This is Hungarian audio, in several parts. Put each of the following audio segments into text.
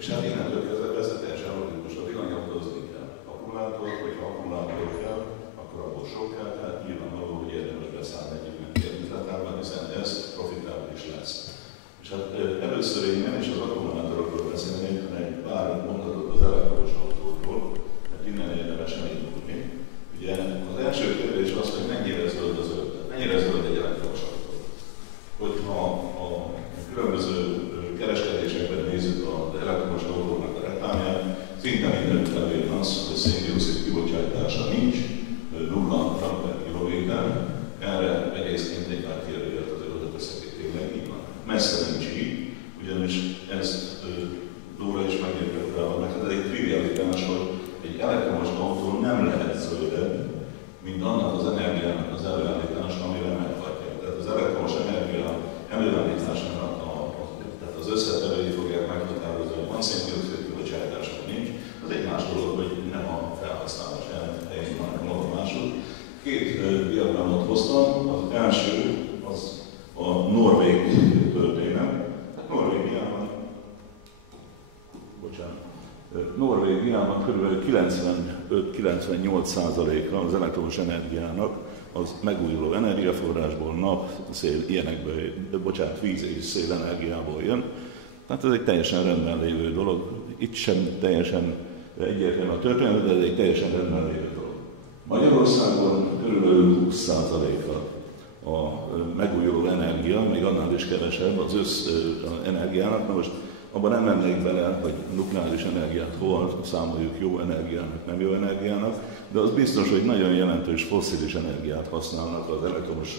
És hát innentől kezdve persze teljesen logikus, a villanyautazni kell. Akkumulátor, hogyha akkumulátor kell, akkor abból sok kell, tehát nyilvánvaló, hogy érdemes beszállni egy üzletárban, hiszen ez profitábilis lesz. És hát először én nem is az akkumulátorokról beszélnék, hanem egy pár mondatot az elektromos autókról, mert innen érdemes elindulni. Ugye az első kérdés az, hogy mennyire zöld az zöld. Mennyire zöld egy elektromos autó. Hogyha a különböző kereskedésekben nézzük az elektromos autóknak a reklámját, szinte mindenütt előjön az, hogy szén-dioxid kibocsátása nincs, 0 g per kilométer, erre egészként egy pár kérdőjelt azért oda teszek, hogy tényleg így van. Messze nincs így, ugyanis ezt Dóra is megértett rá, mert ez egy trivialitás, hogy egy elektromos autó nem lehet zöldebb, mint annak az energiának az előállítása, amire meghagyják. Tehát az elektromos energia előállításának tehát az összetevői fogják meghatározni, hogy van szén-dioxid kibocsátás, vagy nincs. Az egy más dolog, hogy nem a felhasználás helyén van, hanem másod. Két diagramot hoztam. Az első az a norvég történet. Norvégiában kb. 95-98%-a az elektromos energiának az megújuló energiaforrásból, nap, szél, ilyenekből, víz és szélenergiából jön. Tehát ez egy teljesen rendben lévő dolog. Itt sem teljesen egyértelmű a történet, de ez egy teljesen rendben lévő dolog. Magyarországon kb. 20%-a a megújuló energia, még annál is kevesebb az energiának. Na most abban nem mennék bele, hogy nukleáris energiát hol számoljuk jó energiának, nem jó energiának, de az biztos, hogy nagyon jelentős fosszilis energiát használnak az elektromos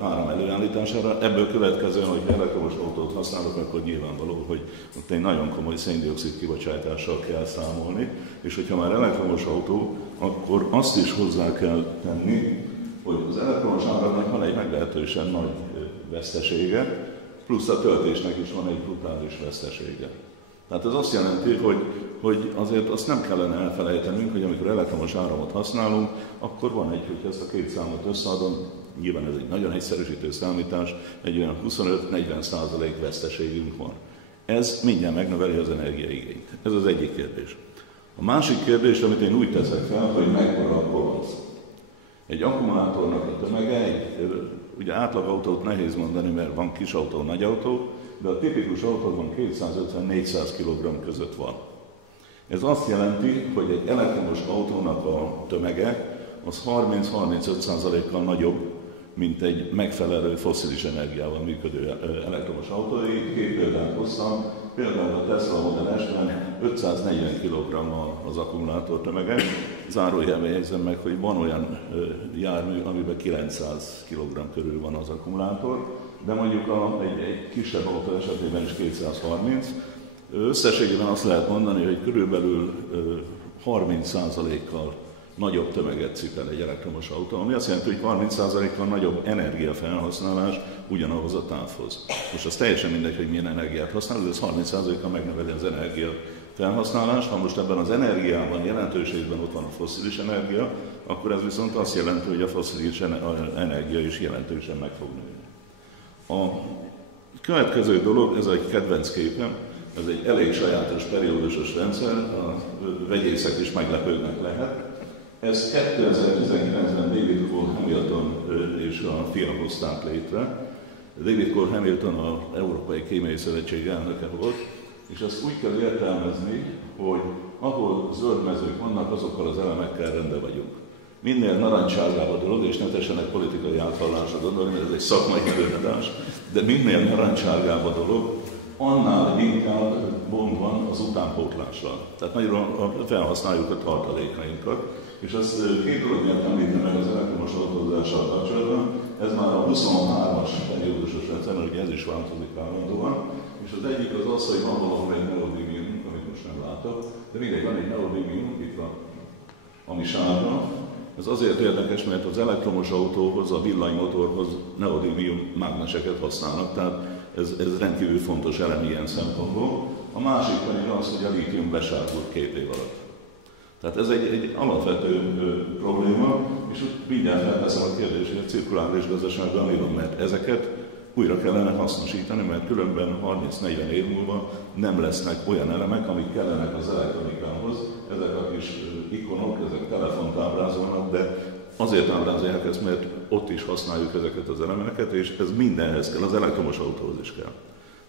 áram előállítására. Ebből következően, hogy elektromos autót használok, akkor nyilvánvaló, hogy ott egy nagyon komoly szén-dioxid kibocsátással kell számolni, és hogyha már elektromos autó, akkor azt is hozzá kell tenni, hogy az elektromos áramnak van egy meglehetősen nagy vesztesége, plusz a töltésnek is van egy brutális vesztesége. Tehát ez azt jelenti, hogy azért azt nem kellene elfelejtenünk, hogy amikor elektromos áramot használunk, akkor van egy, hogy ezt a két számot összeadom, nyilván ez egy nagyon egyszerűsítő számítás, egy olyan 25-40% veszteségünk van. Ez mindjárt megnöveli az energiaigényt. Ez az egyik kérdés. A másik kérdés, amit én úgy teszek fel, hogy mekkora a kovasz. Egy akkumulátornak a tömege, ugye átlagautót nehéz mondani, mert van kis autó, nagy autó, de a tipikus autóban 250-400 kg között van. Ez azt jelenti, hogy egy elektromos autónak a tömege az 30-35%-kal nagyobb, mint egy megfelelő fosszilis energiával működő elektromos autó. Két példát hoztam. Például a Tesla Model S-ben 540 kg az akkumulátor tömege. Zárójelben jegyzem meg, hogy van olyan jármű, amiben 900 kg körül van az akkumulátor, de mondjuk egy kisebb autó esetében is 230. Összességében azt lehet mondani, hogy körülbelül 30%-kal nagyobb tömeget cipel egy elektromos autó, ami azt jelenti, hogy 30%-kal nagyobb energiafelhasználás ugyanahoz a távhoz. Most az teljesen mindegy, hogy milyen energiát használunk, de ez 30%-kal megnöveli az energiafelhasználást. Ha most ebben az energiában jelentőségben ott van a fosszilis energia, akkor ez viszont azt jelenti, hogy a fosszilis energia is jelentősen meg fog nőni. A következő dolog, ez egy kedvenc képem, ez egy elég sajátos periódusos rendszer, a vegyészek is meglepődnek lehet. Ez 2019-ben David Cole Hamilton és a fia hozták létre. David Cole Hamilton az Európai Kémiai Szövetség elnöke volt, és ezt úgy kell értelmezni, hogy ahol zöld mezők vannak, azokkal az elemekkel rendben vagyunk. Minél narancssárgább a dolog, és ne tessenek politikai áthallásra gondolni, mert ez egy szakmai előadás, de minél narancssárgább a dolog, annál inkább gond van az utánpótlással. Tehát nagyon felhasználjuk a tartalékainkat, és azt két dolog miatt említem meg az elektromos autózással kapcsolatban, ez már a 23-as periódusos rendszer, ugye ez is változik állandóan, és az egyik az, hogy van valahol egy neodímium, amit most nem látok, de mindegy, van egy neodímium, itt van, ami sárga. Ez azért érdekes, mert az elektromos autóhoz, a villanymotorhoz neodímium mágneseket használnak, tehát ez rendkívül fontos elem ilyen szempontból. A másik pedig az, hogy a lítium besárgult 2 év alatt. Tehát ez egy alapvető probléma, és úgy mindjárt felteszem a kérdést, hogy a cirkuláris gazdaságban élünk, mert ezeket újra kellene hasznosítani, mert különben 30-40 év múlva nem lesznek olyan elemek, amik kellenek az elektronikához. Ezek a kis ikonok, ezek telefont ábrázolnak, de azért ábrázolják ezt, mert ott is használjuk ezeket az elemeket, és ez mindenhez kell, az elektromos autóhoz is kell.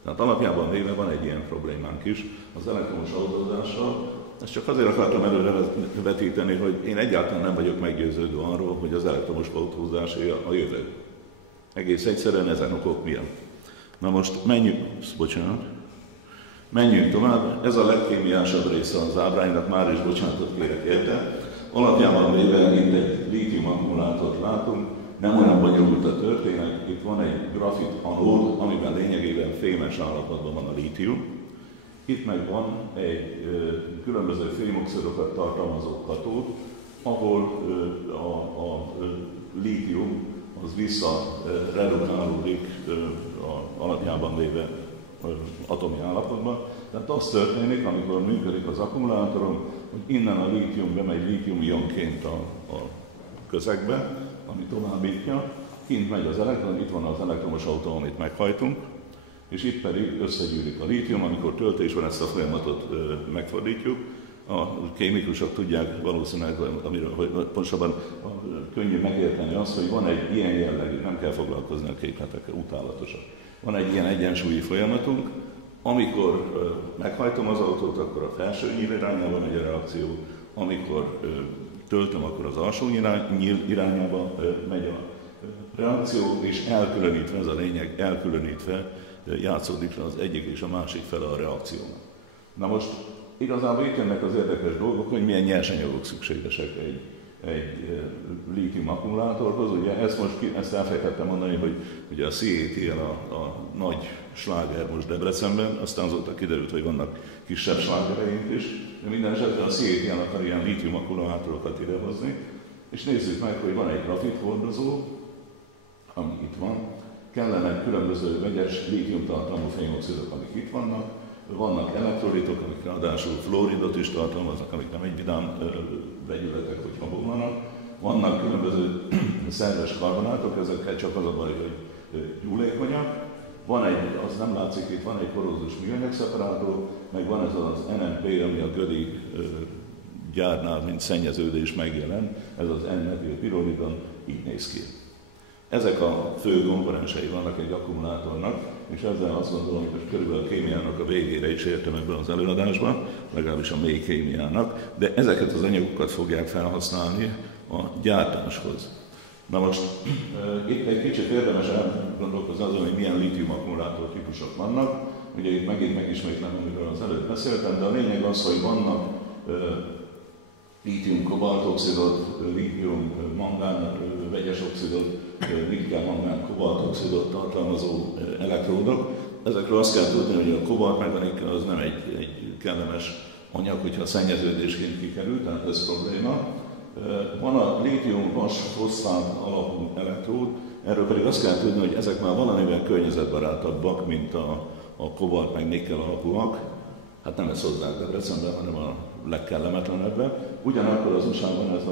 Tehát alapjában véve van egy ilyen problémánk is az elektromos autózással. Ezt csak azért akartam előre vetíteni, hogy én egyáltalán nem vagyok meggyőződve arról, hogy az elektromos autózás a jövő. Egész egyszerűen ezen okok miatt. Na most menjünk tovább. Ez a legkémiásabb része az ábránynak, már is bocsánatot kérek érte. Alapjában véve itt egy lítium akkumulátort látunk, nem olyan bonyolult a történet, itt van egy grafit anód, amiben lényegében fémes állapotban van a lítium. Itt meg van egy különböző fémoxidokat tartalmazó katód, ahol a lítium az visszaredukálódik alapjában véve atomi állapotban. Tehát az történik, amikor működik az akkumulátorom, hogy innen a lítium bemegy lítium-ionként a közegbe, ami továbbítja, kint megy az elektron, itt van az elektromos autó, amit meghajtunk, és itt pedig összegyűlik a lítium, amikor töltés van, ezt a folyamatot megfordítjuk. A kémikusok tudják valószínűleg, amiről pontosabban könnyű megérteni azt, hogy van egy ilyen jellegű, nem kell foglalkozni a képletekkel, utálatosak. Van egy ilyen egyensúlyi folyamatunk, amikor meghajtom az autót, akkor a felső nyíl irányában megy a reakció, amikor töltöm, akkor az alsó nyíl irányába megy a reakció, és elkülönítve, ez a lényeg, elkülönítve játszódik az egyik és a másik fele a reakciónak. Na most igazából itt jönnek az érdekes dolgok, hogy milyen nyersanyagok szükségesek egy lítium akkumulátorhoz. Ugye ezt elfelejtettem mondani, hogy ugye a CATL a nagy sláger most Debrecenben, aztán azóta kiderült, hogy vannak kisebb slágereink is, de minden esetben a CATL akar ilyen lítium akkumulátorokat idehozni, és nézzük meg, hogy van egy grafit hordozó, ami itt van, kellenek különböző vegyes lítiumtartalmú fémoxidok, amik itt vannak elektrolitok, amik ráadásul fluoridot is tartalmaznak, amik nem egy vidám vegyületek, hogyha bomlanak. Vannak különböző szerves karbonátok, ezekkel csak az a baj, hogy gyúlékonyak. Van egy, az nem látszik, itt van egy korózus műanyag szeparátó, meg van ez az NMP, ami a Gödi gyárnál, mint szennyeződés megjelen, ez az N-metilpirolidon, így néz ki. Ezek a fő komponensei vannak egy akkumulátornak, és ezzel azt gondolom, hogy most körülbelül a kémiának a végére is értem ebben az előadásban, legalábbis a mély kémiának, de ezeket az anyagokat fogják felhasználni a gyártáshoz. Na most itt egy kicsit érdemes elgondolkozni azon, hogy milyen lítium akkumulátor típusok vannak. Ugye itt megint megismétlem, amiről az előtt beszéltem, de a lényeg az, hogy vannak lítium-kobaltoxidot, lítium-mangán, vegyes oxidot, nikkel-mangán, kobaltoxidot tartalmazó elektródok. Ezekről azt kell tudni, hogy a kobalt meg a nikkel az nem egy kellemes anyag, hogyha szennyeződésként kikerül, tehát ez probléma. Van a lítium-vas-foszfát alapú elektród, erről pedig azt kell tudni, hogy ezek már valamivel környezetbarátabbak, mint a kobalt meg nikkel alapúak. Hát nem ez hozzák Debrecenben, hanem a legkellemetlenebben. Ugyanakkor az USA-ban ez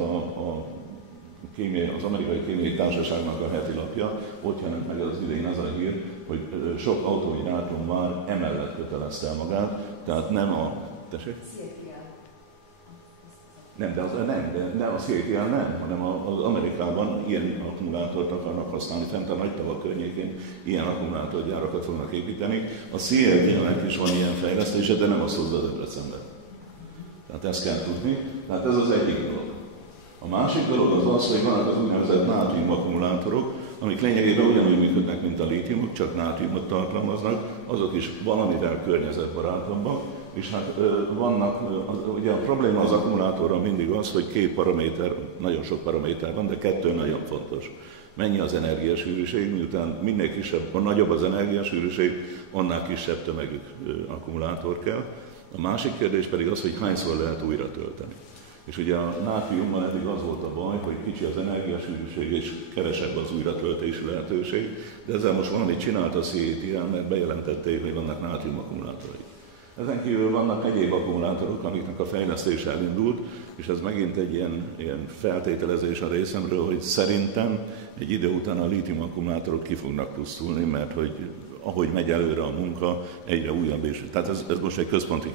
az Amerikai Kémiai Társaságnak a heti lapja, ott jelent meg az idén az a hír, hogy sok autógyártó már emellett kötelezte el magát, tehát nem a... Tessék? Nem, de a CATL nem, hanem az Amerikában ilyen akkumulátort akarnak használni, fent a nagy tavak környékén ilyen akkumulátorgyárakat fognak építeni. A CATL-nek is van ilyen fejlesztése, de nem az hozza Debrecenben. Tehát ezt kell tudni. Tehát ez az egyik dolog. A másik dolog az az, hogy vannak az úgynevezett nátrium akkumulátorok, amik lényegében ugyanúgy működnek, mint a lítiumok, csak nátriumot tartalmaznak, azok is valamivel környezetbarátabbak, és hát vannak, ugye a probléma az akkumulátorral mindig az, hogy két paraméter, nagyon sok paraméter van, de kettő nagyon fontos. Mennyi az energiasűrűség, miután minél kisebb, nagyobb az energiasűrűség, annál kisebb tömegű akkumulátor kell. A másik kérdés pedig az, hogy hányszor lehet újra tölteni. És ugye a nátriummal eddig az volt a baj, hogy kicsi az energiasűrűség és kevesebb az újratöltési lehetőség, de ezzel most valamit csinált a CATL, mert bejelentették, hogy vannak nátrium akkumulátorai. Ezen kívül vannak egyéb akkumulátorok, amiknek a fejlesztése elindult, és ez megint egy ilyen feltételezés a részemről, hogy szerintem egy idő után a lítium akkumulátorok ki fognak pusztulni, mert hogy ahogy megy előre a munka, egyre újabb és... Tehát ez most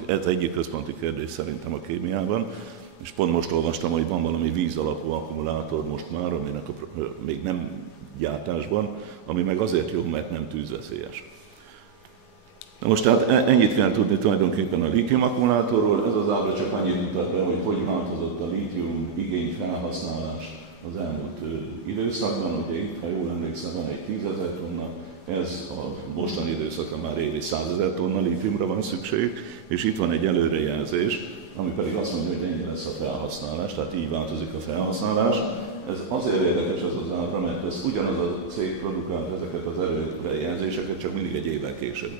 ez egyik központi kérdés szerintem a kémiában, és pont most olvastam, hogy van valami víz alapú akkumulátor most már, aminek még nem gyártásban, ami meg azért jó, mert nem tűzveszélyes. Na most tehát ennyit kell tudni tulajdonképpen a lítium akkumulátorról, ez az ábra csak annyit mutat be, hogy változott a lítium igény felhasználás az elmúlt időszakban. Ugye itt, ha jól emlékszem, van egy 10 000 tonna, ez a mostani időszakra már évi 100 000 tonna lítiumra van szükség, és itt van egy előrejelzés, ami pedig azt mondja, hogy ennyi lesz a felhasználás, tehát így változik a felhasználás. Ez azért érdekes ez az ábra, mert ez ugyanaz a cég produkált ezeket az előrejelzéseket, csak mindig egy évvel később.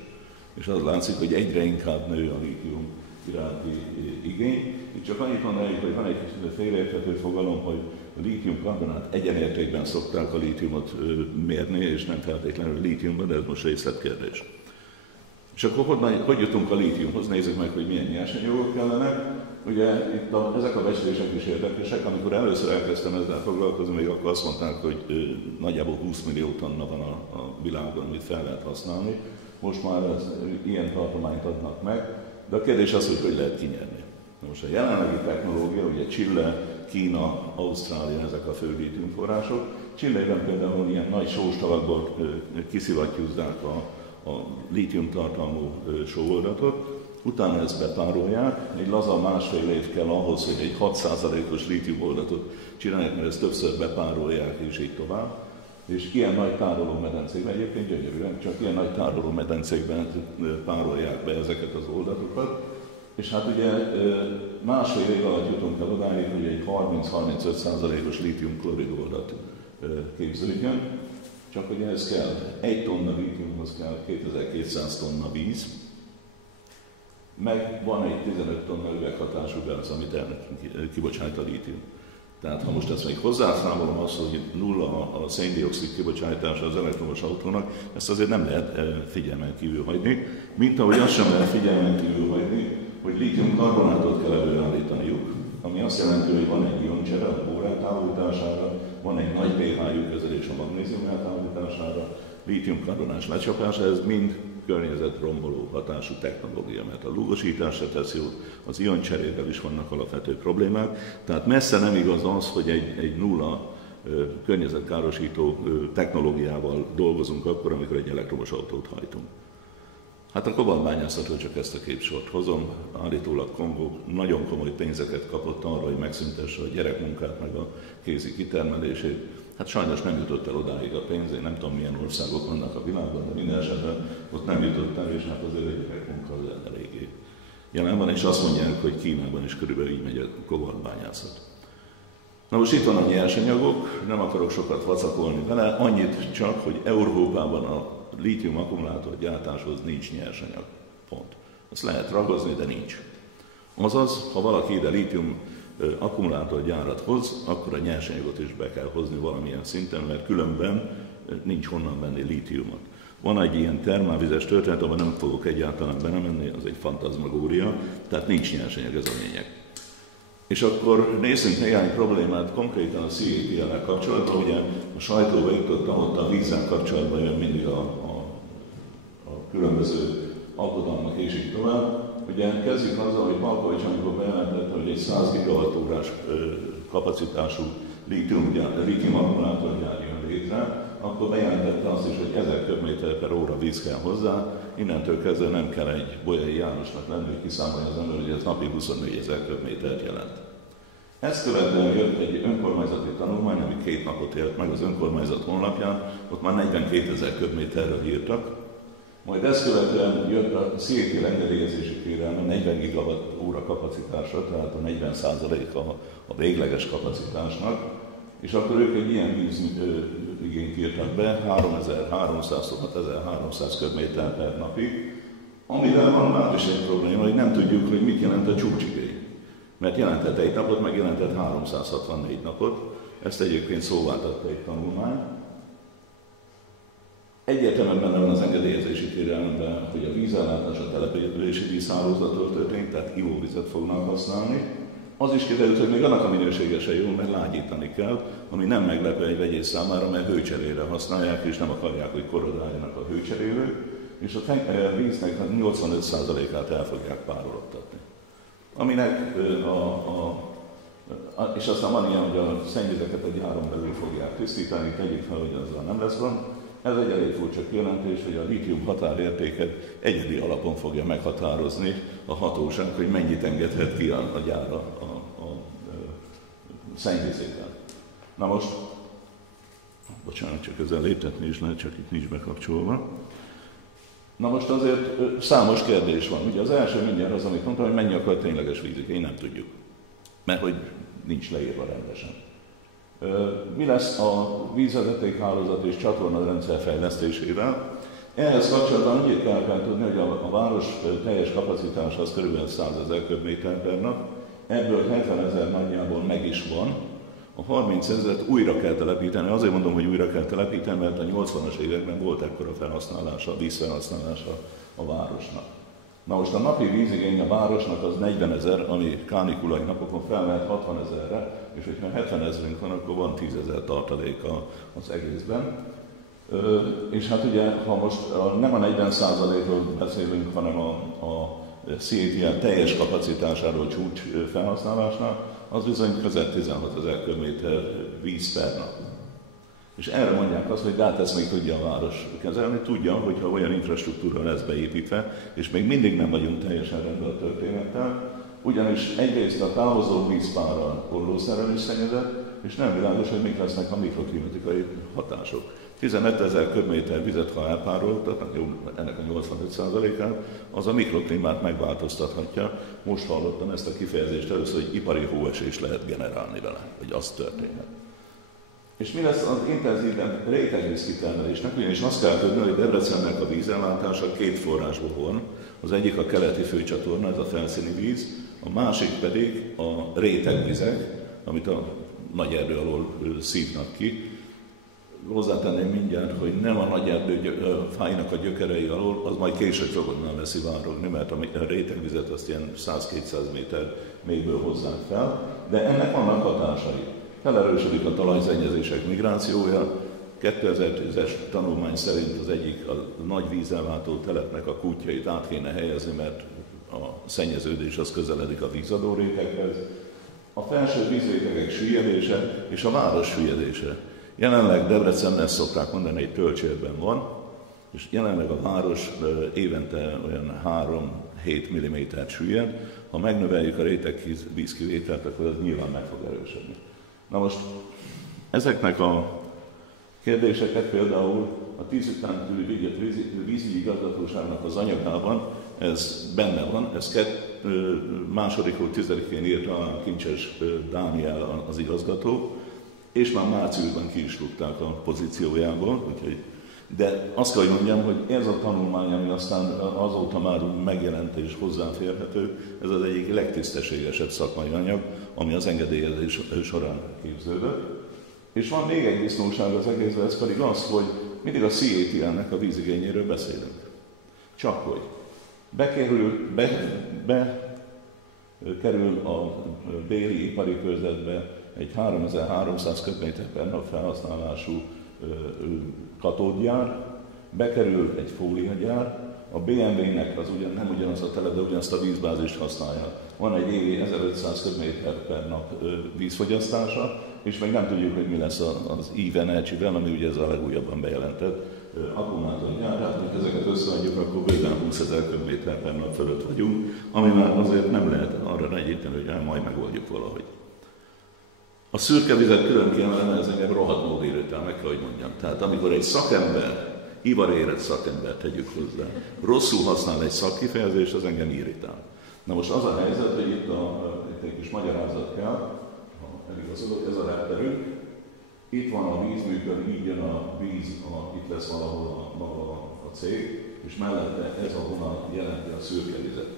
És az látszik, hogy egyre inkább nő a lítium iránti igény. Itt csak annyit mondanék, hogy van egy félreérthető fogalom, hogy a lítium-karbonát egyenértékben szokták a lítiumot mérni, és nem feltétlenül lítiumban, de ez most részletkérdés. És akkor hogy jutunk a lítiumhoz? Nézzük meg, hogy milyen nyersanyagok kellenek. Ugye itt ezek a becslések is érdekesek. Amikor először elkezdtem ezzel foglalkozni, még akkor azt mondták, hogy nagyjából 20 millió tonna van a világon, amit fel lehet használni. Most már ilyen tartományt adnak meg, de a kérdés az, hogy lehet kinyerni. Most a jelenlegi technológia, ugye Chile, Kína, Ausztrália, ezek a fő lítiumforrások. Chilében például ilyen nagy sóstavakból kiszivattyúzzák a lítiumtartalmú sóoldatot, utána ezt bepárolják, egy laza másfél év kell ahhoz, hogy egy 6%-os lítiumoldatot csinálják, mert ezt többször bepárolják, és így tovább. És ilyen nagy tárolómedencékben, egyébként gyönyörűen, csak ilyen nagy tárolómedencékben párolják be ezeket az oldatokat. És hát ugye másfél év alatt jutunk el odáig, hogy egy 30-35%-os lítium-klorid oldat képződjön. Csak hogy ehhez kell 1 tonna lítiumhoz kell 2200 tonna víz, meg van egy 15 tonna üveghatású gáz, amit kibocsát a lítium. Tehát ha most ezt még hozzászámolom azt, hogy nulla a széndioxid kibocsátása az elektromos autónak, ezt azért nem lehet figyelmen kívül hagyni, mint ahogy azt sem lehet figyelmen kívül hagyni, hogy lítium-karbonátot kell előállítaniuk, ami azt jelenti, hogy van egy ioncsere a bór eltávolítására, van egy nagy pH-jú kezelés a magnézium eltávolítására, lítium-karbonás lecsapása, ez mind környezetromboló hatású technológia, mert a lúgosítás se tesz jót, az ioncserével is vannak alapvető problémák, tehát messze nem igaz az, hogy egy nulla környezetkárosító technológiával dolgozunk akkor, amikor egy elektromos autót hajtunk. Hát a kobaltbányászatról csak ezt a képsort hozom. Állítólag Kongó nagyon komoly pénzeket kapott arra, hogy megszüntesse a gyerekmunkát, meg a kézi kitermelését. Hát sajnos nem jutott el odáig a pénz, én nem tudom milyen országok vannak a világban, de minden esetben ott nem jutott el, és hát azért a gyerekmunka eléggé jelen van, és azt mondják, hogy Kínában is körülbelül így megy a kobaltbányászat. Na most itt van a nyersanyagok, nem akarok sokat vacakolni vele, annyit csak, hogy Európában a lítium akkumulátor gyártáshoz nincs nyersanyag. Pont. Azt lehet ragozni, de nincs. Azaz, ha valaki ide lítium akkumulátorgyárat hoz, akkor a nyersanyagot is be kell hozni valamilyen szinten, mert különben nincs honnan venni lítiumot. Van egy ilyen termálvizes történet, ahol nem fogok egyáltalán belemenni, az egy fantazmagória, tehát nincs nyersanyag, ez a lényeg. És akkor nézzünk néhány problémát konkrétan a CATL-el kapcsolatban. Ugye a sajtóba jutottam, ott a vízzel kapcsolatban jön mindig a különböző aggodalmak és így tovább. Ugye kezdjük azzal, hogy Palkovics, amikor bejelentette, hogy egy 100 gigawatt-órás kapacitású lítium akkumulátorgyár jön létre, akkor bejelentette azt is, hogy 1000 köbméter/óra víz kell hozzá, innentől kezdve nem kell egy Bolyai Jánosnak lenni, hogy kiszámolja az ember, hogy ez napi 24 000 köbmétert jelent. Ezt követően jött egy önkormányzati tanulmány, ami 2 napot élt meg az önkormányzat honlapján, ott már 42 000 köbméterről írtak. Majd ezt követően jött a CATL engedélyezési kérelme 40 gigawatt-óra kapacitásra, tehát a 40%-a a végleges kapacitásnak, és akkor ők egy ilyen vízigényt írtak be, 3300-6300 köbméter per napig, amivel van már is egy probléma, hogy nem tudjuk, hogy mit jelent a csúcsigény. Mert jelentett 1 napot, meg jelentett 364 napot, ezt egyébként szóvá tette egy tanulmány. Egyértelműen benne van az engedélyezési kérelemben, hogy a vízellátás a települési vízhálózattól történik, tehát ivóvizet fognak használni. Az is kiderült, hogy még annak a minősége se jó, mert lágyítani kell, ami nem meglepő egy vegyész számára, mert hőcserére használják, és nem akarják, hogy korodáljanak a hőcserélők, és a víznek 85%-át el fogják párologtatni. Aminek és aztán van ilyen, hogy a szennyvizeket a gyáron belül fogják tisztítani, tegyük fel, hogy azzal nem lesz gond. Ez egy elég furcsa kijelentés, hogy a lítium határértéket egyedi alapon fogja meghatározni a hatóság, hogy mennyit engedhet ki a gyára a szennyvizében. Na most, bocsánat, csak ezzel léptetni is lehet, csak itt nincs bekapcsolva. Na most azért számos kérdés van. Ugye az első mindjárt az, amit mondtam, hogy mennyi akar tényleges vízigény, nem tudjuk. Mert hogy nincs leírva rendesen. Mi lesz a vízvezetékhálózat és csatornarendszer fejlesztésével? Ehhez kapcsolatban annyit kell tudni, hogy a város teljes kapacitása az kb. 100 000 köbméter per nap, ebből 70 000 nagyjából meg is van, a 30 000-et újra kell telepíteni. Azért mondom, hogy újra kell telepíteni, mert a 80-as években volt ekkora felhasználása, vízfelhasználása a városnak. Na most a napi vízigény a városnak az 40 000, ami kánikulai napokon felmehet 60 000-re, és hogyha 70 000-ünk van, akkor van 10 000 tartaléka az egészben. És hát ugye, ha most nem a 40%-ról beszélünk, hanem a CATL teljes kapacitásáról csúcs felhasználásnál, az bizony közel 16 000 köbméter víz per nap. És erre mondják azt, hogy de hát ezt még tudja a város kezelni, tudja, hogyha olyan infrastruktúra lesz beépítve, és még mindig nem vagyunk teljesen rendben a történettel, ugyanis egyrészt a távozó vízpárral ollószerrel is szennyezett, és nem világos, hogy mik lesznek a mikroklimatikai hatások. 15 000 köbméter vizet, ha elpárologtatnak, ennek a 85%-át, az a mikroklimát megváltoztathatja. Most hallottam ezt a kifejezést először, hogy ipari hóesés lehet generálni vele, hogy az történhet. És mi lesz az intenzív rétegvíz kitermelésnek? Ugyanis azt kell tudni, hogy Debrecennek a vízellátása két forrásból van. Az egyik a keleti főcsatorna, ez a felszíni víz, a másik pedig a rétegvizek, amit a nagy erdő alól szívnak ki. Hozzátenném mindjárt, hogy nem a nagy erdő fájnak a gyökerei alól, az majd később fog onnan leszivárogni, mert a rétegvizet azt ilyen 100-200 méter mélyből hozzák fel, de ennek vannak hatásai. Felerősödik a talajszennyezések migrációja. 2010-es tanulmány szerint az egyik a nagy vízellátó telepnek a kútjait át kéne helyezni, mert a szennyeződés az közeledik a vízadó réteghez. A felső vízrétegek süllyedése és a város süllyedése. Jelenleg Debrecen, ezt szokták mondani, egy tölcsérben van, és jelenleg a város évente olyan 3-7 mm süllyed. Ha megnöveljük a rétegvízkivételt, akkor az nyilván meg fog erősödni. Na most ezeknek a kérdéseket például a 10 után vízügyi igazgatóságnak az anyagában ez benne van, ezt második 10-én írta a Kincses Dániel az igazgató, és már márciusban ki is rúgták a pozíciójából, úgyhogy, de azt kell, hogy mondjam, hogy ez a tanulmány, ami aztán azóta már megjelent és hozzáférhető, ez az egyik legtisztességesebb szakmai anyag, ami az engedélyezés során képződött. És van még egy disznóság az egészben, ez pedig az, hogy mindig a CATL-nek a vízigényéről beszélünk. Csak hogy bekerül a déli ipari körzetbe egy 3300 köbméter per nap felhasználású katódgyár, bekerül egy fóliagyár, a BMW-nek az nem ugyanaz a telep, de ugyanazt a vízbázist használja. Van egy évi 1500 köbméter per nap vízfogyasztása, és még nem tudjuk, hogy mi lesz az EV Energy-vel, ami ugye ez a legújabban bejelentett akkumulátorgyár. Tehát, hogy ezeket összeadjuk, akkor bőven 20 000 köbméter per nap fölött vagyunk, ami már azért nem lehet arra regyíteni, hogy majd megoldjuk valahogy. A szürke vizet külön kellene, ez engem rohadt mód irritál, meg kell, hogy mondjam. Tehát amikor egy szakember, ivarérett szakember tegyük hozzá, rosszul használ egy szakkifejezést, az engem irritál. Na most az a helyzet, hogy itt egy kis magyarázat kell, ha eligazodok, ez a repterünk, itt van a vízműköd, így jön a víz, itt lesz valahol a cég, és mellette ez a vonal jelenti a szürke vizet.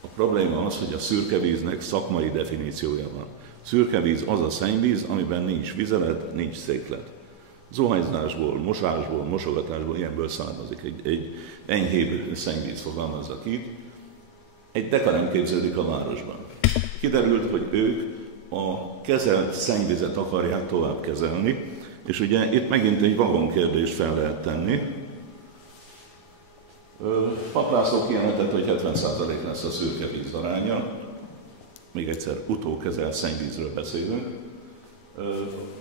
A probléma az, hogy a szürke víznek szakmai definíciója van. Szürke víz az a szennyvíz, amiben nincs vizelet, nincs széklet. Zuhanyzásból, mosásból, mosogatásból, ilyenből származik. Egy enyhébb szennyvíz, fogalmazzak így. Egy deka nem képződik a városban. Kiderült, hogy ők a kezelt szennyvizet akarják tovább kezelni, és ugye itt megint egy vagonkérdést fel lehet tenni. Papp László kijelentette, hogy 70% lesz a szürke víz aránya. Még egyszer utókezelt szennyvízről beszélünk.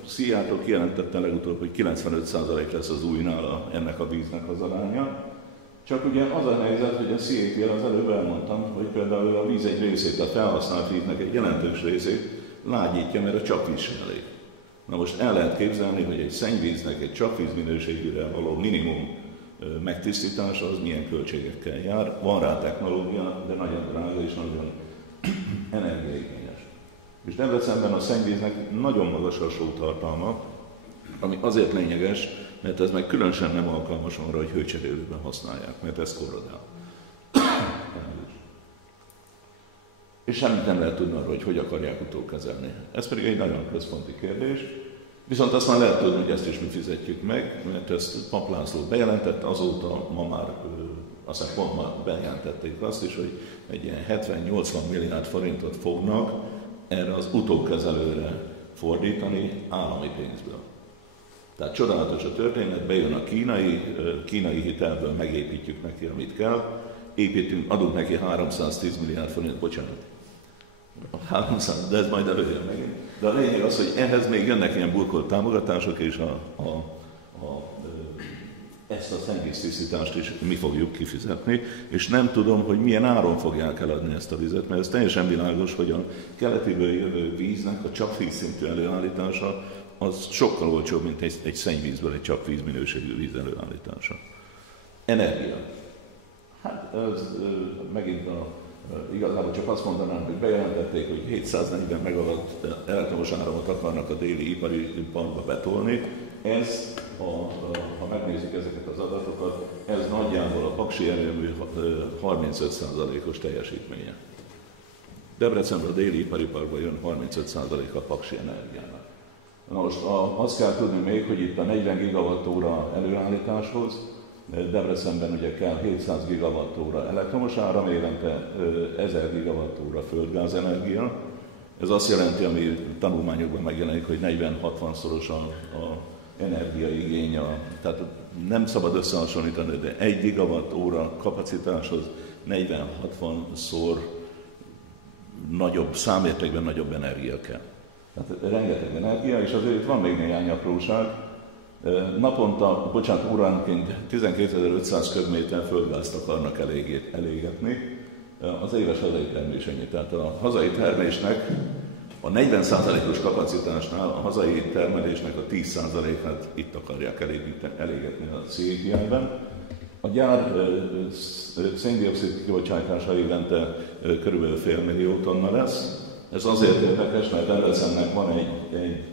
Szijjártó kijelentette legutóbb, hogy 95% lesz az újnál ennek a víznek az aránya. Csak ugye az a helyzet, hogy a CATL, az előbb elmondtam, hogy például a víz egy részét, a felhasznált víznek egy jelentős részét lágyítja, mert a csapvíz sem elég. Na most el lehet képzelni, hogy egy szennyvíznek egy csapvíz minőségűre való minimum megtisztítása az milyen költségekkel jár. Van rá technológia, de nagyon drága és nagyon energiaigényes. És Debrecenben a szennyvíznek nagyon magas a sótartalma, ami azért lényeges, mert ez meg különösen nem alkalmas arra, hogy hőcserélőben használják, mert ez korrodál. És semmit nem lehet tudni arról, hogy akarják utókezelni. Ez pedig egy nagyon központi kérdés. Viszont azt már lehet tudni, hogy ezt is mi fizetjük meg, mert ezt Papp László bejelentette, azóta ma már, aztán pont már bejelentették azt is, hogy egy ilyen 70-80 milliárd forintot fognak erre az utókezelőre fordítani állami pénzből. Tehát csodálatos a történet, bejön a kínai hitelből megépítjük neki, amit kell, adunk neki 310 milliárd forint, bocsánat. 300, de ez majd előjön megint. De a lényeg az, hogy ehhez még jönnek ilyen burkolt támogatások, és ezt a szennyvíztisztítást is mi fogjuk kifizetni, és nem tudom, hogy milyen áron fogják eladni ezt a vizet, mert ez teljesen világos, hogy a keletiből jövő víznek a csapvíz szintű előállítása az sokkal olcsóbb, mint egy szennyvízből egy csapvíz minőségű víz előállítása. Energia. Hát ez megint igazából csak azt mondanám, hogy bejelentették, hogy 740 megawatt elektromos áramot akarnak a déli ipari parkba betolni. Ez, ha megnézzük ezeket az adatokat, ez nagyjából a paksi erőmű 35%-os teljesítménye. Debrecenben a déli ipari parkban jön 35% a paksi energiának. Na most azt kell tudni még, hogy itt a 40 gigawattóra előállításhoz Debrecenben ugye kell 700 gigawattóra elektromos áram, évente 1000 gigawattóra földgázenergia. Ez azt jelenti, ami tanulmányokban megjelenik, hogy 40-60-szoros a energiaigény. Tehát nem szabad összehasonlítani, de 1 gigawattóra kapacitáshoz 40-60-szor nagyobb, számértékben nagyobb energia kell. Tehát rengeteg energia, és azért van még néhány apróság. Naponta, óránként 12.500 köbméter földgázt akarnak elégetni. Az éves hazai termés ennyi. Tehát a hazai termésnek a 40%-os kapacitásnál a hazai termelésnek a 10%-át itt akarják elégetni a CATL-ben. A gyár széndioxid kibocsátása évente kb. 500 000 tonna lesz. Ez azért érdekes, mert Debrecennek van egy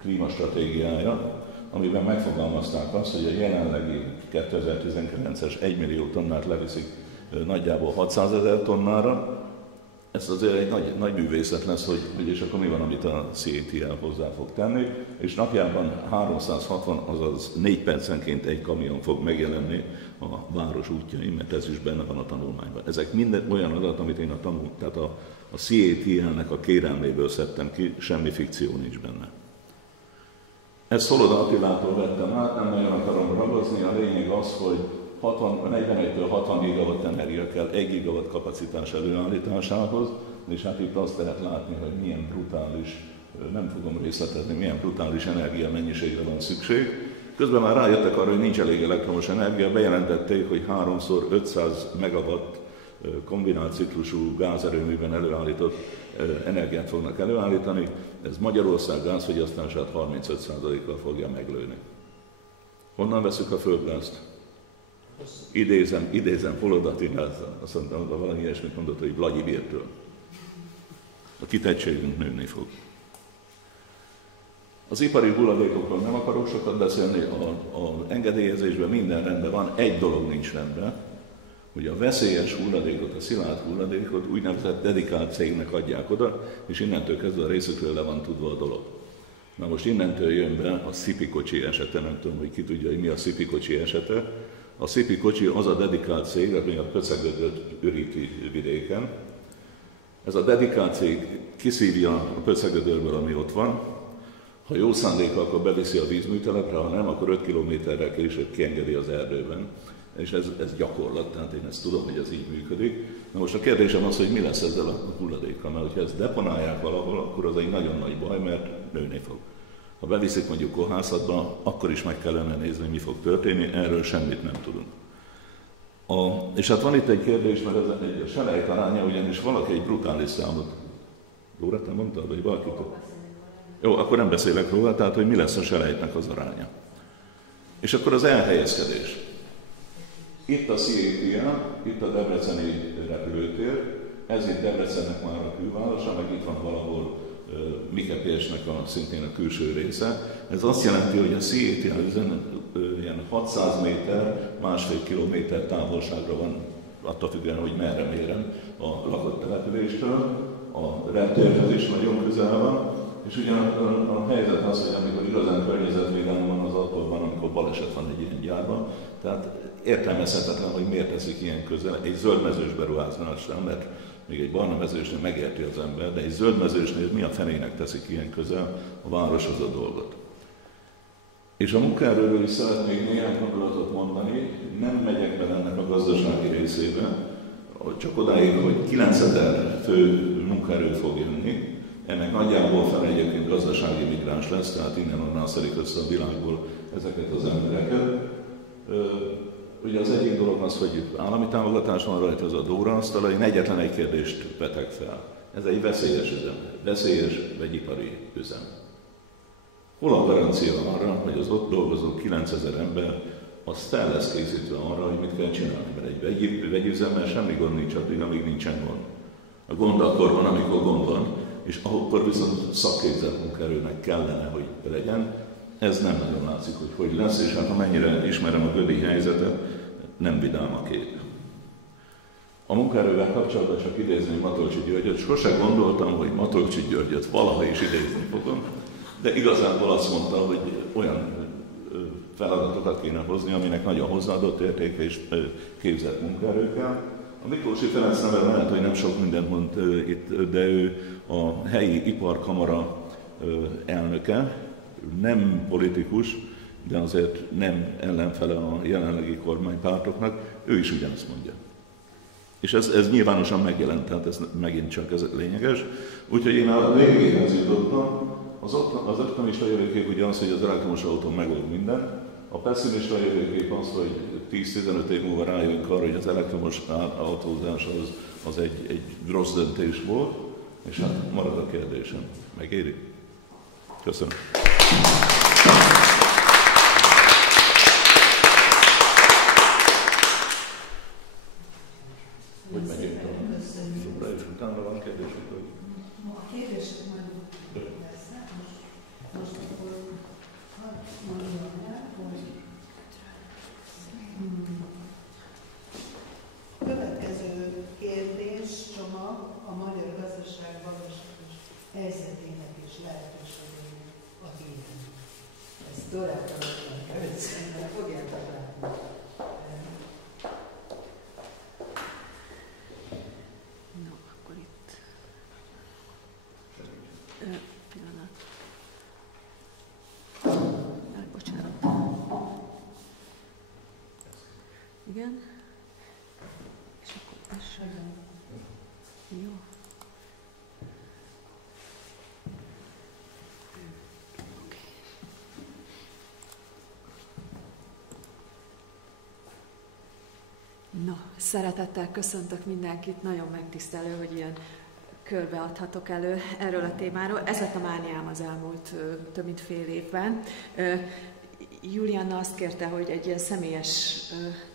klímastratégiája, amiben megfogalmazták azt, hogy a jelenlegi 2019-es 1 millió tonnát leviszik nagyjából 600 000 tonnára. Ez azért egy nagy művészet lesz, hogy és akkor mi van, amit a CATL hozzá fog tenni, és napjában 360, azaz 4 percenként egy kamion fog megjelenni a város útjain, mert ez is benne van a tanulmányban. Ezek minden olyan adat, amit én tehát a CATL-nek a kérelméből szedtem ki, semmi fikció nincs benne. Ezt Szoloda Attilától vettem át, nem nagyon akarom ragozni, a lényeg az, hogy 41-től 60 gigawatt energia kell 1 gigawatt kapacitás előállításához, és hát itt azt lehet látni, hogy milyen brutális, nem fogom részletezni, milyen brutális energia mennyiségre van szükség. Közben már rájöttek arra, hogy nincs elég elektromos energia, bejelentették, hogy 3x500 megawatt kombinált ciklusú gázerőműben előállított energiát fognak előállítani. Ez Magyarország gázfogyasztását 35%-kal fogja meglőni. Honnan veszük a földgázt? Idézem Szoloda Attilát, azt mondtam, hogy valami ilyesmit mondott, hogy Vlagyibirtől. A kitettségünk nőni fog. Az ipari hulladékokról nem akarok sokat beszélni, az engedélyezésben minden rendben van, egy dolog nincs rendben, hogy a veszélyes hulladékot, a szilárd hulladékot úgynevezett dedikált cégnek adják oda, és innentől kezdve a részükről le van tudva a dolog. Na most innentől jön be a szipi kocsi esete, nem tudom, hogy ki tudja, hogy mi a szipi kocsi esete. A szipi kocsi az a dedikált cég, ami a Pöcegödöt üríti vidéken. Ez a dedikált cég kiszívja a Pöcegödörből, ami ott van. Ha jó szándéka, akkor beviszi a vízműtelepre, ha nem, akkor 5 kilométerrel később kiengedi az erdőben. És ez gyakorlat, tehát én ezt tudom, hogy ez így működik. Na most a kérdésem az, hogy mi lesz ezzel a hulladékkal, mert ha ezt deponálják valahol, akkor az egy nagyon nagy baj, mert nőni fog. Ha beviszik mondjuk kohászatba, akkor is meg kellene nézni, mi fog történni, erről semmit nem tudunk. És hát van itt egy kérdés, mert ez egy selejt aránya, ugyanis valaki egy brutális számot. Dóra, te mondtad, vagy valaki? Jó, akkor nem beszélek róla, tehát hogy mi lesz a selejtnek az aránya. És akkor az elhelyezkedés. Itt a CATL, itt a debreceni repülőtér, ez itt Debrecennek már a külvárosa, meg itt van valahol Mikepésnek szintén a külső része. Ez azt jelenti, hogy a CATL ilyen 600 méter, 1,5 kilométer távolságra van, attól függően, hogy merre mérem a lakott településtől. A reptérhez is nagyon közel van, és ugyanakkor a helyzet az, hogy amikor igazán környezetvédelem van, az attól van, amikor baleset van egy ilyen gyárban. Tehát értelmezhetetlen, hogy miért teszik ilyen közel. Egy zöldmezős beruházásnál, mert még egy barna mezősnél megérti az ember, de egy zöldmezősnél mi a fenének teszik ilyen közel a városhoz a dolgot. És a munkaerőről is szeretnék néhány gondolatot mondani, nem megyek bele ennek a gazdasági részébe, csak odáig, hogy 9000 fő munkaerő fog jönni, ennek nagyjából fel egyébként gazdasági migráns lesz, tehát innen-onnan szedik össze a világból ezeket az embereket. Ugye az egyik dolog az, hogy állami támogatás van rajta, az a Dóra asztala, én egyetlen egy kérdést vetek fel. Ez egy veszélyes üzem, veszélyes vegyipari üzem. Hol a garancia arra, hogy az ott dolgozó 9000 ember az fel lesz készítve arra, hogy mit kell csinálni, mert egy vegyüzemmel semmi gond nincs addig, amíg nincsen gond. A gond akkor van, amikor gond van, és akkor viszont szakképzett munkaerőnek kellene, hogy legyen. Ez nem nagyon látszik, hogy lesz, és hát amennyire ismerem a gödi helyzetet, nem vidám a kép. A munkaerővel kapcsolatban csak idézni Matolcsy Györgyöt. Sose gondoltam, hogy Matolcsy Györgyöt valaha is idézni fogom, de igazából azt mondta, hogy olyan feladatokat kéne hozni, aminek nagy a hozzáadott értéke és képzett munkaerőkkel. A Miklósi Ferenc neve lehet, hogy nem sok mindent mond itt, de ő a helyi iparkamara elnöke, nem politikus, de azért nem ellenfele a jelenlegi kormánypártoknak, ő is ugyanezt mondja. És ez nyilvánosan megjelent, tehát ez megint csak ez lényeges. Úgyhogy én a végéhez jutottam. Az optimista jövőkép ugye az, hogy az elektromos autó megold minden. A pessimista jövőkép az, hogy 10-15 év múlva rájövünk arra, hogy az elektromos autózás az egy rossz döntés volt, és hát marad a kérdésem. Megéri? Köszönöm. Hogy megyünk a és utána van kérdés? A kérdések majd persze. Most akkor mondjam el, hogy következő kérdés csomag a magyar gazdaság valóságos helyzetének és lehetőségének a híren. Ezt Dorától először fogjátok látni. Pillanat. Bocsánat. Igen. És akkor ez jó. Okay. No, szeretettel köszöntök mindenkit, nagyon megtisztelő, hogy ilyen körbeadhatok erről a témáról. Ez lett a mániám az elmúlt több mint fél évben. Julianna azt kérte, hogy egy ilyen személyes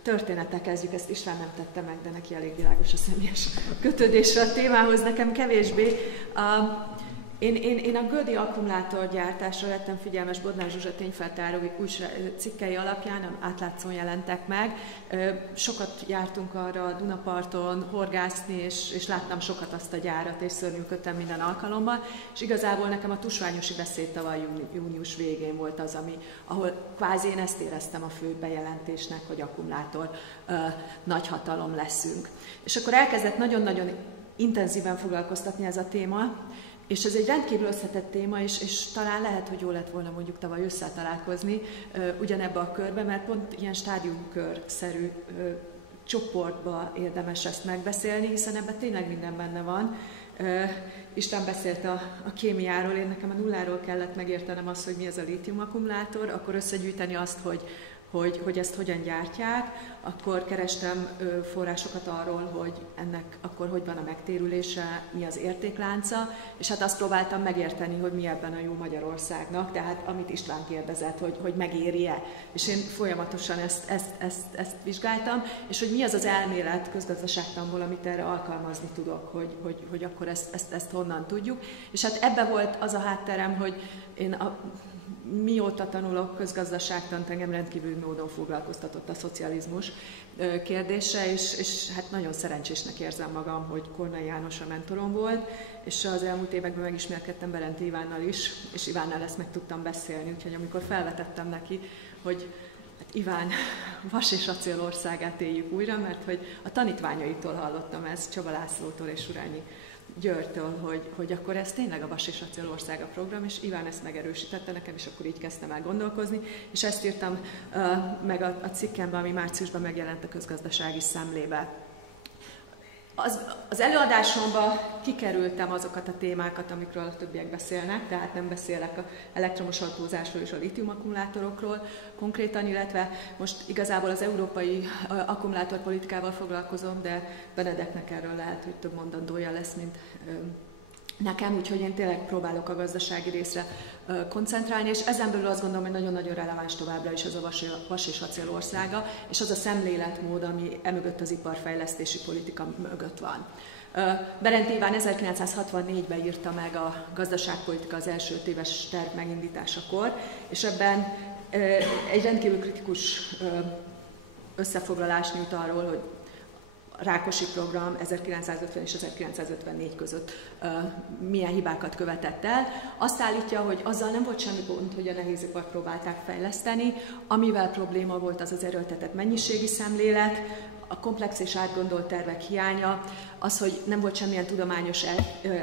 történettel kezdjük, ezt István nem tette meg, de neki elég világos a személyes kötődésre a témához, nekem kevésbé. Én a Gödi akkumulátorgyártásra lettem figyelmes Bodnár Zsuzsa tényfeltáró cikkei alapján, átlátszón jelentek meg. Sokat jártunk arra a Dunaparton horgászni, és láttam sokat azt a gyárat, és szörnyűködtem minden alkalommal. És igazából nekem a tusványosi beszéd tavaly június végén volt az, ahol kvázi én ezt éreztem a fő bejelentésnek, hogy akkumulátor nagyhatalom leszünk. És akkor elkezdett nagyon-nagyon intenzíven foglalkoztatni ez a téma, és ez egy rendkívül összetett téma, és talán lehet, hogy jó lett volna mondjuk tavaly összetalálkozni ugyanebbe a körbe, mert pont ilyen stádiumkörszerű csoportba érdemes ezt megbeszélni, hiszen ebben tényleg minden benne van. István beszélt a kémiáról, én nekem a nulláról kellett megértenem azt, hogy mi ez a lítiumakkumulátor, akkor összegyűjteni azt, hogy ezt hogyan gyártják, akkor kerestem forrásokat arról, hogy ennek akkor hogy van a megtérülése, mi az értéklánca, és hát azt próbáltam megérteni, hogy mi ebben a jó Magyarországnak, tehát amit István kérdezett, hogy megéri-e. És én folyamatosan ezt vizsgáltam, és hogy mi az az elmélet közgazdaságtanból, amit erre alkalmazni tudok, hogy akkor ezt honnan tudjuk. És hát ebbe volt az a hátterem, hogy én mióta tanulok közgazdaságtant, engem rendkívül módon foglalkoztatott a szocializmus kérdése, és hát nagyon szerencsésnek érzem magam, hogy Kornai János a mentorom volt, és az elmúlt években megismerkedtem Berenti Ivánnal is, és Ivánnal ezt meg tudtam beszélni, úgyhogy amikor felvetettem neki, hogy hát Iván, vas és acél országát éljük újra, mert hogy a tanítványaitól hallottam ezt, Csaba Lászlótól és Urányi Györgytől, hogy akkor ez tényleg a Vas és Acél országa program, és Iván ezt megerősítette nekem, és akkor így kezdtem el gondolkozni, és ezt írtam meg a cikkemben, ami márciusban megjelent a Közgazdasági Szemlébe. Az előadásomban kikerültem azokat a témákat, amikről a többiek beszélnek, tehát nem beszélek az elektromos autózásról és a lítiumakkumulátorokról konkrétan, illetve most igazából az európai akkumulátorpolitikával foglalkozom, de Benedeknek erről lehet, hogy több mondandója lesz, mint nekem, úgyhogy én tényleg próbálok a gazdasági részre koncentrálni, és ezen belül azt gondolom, hogy nagyon-nagyon releváns továbbra is ez a vas és acél országa, és az a szemléletmód, ami emögött az iparfejlesztési politika mögött van. Berenti Iván 1964-ben írta meg a gazdaságpolitika az első 5 éves terv megindításakor, és ebben egy rendkívül kritikus összefoglalást nyújt arról, hogy Rákosi program 1950 és 1954 között milyen hibákat követett el. Azt állítja, hogy azzal nem volt semmi gond, hogy a nehézipart próbálták fejleszteni, amivel probléma volt az erőltetett mennyiségi szemlélet, a komplex és átgondolt tervek hiánya, az, hogy nem volt semmilyen tudományos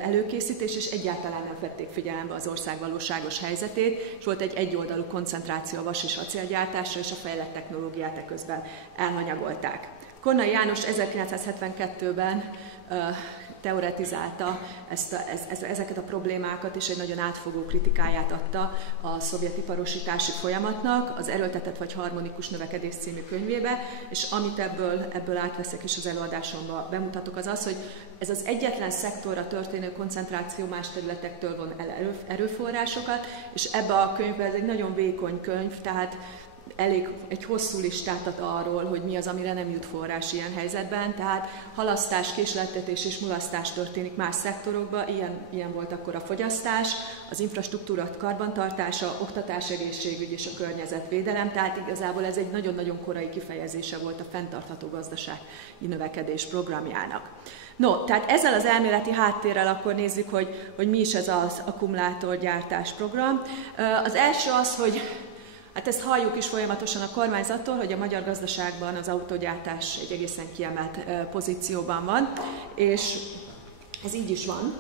előkészítés, és egyáltalán nem vették figyelembe az ország valóságos helyzetét, és volt egy egyoldalú koncentráció a vas- és acélgyártásra, és a fejlett technológiát eközben elhanyagolták. Kornai János 1972-ben teoretizálta ezeket a problémákat, és egy nagyon átfogó kritikáját adta a szovjet iparosítási folyamatnak, az Erőltetett vagy harmonikus növekedés című könyvébe, és amit ebből átveszek és az előadásomban bemutatok, az az, hogy ez az egyetlen szektorra történő koncentráció más területektől von el erőforrásokat, és ebbe a könyvben, ez egy nagyon vékony könyv, tehát elég egy hosszú listát ad arról, hogy mi az, amire nem jut forrás ilyen helyzetben, tehát halasztás, késleltetés és mulasztás történik más szektorokban, ilyen volt akkor a fogyasztás, az infrastruktúra karbantartása, oktatás, egészségügy és a környezetvédelem, tehát igazából ez egy nagyon-nagyon korai kifejezése volt a fenntartható gazdasági növekedés programjának. No, tehát ezzel az elméleti háttérrel akkor nézzük, hogy mi is ez az akkumulátorgyártás program. Az első az, hogy hát ezt halljuk is folyamatosan a kormányzattól, hogy a magyar gazdaságban az autógyártás egy egészen kiemelt pozícióban van, és ez így is van.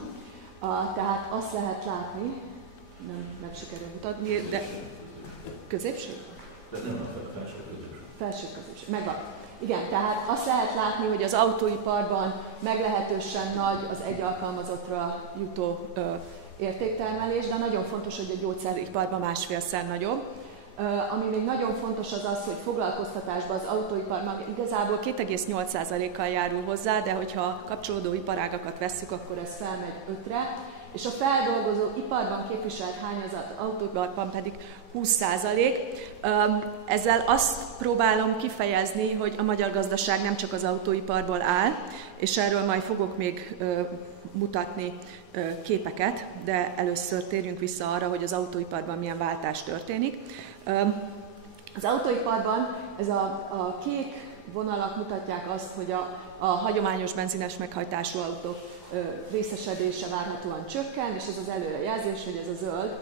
Tehát azt lehet látni, nem sikerül mutatni, de középső? De nem a felső középső. Megvan. Igen, tehát azt lehet látni, hogy az autóiparban meglehetősen nagy az egy alkalmazottra jutó értéktermelés, de nagyon fontos, hogy a gyógyszeriparban 1,5-szer nagyobb. Ami még nagyon fontos az az, hogy foglalkoztatásban az autóipar igazából 2,8%-kal járul hozzá, de hogyha kapcsolódó iparágakat vesszük, akkor ez felmegy 5-re, és a feldolgozó iparban képviselt hányazat autóiparban pedig 20%. Ezzel azt próbálom kifejezni, hogy a magyar gazdaság nem csak az autóiparból áll, és erről majd fogok még mutatni képeket, de először térjünk vissza arra, hogy az autóiparban milyen váltás történik. Az autóiparban ez a kék vonalak mutatják azt, hogy a hagyományos benzines meghajtású autók részesedése várhatóan csökken, és ez az előrejelzés, hogy ez a zöld,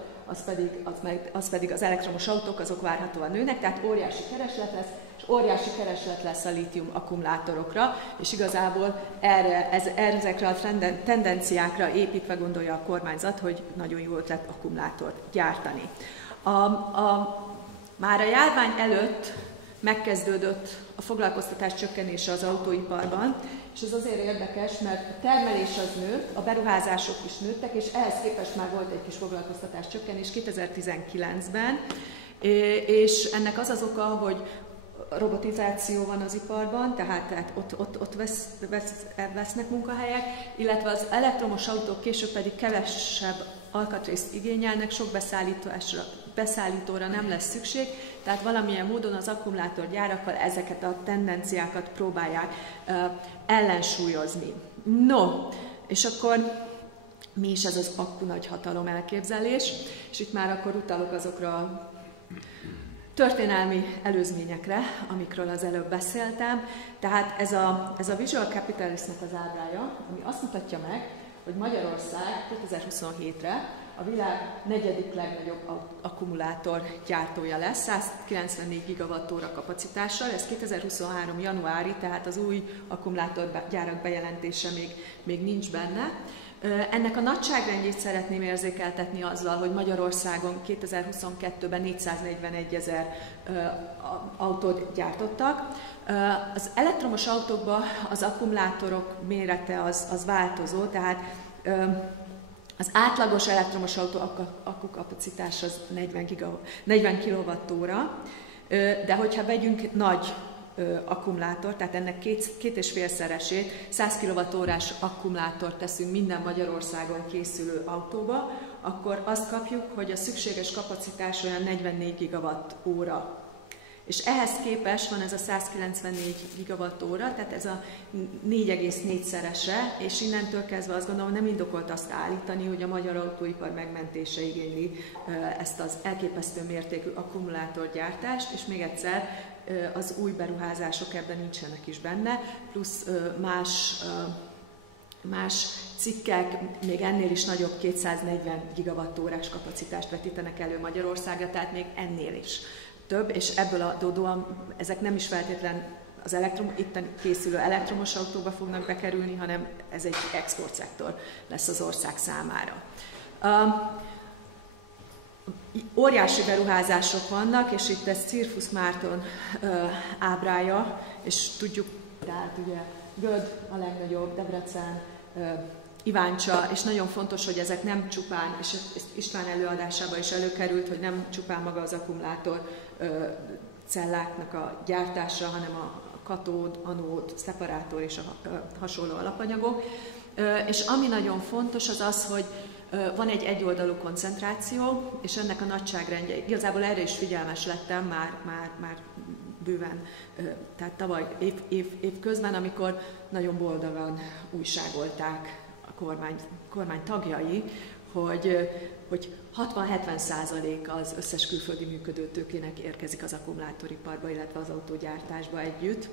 az pedig az elektromos autók, azok várhatóan nőnek, tehát óriási kereslet lesz, és óriási kereslet lesz a lítium akkumulátorokra, és igazából ezekre a tendenciákra építve gondolja a kormányzat, hogy nagyon jó ötlet akkumulátort gyártani. Már a járvány előtt megkezdődött a foglalkoztatás csökkenése az autóiparban, és ez azért érdekes, mert a termelés az nőtt, a beruházások is nőttek, és ehhez képest már volt egy kis foglalkoztatás csökkenés 2019-ben, és ennek az az oka, hogy robotizáció van az iparban, tehát ott vesznek munkahelyek, illetve az elektromos autók később pedig kevesebb alkatrészt igényelnek, sok beszállítóra nem lesz szükség, tehát valamilyen módon az akkumulátorgyárakkal ezeket a tendenciákat próbálják ellensúlyozni. No, és akkor mi is ez az akku nagyhatalom elképzelés, és itt már akkor utalok azokra a történelmi előzményekre, amikről az előbb beszéltem. Tehát ez a Visual Capitalistnak az ábrája, ami azt mutatja meg, hogy Magyarország 2027-re a világ 4. legnagyobb akkumulátor gyártója lesz, 194 gigawattóra kapacitással, ez 2023. januári, tehát az új akkumulátorgyárak bejelentése még nincs benne. Ennek a nagyságrendjét szeretném érzékeltetni azzal, hogy Magyarországon 2022-ben 441 000 autót gyártottak. Az elektromos autókban az akkumulátorok mérete az változó, tehát az átlagos elektromos autó akkukapacitás az 40 kWh, de hogyha vegyünk nagy akkumulátor, tehát ennek 2,5-szeresét, 100 kWh-s akkumulátort teszünk minden Magyarországon készülő autóba, akkor azt kapjuk, hogy a szükséges kapacitás olyan 44 GWh. És ehhez képest van ez a 194 GWh, tehát ez a 4,4-szerese, és innentől kezdve azt gondolom, nem indokolt azt állítani, hogy a magyar autóipar megmentése igényli ezt az elképesztő mértékű akkumulátorgyártást, és még egyszer az új beruházások ebben nincsenek is benne, plusz más cikkek még ennél is nagyobb 240 GWh-s kapacitást vetítenek elő Magyarországra, tehát még ennél is több, és ebből adódóan ezek nem is feltétlen az itt készülő elektromos autóba fognak bekerülni, hanem ez egy exportszektor lesz az ország számára. Óriási beruházások vannak, és itt ez Cirfusz Márton ábrája, és tudjuk, tehát ugye Göd a legnagyobb, Debrecen, Iváncsa, és nagyon fontos, hogy ezek nem csupán, és István előadásában is előkerült, hogy nem csupán maga az akkumulátor celláknak a gyártása, hanem a katód, anód, szeparátor és a hasonló alapanyagok. És ami nagyon fontos az az, hogy van egy egyoldalú koncentráció, és ennek a nagyságrendje, igazából erre is figyelmes lettem már bőven, tehát tavaly év közben, amikor nagyon boldogan újságolták a kormány tagjai, hogy 60-70% az összes külföldi működőtőkének érkezik az akkumulátoriparba, illetve az autógyártásba együtt,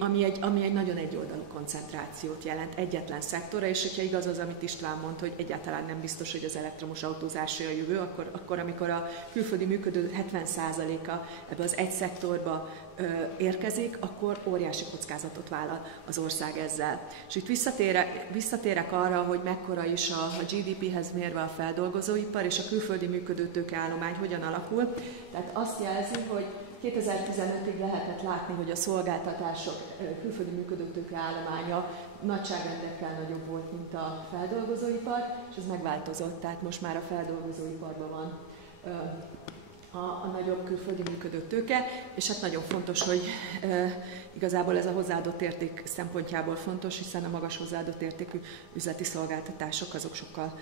ami egy nagyon egyoldalú koncentrációt jelent egyetlen szektorra, és hogyha igaz az, amit István mond, hogy egyáltalán nem biztos, hogy az elektromos autózás a jövő, akkor amikor a külföldi működő 70%-a ebbe az egy szektorba érkezik, akkor óriási kockázatot vállal az ország ezzel. És itt visszatérek arra, hogy mekkora is a GDP-hez mérve a feldolgozóipar és a külföldi működőtőkeállomány hogyan alakul. Tehát azt jelzi, hogy 2015-ig lehetett látni, hogy a szolgáltatások külföldi működőtőkeállománya nagyságrendekkel nagyobb volt, mint a feldolgozóipar, és ez megváltozott, tehát most már a feldolgozóiparban van a nagyobb külföldi működőtőke, és hát nagyon fontos, hogy igazából ez a hozzáadott érték szempontjából fontos, hiszen a magas hozzáadott értékű üzleti szolgáltatások azok sokkal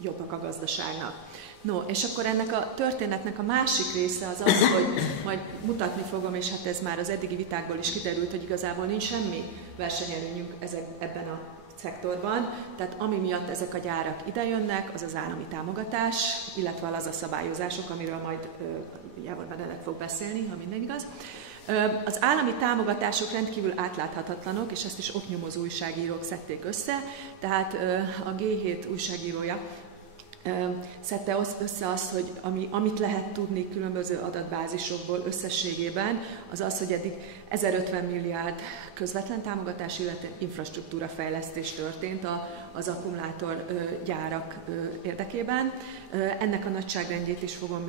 jobbak a gazdaságnak. No, és akkor ennek a történetnek a másik része az az, hogy majd mutatni fogom, és hát ez már az eddigi vitákból is kiderült, hogy igazából nincs semmi versenyelőnyünk ebben a szektorban, tehát ami miatt ezek a gyárak idejönnek, az az állami támogatás, illetve az a szabályozások, amiről majd Jávor Benedek fog beszélni, ha minden igaz. Az állami támogatások rendkívül átláthatatlanok, és ezt is oknyomozó újságírók szedték össze, tehát a G7 újságírója szedte össze azt, hogy amit lehet tudni különböző adatbázisokból összességében, az az, hogy eddig 1050 milliárd közvetlen támogatás, illetve infrastruktúrafejlesztés történt az akkumulátorgyárak érdekében. Ennek a nagyságrendjét is fogom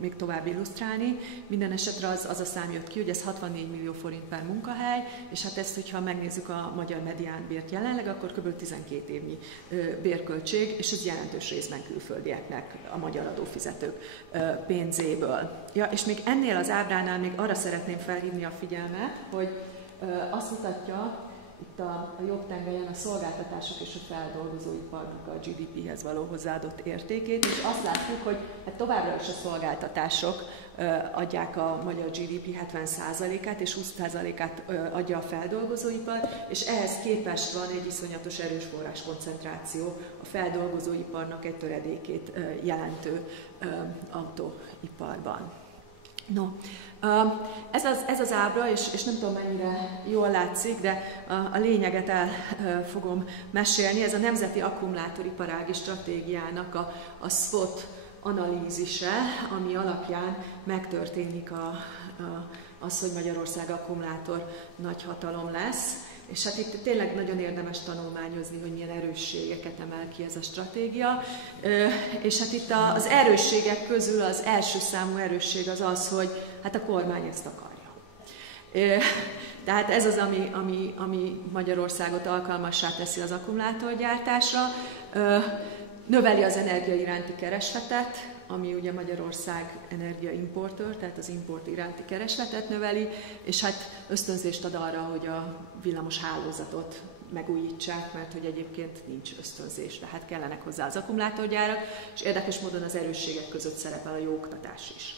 még tovább illusztrálni. Minden esetre az a szám jött ki, hogy ez 64 millió forint per munkahely, és hát ezt, hogyha megnézzük a magyar mediánbért jelenleg, akkor kb. 12 évnyi bérköltség, és ez jelentős részben külföldieknek, a magyar adófizetők pénzéből. Ja, és még ennél az ábránál még arra szeretném felhívni a figyelmet, hogy azt mutatja itt a jobb tengelyen a szolgáltatások és a feldolgozóiparnak a GDP-hez való hozzáadott értékét, és azt látjuk, hogy hát továbbra is a szolgáltatások adják a magyar GDP 70%-át, és 20%-át adja a feldolgozóipar, és ehhez képest van egy iszonyatos erős forráskoncentráció a feldolgozóiparnak egy töredékét jelentő autóiparban. No, ez az ábra, és nem tudom mennyire jól látszik, de a lényeget el fogom mesélni. Ez a Nemzeti Akkumulátoriparági Stratégiának a SWOT analízise, ami alapján megtörténik az, hogy Magyarország akkumulátor nagyhatalom lesz. És hát itt tényleg nagyon érdemes tanulmányozni, hogy milyen erősségeket emel ki ez a stratégia. És hát itt az erősségek közül az első számú erősség az az, hogy hát a kormány ezt akarja. Tehát ez az, ami Magyarországot alkalmassá teszi az akkumulátorgyártásra. Növeli az energia iránti keresletet, ami ugye Magyarország energiaimportőr, tehát az import iránti keresletet növeli, és hát ösztönzést ad arra, hogy a villamos hálózatot megújítsák, mert hogy egyébként nincs ösztönzés, tehát kellenek hozzá az akkumulátorgyárak, és érdekes módon az erősségek között szerepel a jó oktatás is.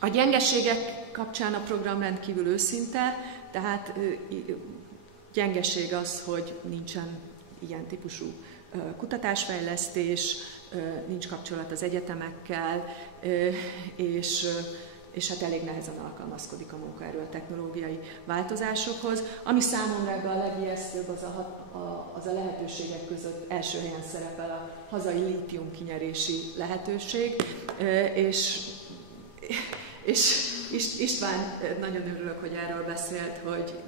A gyengeségek kapcsán a program rendkívül őszinte, tehát gyengeség az, hogy nincsen ilyen típusú kutatásfejlesztés, nincs kapcsolat az egyetemekkel, és hát elég nehezen alkalmazkodik a munkaerő a technológiai változásokhoz. Ami számomra ebben a legijesztőbb, az a lehetőségek között első helyen szerepel a hazai lítium kinyerési lehetőség, és István, nagyon örülök, hogy erről beszélt, hogy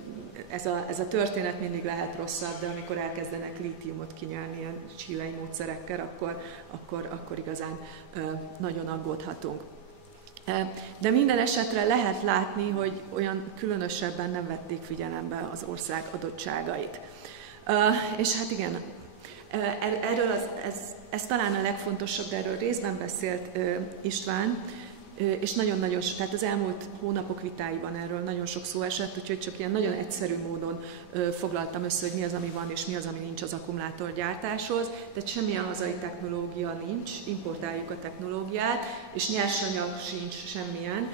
ez a történet mindig lehet rosszabb, de amikor elkezdenek lítiumot kinyerni ilyen chilei módszerekkel, akkor igazán nagyon aggódhatunk. De minden esetre lehet látni, hogy olyan különösebben nem vették figyelembe az ország adottságait. És hát igen, erről ez talán a legfontosabb, de erről részben beszélt István, és nagyon-nagyon, tehát az elmúlt hónapok vitáiban erről nagyon sok szó esett, úgyhogy csak ilyen nagyon egyszerű módon foglaltam össze, hogy mi az, ami van, és mi az, ami nincs az akkumulátorgyártáshoz. Tehát semmilyen hazai technológia nincs, importáljuk a technológiát, és nyersanyag sincs semmilyen.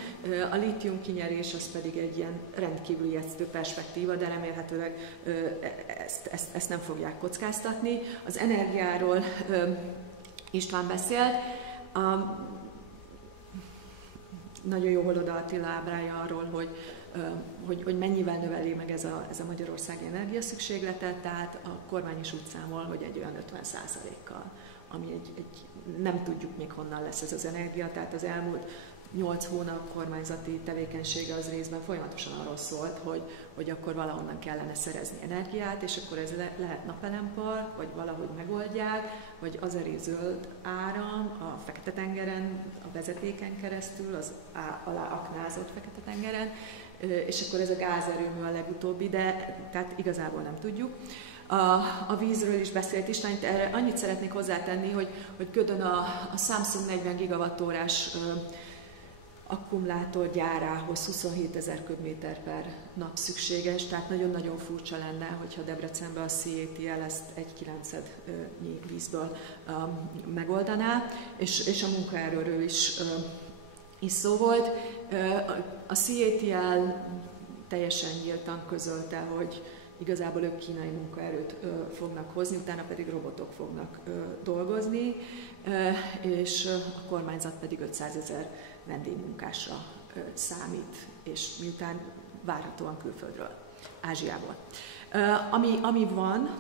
A lítium kinyerés az pedig egy ilyen rendkívül ijesztő perspektíva, de remélhetőleg ezt nem fogják kockáztatni. Az energiáról István beszélt. Nagyon jó Holoda Attila ábrája arról, hogy mennyivel növeli meg ez a magyarországi energiaszükségletet, tehát a kormány is úgy számol, hogy egy olyan 50%-kal, ami nem tudjuk még honnan lesz ez az energia, tehát az elmúlt 8 hónap kormányzati tevékenysége az részben folyamatosan arról szólt, hogy akkor valahonnan kellene szerezni energiát, és akkor ez lehet napelempark, vagy valahogy megoldják, vagy azeri-zöld áram a Fekete-tengeren, a vezetéken keresztül, az alá aknázott Fekete-tengeren, és akkor ez a gázerőmű a legutóbbi, de tehát igazából nem tudjuk. A vízről is beszélt István, erre annyit szeretnék hozzátenni, hogy Gödön a Samsung 40 gigawattórás akkumulátorgyárához 27 000 köbméter per nap szükséges, tehát nagyon-nagyon furcsa lenne, hogyha Debrecenben a CATL ezt 1/9 vízből megoldaná, és a munkaerőről is szó volt. A CATL teljesen nyíltan közölte, hogy igazából ők kínai munkaerőt fognak hozni, utána pedig robotok fognak dolgozni, és a kormányzat pedig 500 000 vendégmunkásra számít, és miután várhatóan külföldről, Ázsiából. Ami van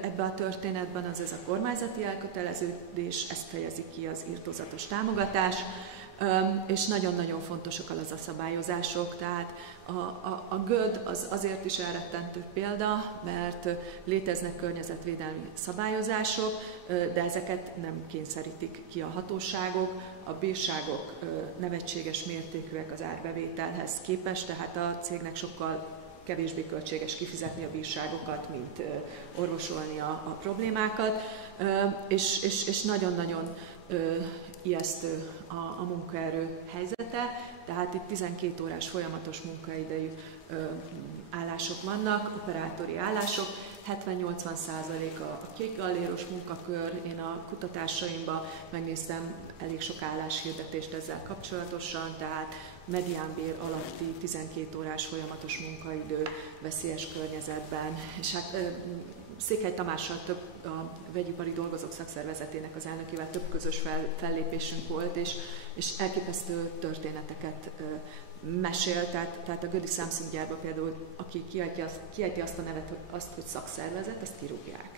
ebben a történetben, az ez a kormányzati elköteleződés, ezt fejezi ki az irtózatos támogatás, és nagyon-nagyon fontosak az a szabályozások, tehát a GÖD az azért is elrettentő példa, mert léteznek környezetvédelmi szabályozások, de ezeket nem kényszerítik ki a hatóságok, a bírságok nevetséges mértékűek az árbevételhez képest, tehát a cégnek sokkal kevésbé költséges kifizetni a bírságokat, mint orvosolni a problémákat, és nagyon-nagyon ijesztő a munkaerő helyzete, tehát itt 12 órás folyamatos munkaidejű állások vannak, operátori állások, 70-80% a kékgalléros munkakör. Én a kutatásaimban megnéztem elég sok álláshirdetést ezzel kapcsolatosan, tehát mediánbér alatti 12 órás folyamatos munkaidő veszélyes környezetben, és hát Székely Tamással a Vegyipari Dolgozók Szakszervezetének az elnökével több közös fellépésünk volt, és elképesztő történeteket mesél, tehát a Gödi Samsung gyárban például, aki kiejti azt a nevet, hogy szakszervezet, azt kirúgják.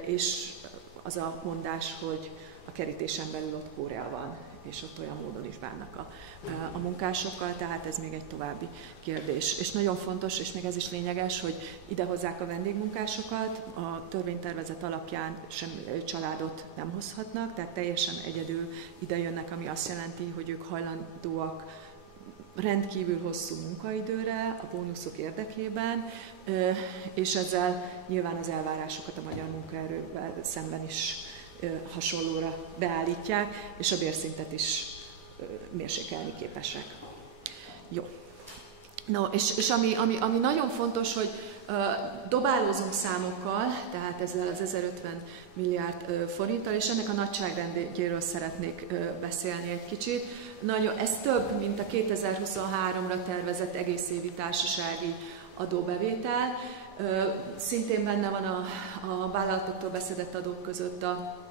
És az a mondás, hogy a kerítésen belül ott Korea van, és ott olyan módon is bánnak a munkásokkal, tehát ez még egy további kérdés. És nagyon fontos, és még ez is lényeges, hogy idehozzák a vendégmunkásokat, a törvénytervezet alapján sem családot nem hozhatnak, tehát teljesen egyedül idejönnek, ami azt jelenti, hogy ők hajlandóak rendkívül hosszú munkaidőre, a bónuszok érdekében, és ezzel nyilván az elvárásokat a magyar munkaerővel szemben is hasonlóra beállítják, és a bérszintet is mérsékelni képesek. Jó. No, és ami nagyon fontos, hogy dobálózunk számokkal, tehát ezzel az 1050 milliárd forinttal, és ennek a nagyságrendjéről szeretnék beszélni egy kicsit. Ez több, mint a 2023-ra tervezett egész évi társasági adóbevétel. Szintén benne van a vállalatoktól beszedett adók között a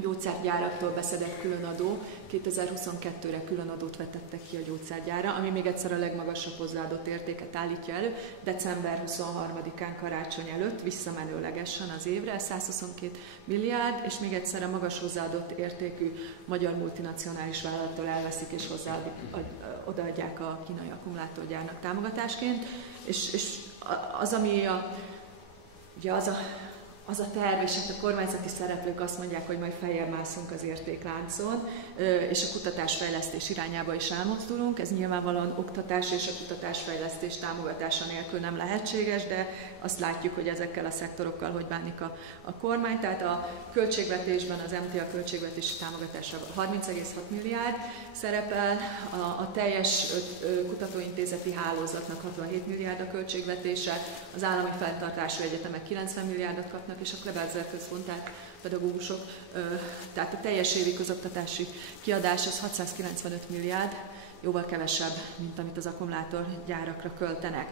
gyógyszergyáraktól beszedett különadó. 2022-re különadót vetettek ki a gyógyszergyára, ami még egyszer a legmagasabb hozzáadott értéket állítja elő. December 23-án karácsony előtt visszamenőlegesen az évre, 122 milliárd, és még egyszer a magas hozzáadott értékű magyar multinacionális vállalattól elveszik és odaadják a kínai akkumulátorgyárnak támogatásként. És az, ami ugye az a terv, és hát a kormányzati szereplők azt mondják, hogy majd feljebb mászunk az értékláncon, és a kutatásfejlesztés irányába is elmozdulunk. Ez nyilvánvalóan oktatás és a kutatásfejlesztés támogatása nélkül nem lehetséges, de azt látjuk, hogy ezekkel a szektorokkal hogy bánik a kormány. Tehát a költségvetésben az MTA költségvetési támogatása 30,6 milliárd szerepel, a teljes kutatóintézeti hálózatnak 67 milliárd a költségvetése, az állami fenntartású egyetemek 90 milliárdot kapnak, és a Kleberszer Központ, tehát pedagógusok, tehát a teljes évi közoktatási kiadás az 695 milliárd, jóval kevesebb, mint amit az akkumulátorgyárakra költenek.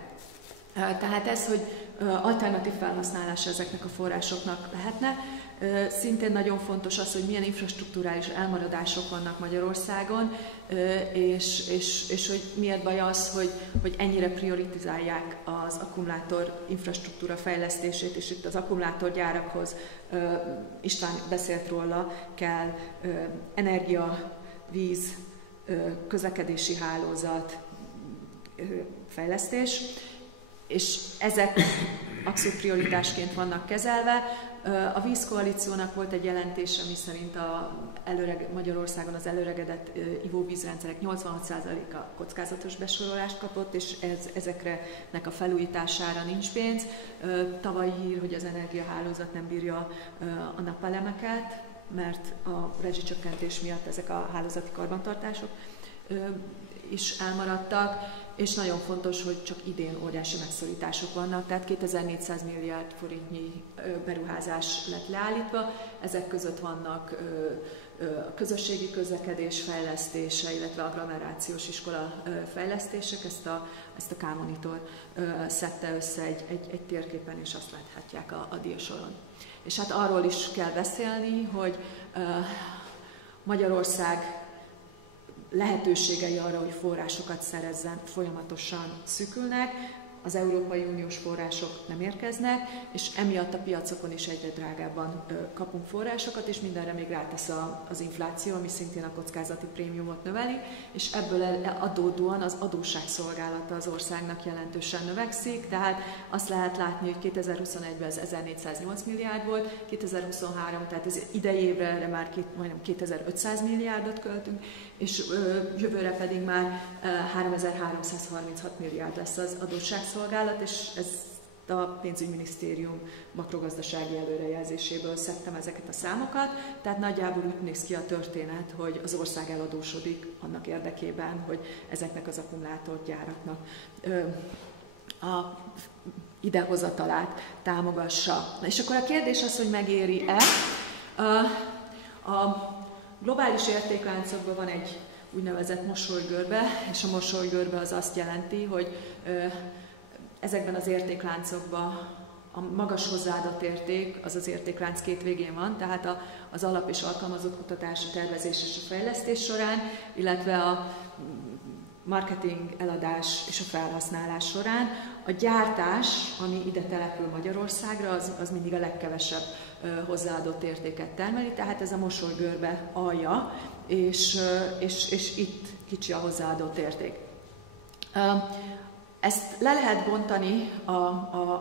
Tehát ez, hogy alternatív felhasználása ezeknek a forrásoknak lehetne. Szintén nagyon fontos az, hogy milyen infrastrukturális elmaradások vannak Magyarországon, és hogy miért baj az, hogy ennyire prioritizálják az akkumulátor infrastruktúra fejlesztését, és itt az akkumulátorgyárakhoz, István beszélt róla, kell energia, víz, közlekedési hálózat, fejlesztés, és ezek abszolút prioritásként vannak kezelve. A vízkoalíciónak volt egy jelentése, miszerint Magyarországon az előregedett ivóvízrendszerek 86%-a kockázatos besorolást kapott, és ezeknek a felújítására nincs pénz. Tavalyi hír, hogy az energiahálózat nem bírja a napelemeket, mert a rezsicsökkentés miatt ezek a hálózati karbantartások is elmaradtak, és nagyon fontos, hogy csak idén óriási megszorítások vannak, tehát 2400 milliárd forintnyi beruházás lett leállítva, ezek között vannak a közösségi közlekedés fejlesztése, illetve agglomerációs iskola fejlesztések, ezt a K-Monitor szedte össze egy térképen, és azt láthatják a díjsoron. És hát arról is kell beszélni, hogy Magyarország lehetőségei arra, hogy forrásokat szerezzen, folyamatosan szűkülnek, az Európai Uniós források nem érkeznek, és emiatt a piacokon is egyre drágábban kapunk forrásokat, és mindenre még rátesz az infláció, ami szintén a kockázati prémiumot növeli, és ebből adódóan az adósságszolgálata az országnak jelentősen növekszik, tehát azt lehet látni, hogy 2021-ben ez 1408 milliárd volt, 2023, tehát ez idei évre erre már majdnem 2500 milliárdot költünk, és jövőre pedig már 3336 milliárd lesz az adósságszolgálat, és ezt a pénzügyminisztérium makrogazdasági előrejelzéséből szedtem ezeket a számokat, tehát nagyjából úgy néz ki a történet, hogy az ország eladósodik annak érdekében, hogy ezeknek az akkumulátorgyáraknak a idehozatalát támogassa. És akkor a kérdés az, hogy megéri-e. A globális értékláncokban van egy úgynevezett mosolygörbe, és a mosolygörbe az azt jelenti, hogy ezekben az értékláncokban a magas hozzáadott érték, az értéklánc két végén van, tehát az alap- és alkalmazott kutatás, a tervezés és a fejlesztés során, illetve a marketing, eladás és a felhasználás során. A gyártás, ami ide települ Magyarországra, az mindig a legkevesebb hozzáadott értéket termeli, tehát ez a mosolygörbe alja, és itt kicsi a hozzáadott érték. Ezt le lehet bontani az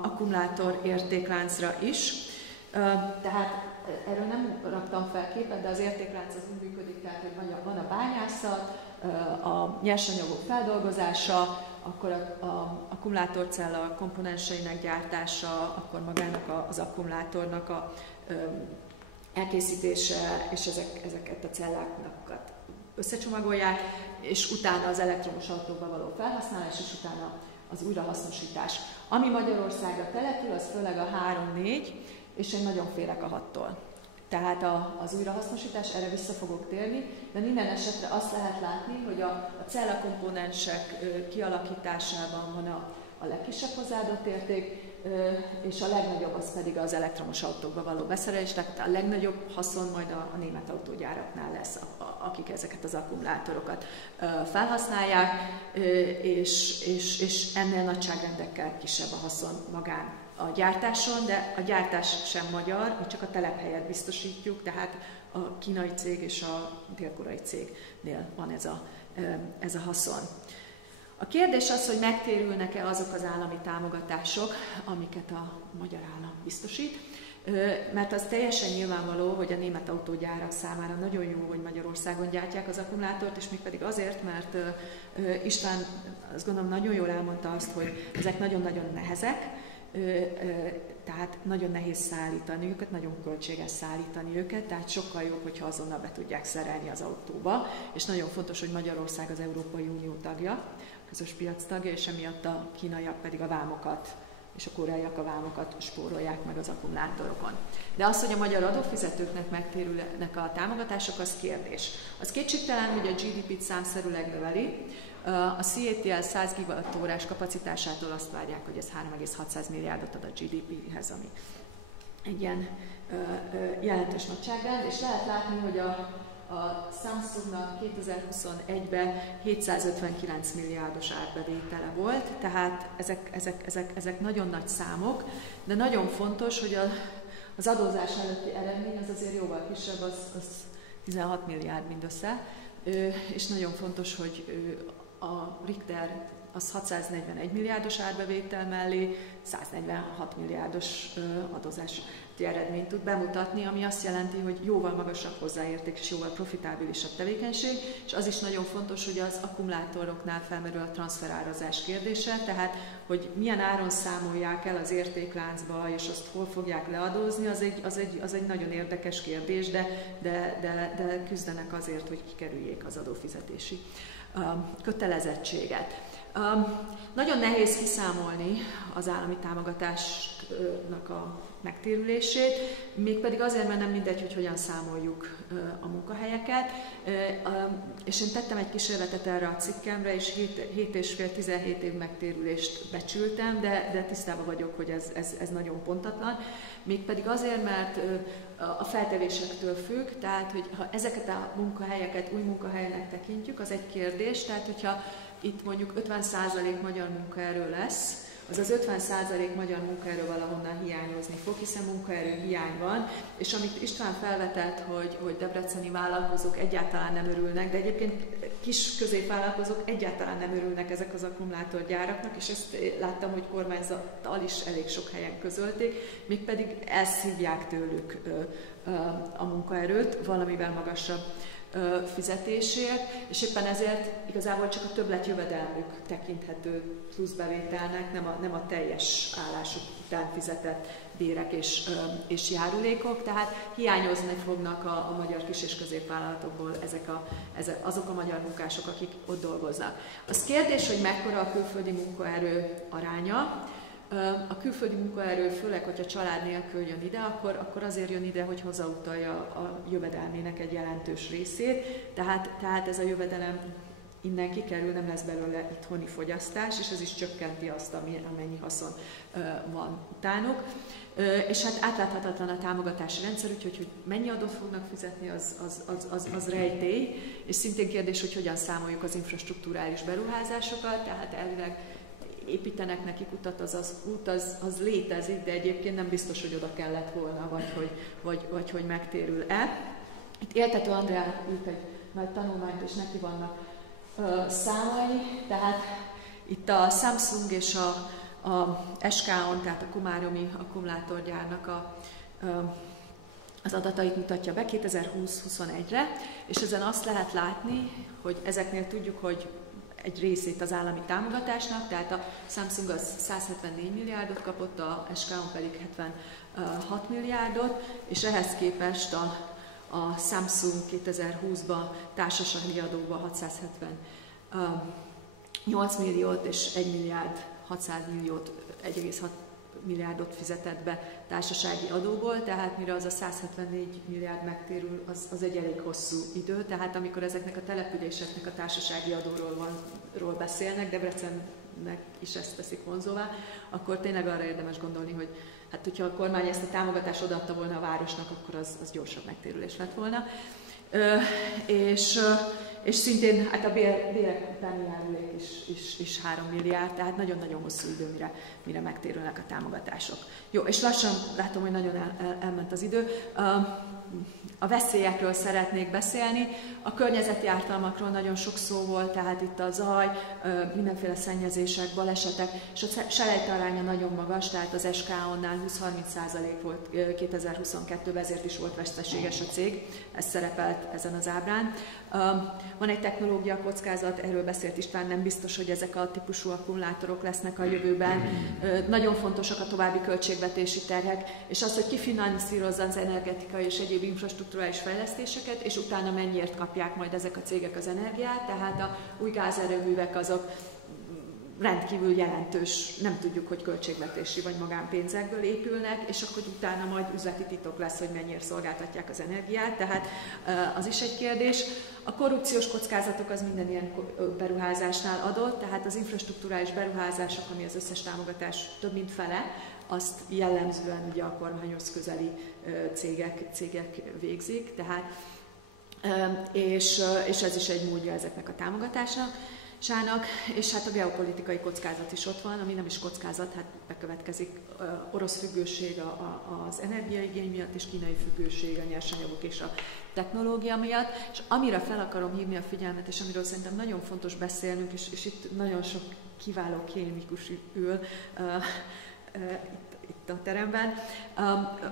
akkumulátor értékláncra is, tehát erről nem raktam fel képet, de az értéklánc az úgy működik, tehát hogy van a bányászat, a nyersanyagok feldolgozása, akkor az akkumulátorcella komponenseinek gyártása, akkor magának az akkumulátornak a elkészítése, és ezeket a cellákat összecsomagolják, és utána az elektromos autókban való felhasználás, és utána az újrahasznosítás. Ami Magyarországra települ, az főleg a 3-4, és én nagyon félek a 6-tól. Tehát az újrahasznosítás, erre vissza fogok térni, de minden esetre azt lehet látni, hogy a cellakomponensek kialakításában van a legkisebb hozzáadott érték, és a legnagyobb az pedig az elektromos autókba való beszerelés, tehát a legnagyobb haszon majd a német autógyáraknál lesz, akik ezeket az akkumulátorokat felhasználják, és ennél nagyságrendekkel kisebb a haszon magán a gyártáson, de a gyártás sem magyar, mi csak a telephelyet biztosítjuk, tehát a kínai cég és a dél-koreai cégnél van ez a haszon. A kérdés az, hogy megtérülnek-e azok az állami támogatások, amiket a magyar állam biztosít, mert az teljesen nyilvánvaló, hogy a német autógyárak számára nagyon jó, hogy Magyarországon gyártják az akkumulátort, és mégpedig azért, mert István azt gondolom nagyon jól elmondta azt, hogy ezek nagyon-nagyon nehezek, tehát nagyon nehéz szállítani őket, nagyon költséges szállítani őket, tehát sokkal jobb, hogyha azonnal be tudják szerelni az autóba, és nagyon fontos, hogy Magyarország az Európai Unió tagja, közös piac tagja, és emiatt a kínaiak pedig a vámokat, és a koreaiak a vámokat spórolják meg az akkumulátorokon. De az, hogy a magyar adófizetőknek megtérülnek a támogatások, az kérdés. Az kétségtelen, hogy a GDP-t számszerűleg növeli. A CATL 100 gigawattórás kapacitásától azt várják, hogy ez 3,6 milliárdot ad a GDP-hez, ami egy ilyen jelentős nagyságrend, és lehet látni, hogy a Samsungnak 2021-ben 759 milliárdos árbevétele volt, tehát ezek nagyon nagy számok, de nagyon fontos, hogy az adózás előtti eredmény az azért jóval kisebb, az 16 milliárd mindössze, és nagyon fontos, hogy a Richter az 641 milliárdos árbevétel mellé 146 milliárdos adózási eredményt tud bemutatni, ami azt jelenti, hogy jóval magasabb hozzáérték és jóval profitábilisabb tevékenység, és az is nagyon fontos, hogy az akkumulátoroknál felmerül a transferárazás kérdése, tehát hogy milyen áron számolják el az értékláncba, és azt hol fogják leadózni, az egy nagyon érdekes kérdés, de küzdenek azért, hogy kikerüljék az adófizetési kötelezettséget. Nagyon nehéz kiszámolni az állami támogatásnak a megtérülését, mégpedig azért, mert nem mindegy, hogy hogyan számoljuk a munkahelyeket. És én tettem egy kísérletet erre a cikkemre, és 7,5-17 év megtérülést becsültem, de tisztában vagyok, hogy ez nagyon pontatlan. Mégpedig azért, mert a feltevésektől függ, tehát hogy ha ezeket a munkahelyeket új munkahelynek tekintjük, az egy kérdés, tehát hogyha itt mondjuk 50% magyar munkaerő lesz, az 50% magyar munkaerő valahonnan hiányozni fog, hiszen munkaerő hiány van, és amit István felvetett, hogy debreceni vállalkozók egyáltalán nem örülnek, de egyébként kis középvállalkozók egyáltalán nem örülnek ezek az akkumulátorgyáraknak, és ezt láttam, hogy kormányzattal is elég sok helyen közölték, mégpedig elszívják tőlük a munkaerőt valamivel magasabb fizetésért, és éppen ezért igazából csak a többletjövedelmük tekinthető pluszbevételnek, nem a teljes állásuk után fizetett bérek és járulékok, tehát hiányozni fognak a magyar kis- és középvállalatokból azok a magyar munkások, akik ott dolgoznak. Az kérdés, hogy mekkora a külföldi munkaerő aránya. A külföldi munkaerő, főleg, hogyha család nélkül jön ide, akkor azért jön ide, hogy hazautalja a jövedelmének egy jelentős részét, tehát ez a jövedelem innen kikerül, nem lesz belőle itthoni fogyasztás, és ez is csökkenti azt, amennyi haszon van utánuk. És hát átláthatatlan a támogatási rendszer, úgyhogy hogy mennyi adót fognak fizetni, az rejtély, és szintén kérdés, hogy hogyan számoljuk az infrastrukturális beruházásokat, tehát elvileg építenek nekik utat, az út az létezik, de egyébként nem biztos, hogy oda kellett volna, vagy hogy megtérül-e. Itt Éltető Andrea írt egy nagy tanulmányt, és neki vannak számai, tehát itt a Samsung és a SK-on, tehát a komáromi akkumulátorgyárnak az adatait mutatja be 2020-21-re, és ezen azt lehet látni, hogy ezeknél tudjuk, hogy egy részét az állami támogatásnak, tehát a Samsung az 174 milliárdot kapott, a SK-on pedig 76 milliárdot, és ehhez képest a Samsung 2020-ban társasági adóban 678 milliót és 1 milliárd 600 milliót, 1,6 milliárdot fizetett be társasági adóból, tehát mire az a 174 milliárd megtérül, az egy elég hosszú idő, tehát amikor ezeknek a településeknek a társasági adóról beszélnek, Debrecennek is ezt teszik vonzóvá, akkor tényleg arra érdemes gondolni, hogy hát hogyha a kormány ezt a támogatást odaadta volna a városnak, akkor az gyorsabb megtérülés lett volna. És szintén hát a bérek utáni járulék is 3 milliárd, tehát nagyon-nagyon hosszú idő, mire megtérülnek a támogatások. Jó, és lassan látom, hogy nagyon elment az idő. A veszélyekről szeretnék beszélni. A környezeti ártalmakról nagyon sok szó volt, tehát itt a zaj, mindenféle szennyezések, balesetek, és a selejtaránya nagyon magas, tehát az SK-onnál 20-30% volt 2022-ben, ezért is volt veszteséges a cég, ez szerepelt ezen az ábrán. Van egy technológia kockázat, erről beszélt István, nem biztos, hogy ezek a típusú akkumulátorok lesznek a jövőben. Nagyon fontosak a további költségvetési terhek, és az, hogy ki finanszírozza az energetikai és egyéb infrastrukturális fejlesztéseket, és utána mennyiért kapják majd ezek a cégek az energiát, tehát a új gázerőművek azok rendkívül jelentős, nem tudjuk, hogy költségvetési vagy magánpénzekből épülnek, és akkor utána majd üzleti titok lesz, hogy mennyire szolgáltatják az energiát, tehát az is egy kérdés. A korrupciós kockázatok az minden ilyen beruházásnál adott, tehát az infrastrukturális beruházások, ami az összes támogatás több mint fele, azt jellemzően ugye a kormányhoz közeli cégek végzik, tehát, és ez is egy módja ezeknek a támogatásának, és hát a geopolitikai kockázat is ott van, ami nem is kockázat, hát bekövetkezik orosz függőség az energiaigény miatt, és kínai függőség a nyersanyagok és a technológia miatt, és amire fel akarom hívni a figyelmet, és amiről szerintem nagyon fontos beszélnünk, és itt nagyon sok kiváló kémikus ül itt a teremben.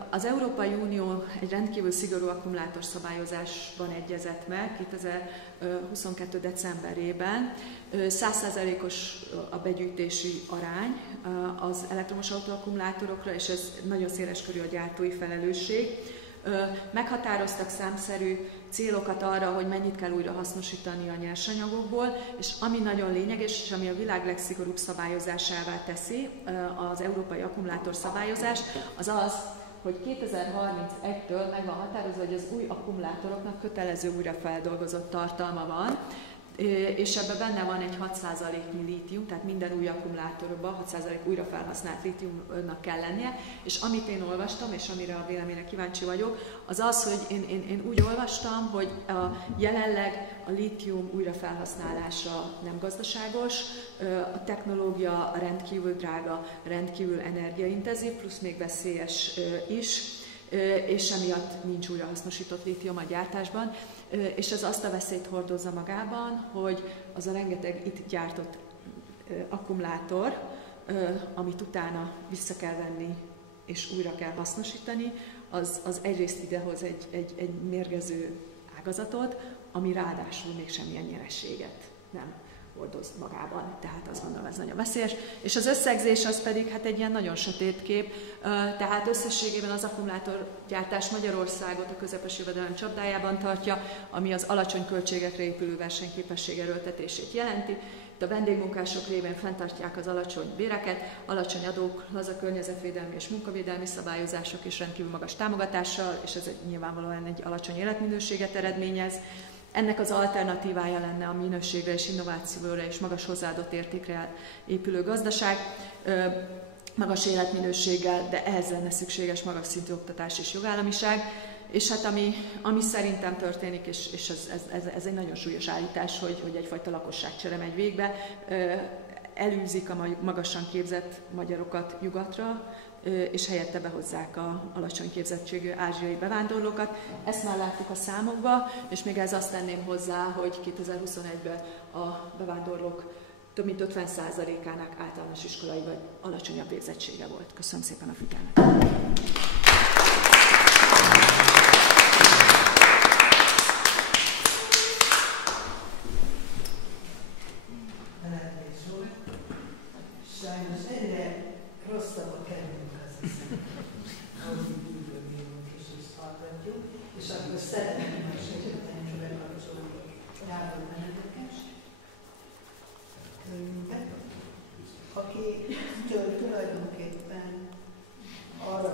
Az Európai Unió egy rendkívül szigorú akkumulátorszabályozásban egyezett meg 2022. decemberében. 100%-os a begyűjtési arány az elektromos autóakkumulátorokra, és ez nagyon széles körű a gyártói felelősség. Meghatároztak számszerű célokat arra, hogy mennyit kell újra hasznosítani a nyersanyagokból, és ami nagyon lényeges, és ami a világ legszigorúbb szabályozásává teszi az európai akkumulátor szabályozást, az az, hogy 2031-től meg van határozva, hogy az új akkumulátoroknak kötelező újrafeldolgozott tartalma van, és ebben benne van egy 6%-nyi lítium, tehát minden új akkumulátorban 6% újra felhasznált lítiumnak kell lennie, és amit én olvastam, és amire a véleményre kíváncsi vagyok, az az, hogy én úgy olvastam, hogy jelenleg a lítium újrafelhasználása nem gazdaságos, a technológia rendkívül drága, rendkívül energiaintenzív, plusz még veszélyes is, és emiatt nincs újrahasznosított lítium a gyártásban, és ez azt a veszélyt hordozza magában, hogy az a rengeteg itt gyártott akkumulátor, amit utána vissza kell venni és újra kell hasznosítani, az egyrészt idehoz egy mérgező ágazatot, ami ráadásul még semmilyen nyerességet nem hordoz magában, tehát azt gondolom, ez nagyon veszélyes. És az összegzés az pedig hát egy ilyen nagyon sötét kép, tehát összességében az akkumulátorgyártás Magyarországot a közepes jövedelem csapdájában tartja, ami az alacsony költségekre épülő versenyképesség erőltetését jelenti. Itt a vendégmunkások révén fenntartják az alacsony béreket, alacsony adók, laza környezetvédelmi és munkavédelmi szabályozások és rendkívül magas támogatással, és ez nyilvánvalóan egy alacsony életminőséget eredményez. Ennek az alternatívája lenne a minőségre és innovációra és magas hozzáadott értékre épülő gazdaság, magas életminőséggel, de ehhez lenne szükséges magas szintű oktatás és jogállamiság. És hát ami szerintem történik, és ez egy nagyon súlyos állítás, hogy egyfajta lakosságcsere megy végbe, elűzik a magasan képzett magyarokat nyugatra, és helyette behozzák a alacsony képzettségű ázsiai bevándorlókat. Ezt már láttuk a számokba, és még ez azt tenném hozzá, hogy 2021-ben a bevándorlók több mint 50%-ának általános iskolai vagy alacsonyabb végzettsége volt. Köszönöm szépen a figyelmet! Sajnos egyre rosszabbba kerülünk, azt hiszem, ahogy bűvölgélünk és hallgatjuk, és akkor szeretném majd segíteni bekapcsolni Gábor Benedekes könyvbe, aki tulajdonképpen arra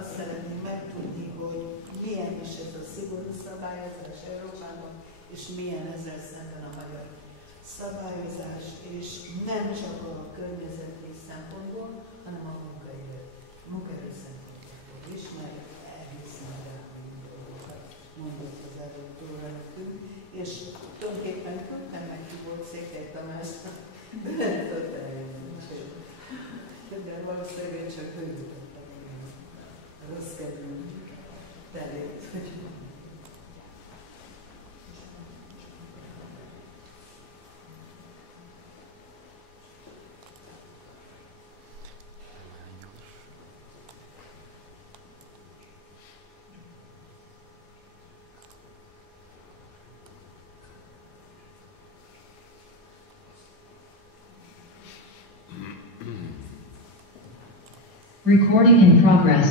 azt szeretném megtudni, hogy milyen is ez a szigorú szabályozás Európában, és milyen ezzel szemben a magyar szabályozás, és nem csak a környezeti szempontból, hanem a munkaerő szempontból is, mert egészen drámai dolgokat mondott az előttől előttünk, és tulajdonképpen nem meg ki volt Székely Tamásnak, de nem tudta eljönni, de valószínűleg csak hőzöttem a rossz kedvű terét, hogy Recording in progress.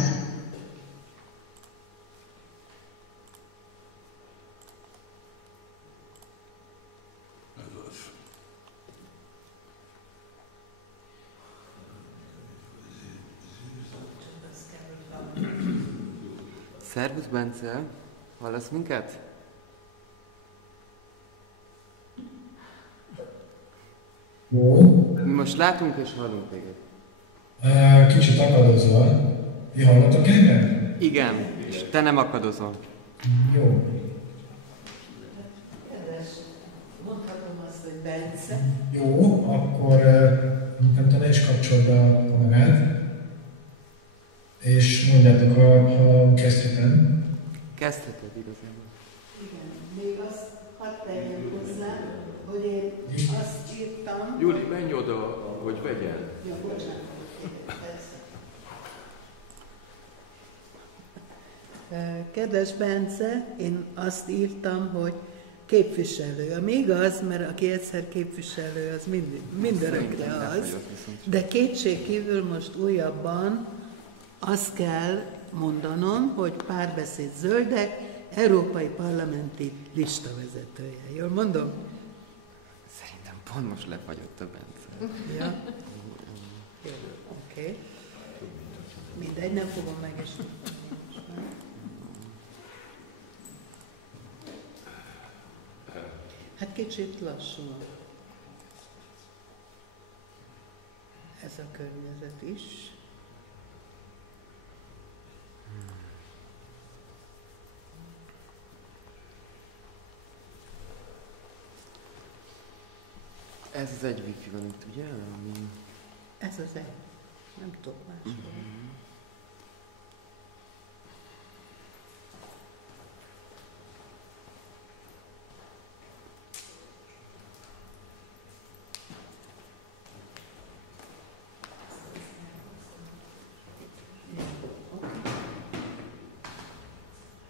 Szervusz, Bence! Hallasz minket? Jó. Mi most látunk és hallunk téged. Kicsit akadozol. Ti hallatok engem? Igen, és te nem akadozol. Jó. Kedves, mondhatom azt, hogy Bence. Jó, akkor nem tudom, is kapcsolod a kamerát. És mondjátok, ha kezdhetem. Kezdheted igazából. Igen, még azt hadd tegyem hozzá, hogy én azt írtam... Júli, menj oda, hogy vegyen. Ja, bocsánat, persze. Kedves Bence, én azt írtam, hogy képviselő. Ami igaz, mert aki egyszer képviselő, az mindörökre az. De kétség kívül most újabban azt kell mondanom, hogy Párbeszéd Zöldek európai parlamenti listavezetője. Jól mondom? Szerintem pont most lefagyott a Bence. Ja. Oké. Mindegy, nem fogom megesni. Hát kicsit lassú. Ez a környezet is. Ez az egy wifi van itt, ugye? Ami... Ez az egy. Nem tudok máshol.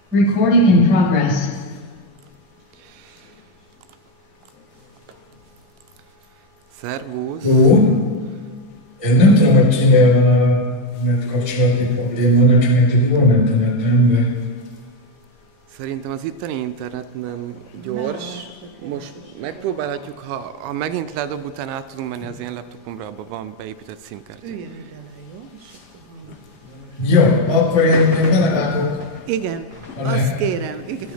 Recording in progress. Szervusz! Jó. Én nem tudom, hogy kinél van a net kapcsolati probléma, nekem itt van internetem, de... Szerintem az itteni internet nem gyors. Most megpróbálhatjuk, ha megint ledob, utána át tudunk menni az én laptopomra, abban van beépített SIM-kártya. Üljön ide le, jó? Jó, akkor én belevágok. Igen, azt kérem. Igen.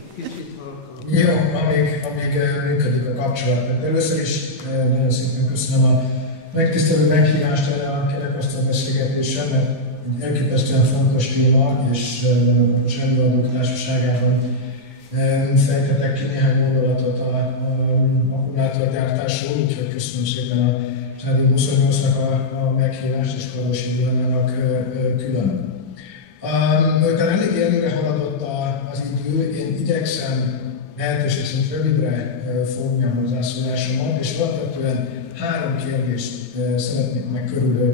Jó, amíg működik a kapcsolat. Először is nagyon szépen köszönöm a megtisztelő meghívást erre a kerekasztal beszélgetésre, mert egy elképesztően fontos téma, és most előadók társaságában fejtetek ki néhány gondolatot az akkumulátorgyártásról, úgyhogy köszönöm szépen a Rádió 28-nak a meghívást, és Kardosi Gyulanának külön. Miután elég előre haladott az idő, én igyekszem lehetőség szerint rövidre fogni a hozzászólásomat, és alapvetően 3 kérdést szeretnék meg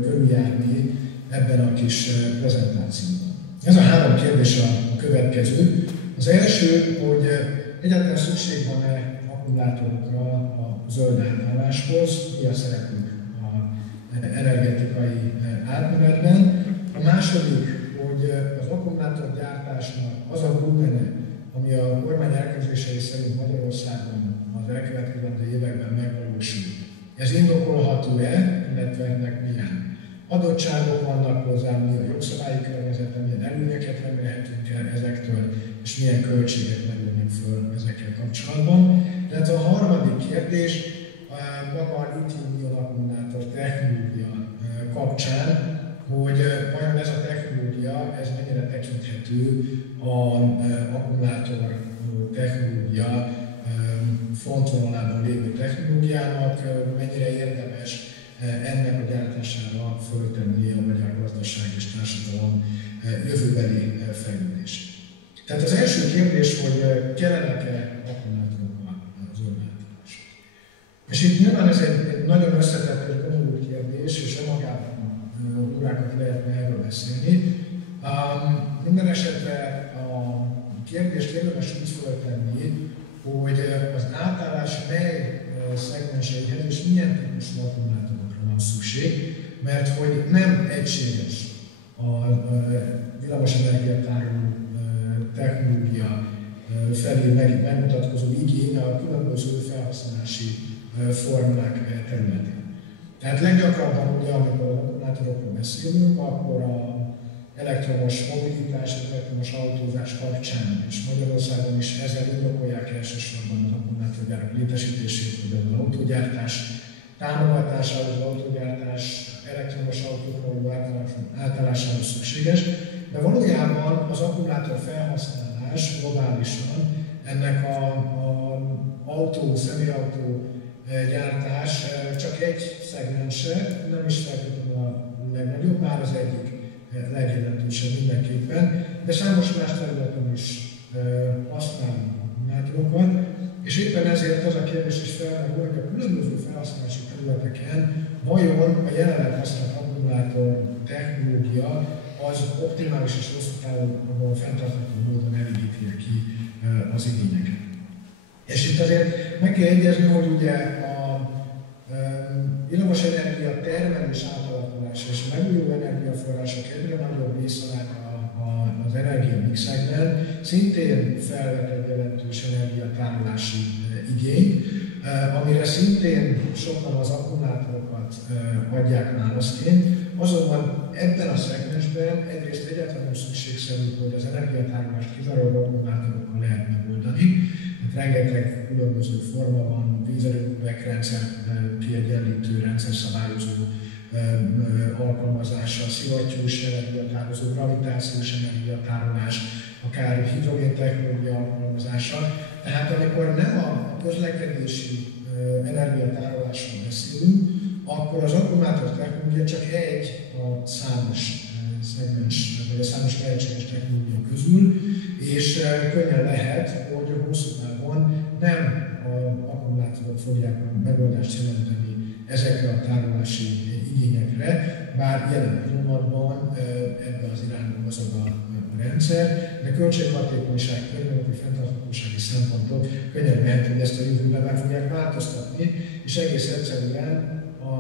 körüljárni ebben a kis prezentációban. Ez a 3 kérdés a következő. Az első, hogy egyáltalán szükség van-e akkumulátorokra a zöld átálláshoz, mi a szerepünk az energetikai átmenetben. A második, hogy az akkumulátorgyártásnak az a volumen, ami a kormány elképzelései szerint Magyarországon az elkövetkezendő években megvalósul. Ez indokolható-e, illetve ennek milyen adottságok vannak hozzá, mi a jogszabályi környezete, milyen előnyeket remélhetünk el ezektől, és milyen költségek merülnek föl ezekkel kapcsolatban. Tehát a harmadik kérdés, maga a lítium-ion akkumulátor technológia kapcsán, hogy vajon ez a technológia, ez mennyire tekinthető az akkumulátor technológia frontvonalában lévő technológiának, mennyire érdemes ennek a gyártására föltenni a magyar gazdaság és társadalom jövőbeli fejlődését. Tehát az első kérdés, hogy kellenek-e akkumulátorok a zöld átállásra. És itt nyilván ez egy nagyon összetett és bonyolult kérdés, és önmagában órákat lehetne erről beszélni. Minden esetre a kérdést érdemes úgy föltenni, hogy az átállás mely szegmenseihez és milyen típusú akkumulátorokra van szükség, mert hogy nem egységes a villamosenergiatároló technológia felé megmutatkozó igény a különböző felhasználási formák területén. Tehát leggyakrabban ugye, amikor az akkumulátorokról beszélünk, akkor az elektromos mobilitás, elektromos autózás kapcsán, és Magyarországon is ezzel indokolják elsősorban az akkumulátorgyárak létesítését, vagy az autógyártás támogatásához, az autógyártás elektromos autókról átállásához szükséges, de valójában az akkumulátor felhasználás globálisan ennek az autó, személyautó gyártás csak egy szegmense, nem is feltétlenül a legnagyobb, bár az egyik legjelentősebb mindenképpen, de számos más területen is használunk akkumulátorokat, és éppen ezért az a kérdés is felmerül, hogy a különböző felhasználási területeken vajon a jelenleg használt akkumulátor technológia az optimális és hosszú távon fenntartható módon elégíti ki az igényeket. És itt azért meg kell egyezni, hogy ugye a villamosenergia termelés átalakulása és a megújuló energiaforrások egyre nagyobb részaránya az mixekben szintén felvet egy jelentős energiatárolási igény, amire szintén sokan az akkumulátorokat adják válaszként, azonban ebben a szegmensben egyrészt egyáltalán nem szükségszerű, hogy az energiatárolást kizárólag akkumulátorokkal lehet megoldani. Rengeteg különböző forma van, vízerőművek rendszer kiegyenlítő, rendszerszabályozó alkalmazása, szivattyús energiatározó, gravitációs energiatárolás, akár hidrogén technológia alkalmazása. Tehát amikor nem a közlekedési energiatárolásról beszélünk, akkor az akkumulátor technológia csak egy a számos szegmens, vagy a számos lehetséges technológia közül, és könnyen lehet, hogy hosszú távon nem az akkumulátorok fogják a megoldást jelenteni ezekre a tárolási igényekre, bár jelen pillanatban ebben az irányba mozog a rendszer, de költséghatékonyság, környezeti fenntarthatósági szempontok könnyen lehet, hogy ezt a jövőben meg fogják változtatni, és egész egyszerűen a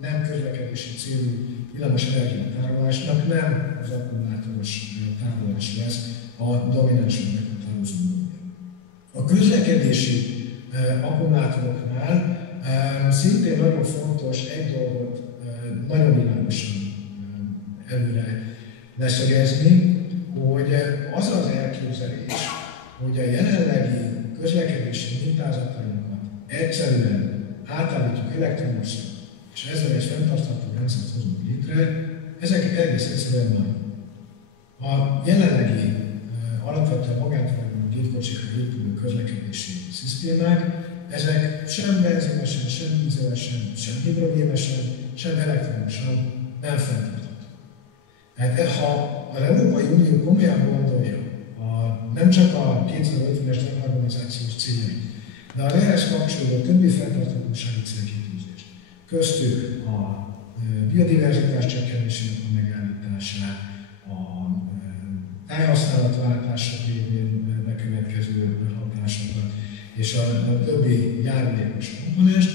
nem közlekedési célú villamos energiatárolásnak nem az akkumulátoros tárolás lesz a domináns meghatározó módja. A közlekedési akkumulátoroknál szintén nagyon fontos egy dolgot nagyon világosan előre leszögezni, hogy az az elképzelés, hogy a jelenlegi közlekedési mintázatainkat egyszerűen átállítjuk elektromosra, és ezzel egy fenntartható rendszert hozunk létre, ezek egész egyszerűen van. A jelenlegi alapvetően magántulajdonú gépkocsikra épülő közlekedési szisztémák, ezek sem benzinesen, sem dízelesen, sem hidrogénesen, sem elektromosan nem fenntarthatók. Tehát ha az Európai Unió komolyan gondolja nem csak a 2050-es dekarbonizációs céljait, de az ehhez kapcsolódó többi fenntarthatósági célkitűzést, köztük a biodiverzitás csökkenésének a megállítását, a tájhasználatváltások révén bekövetkező hatásokat és a többi járulékos komponenst,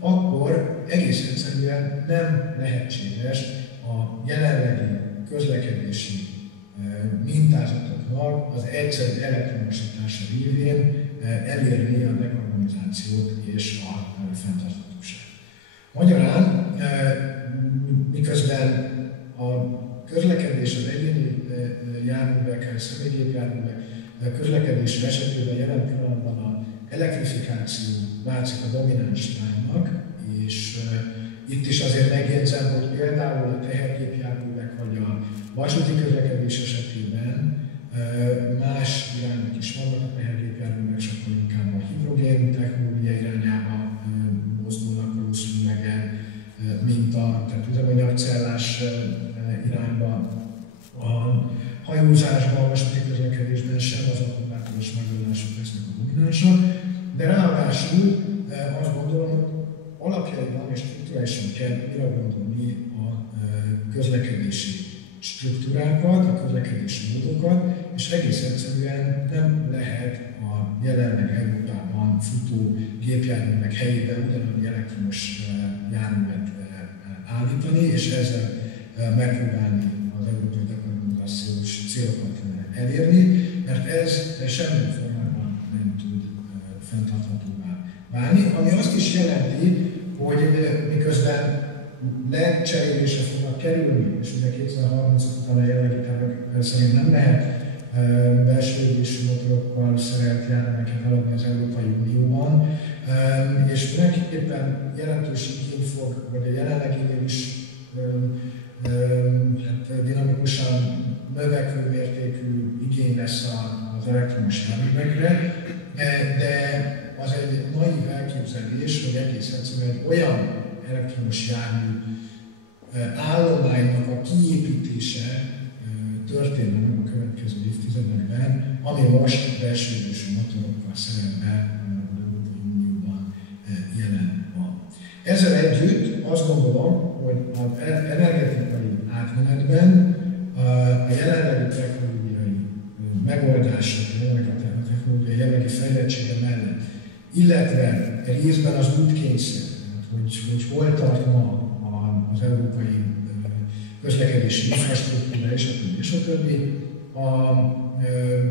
akkor egész egyszerűen nem lehetséges a jelenlegi közlekedési mintázatoknak az egyszerű elektromosítása révén elérni a dekarbonizációt és a fenntarthatóságot. Magyarán, miközben a közlekedés az egyéni járművek, személygépjárművek közlekedés esetében jelen pillanatban az elektrifikáció látszik a domináns iránynak, és itt is azért megjegyzem, hogy például a tehergépjárművek vagy a vasúti közlekedés esetében más irányok is vannak, a tehergépjárművek sokkal inkább a hidrogén technológia irányába mozdulnak valószínűleg el, mint a üzemanyagcellás irányba. A hajózásban, a vasúti közlekedésben sem az akkumulátoros megoldások lesznek a dominánsak, de ráadásul azt gondolom, hogy alapjaiban és struktúrálisan kell újra gondolni a közlekedési struktúrákat, a közlekedési módokat, és egész egyszerűen nem lehet a jelenleg Európában futó gépjárművek helyében ugyanúgy elektromos járművet állítani, és ezzel megpróbálni az európai dekarbonizációs célokat elérni, mert ez semmilyen formában nem tud fenntarthatóvá válni, ami azt is jelenti, hogy miközben lecserélésre fognak kerülni, és ugye 2030 után a jelenlegi tervek szerint nem lehet belső égésű motorokkal szerelt járműveket eladni az Európai Unióban, és mindenképpen jelentős igény fog, vagy a jelenleginél is dinamikusan növekvő mértékű igény lesz az elektromos járművekre, de az egy naív elképzelés, hogy egész egyszerűen egy olyan elektromos jármű állománynak a kiépítése történne meg a következő évtizedekben, ami most belső égésű motorokkal szerepel az Európai Unióban jelen van. Ezzel együtt azt gondolom, hogy az energetikai átmenetben a jelenlegi technológiai megoldások, a technológiai jelenlegi fejlettsége mellett, illetve részben az útkényszer, hogy hol tart ma az európai közlekedési infrastruktúra és a többi, a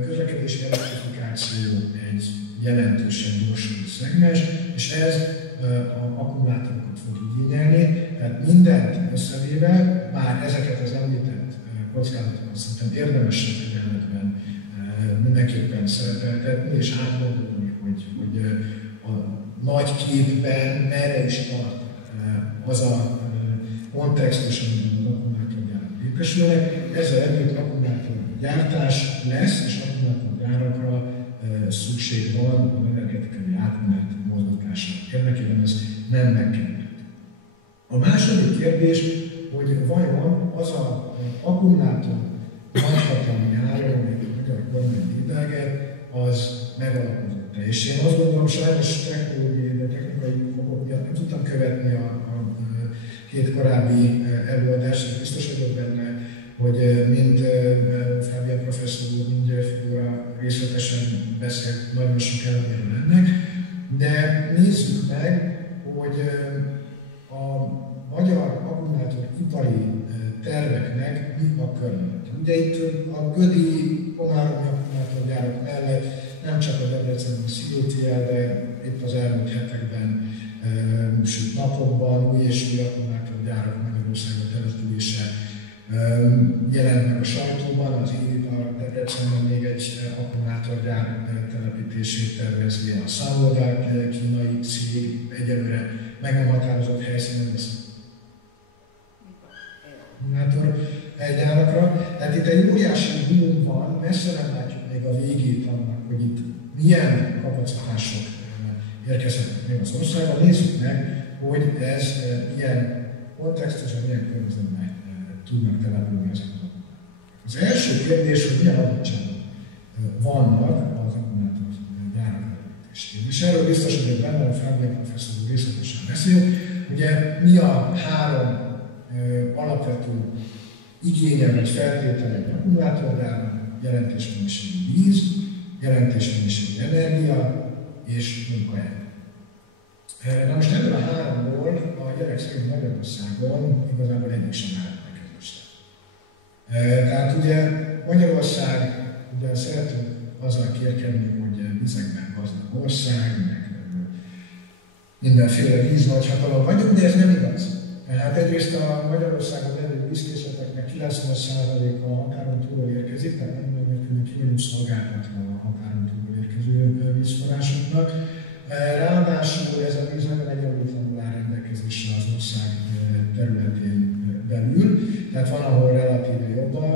közlekedési elektrifikáció egy jelentősen gyorsuló szegmens, és ez akkumulátorokat fog igényelni, tehát mindent összevéve, már ezeket az említett kockázatokat szerintem érdemes figyelmetben mindenképpen szerepeltetni, és átgondolni, hogy a nagy képben merre is tart az a kontextus, amiben az akkumulátorgyárak létesülnek. Ezzel együtt akkumulátorgyártás lesz, és akkumulátorgyárakra szükség van az energetikai átmenet mozgatása érdekében, ez nem megkerülhető. A második kérdés, hogy vajon az az akkumulátor nagyhatalmi ára, amit a magyar kormány védelget, az megalapozott-e. És én azt gondolom, sajnos technikai okok miatt nem tudtam követni a két korábbi előadást, és biztos vagyok benne, hogy mind Fábián professzor úr, mind Figura részletesen beszélt nagyon sok eleményről ennek, de nézzük meg, hogy a magyar akkumulátoripari terveknek mi a körülmények. Ugye itt a gödi komáromi akkumulátorgyárak mellett nem csak a Debreceni COTL, de itt az elmúlt hetekben, sőt napokban új és új akkumulátorgyárak Magyarországon települése jelent meg a sajtóban, az Irital Debrecenben még egy akkumulátorgyár telepítését tervezi a Szállodák kínai cég, egyelőre meg nem határozott helyszínen lesz akkumulátorgyárakra. Tehát itt egy óriási boom van, messze nem látjuk még a végét annak, hogy itt milyen kapacitások érkezhetnek még az országban. Nézzük meg, hogy ez milyen kontextusban, milyen környezetben tudnak települni ezek az akkumulátorok. Az első kérdés, hogy milyen adottságok vannak az akkumulátorgyárak telepítésén. És erről biztos, hogy benne a Fábián professzor részletesen beszél. Ugye mi a három alapvető igénye vagy feltétele egy akkumulátorgyárnak: jelentős mennyiségű víz, jelentős mennyiségű energia és munkahely. Na most ebből a háromból a jelek szerint Magyarországon igazából egyik sem állt megkezdőste. Tehát ugye Magyarország, ugye szeretünk azzal kérkedni, hogy vizekben gazdag ország, meg mindenféle víz nagyhatalom vagyunk, de ez nem igaz. Hát egyrészt a Magyarországon levő vízkészleteknek 90%-a határon túlról érkezik, tehát nem nagyon ki vagyunk szolgáltatva a határon túlról érkező vízforrásoknak. Ráadásul ez a víz nagyon egyenlőtlenül áll rendelkezésre az ország területén belül, tehát van, ahol relatíve jobb a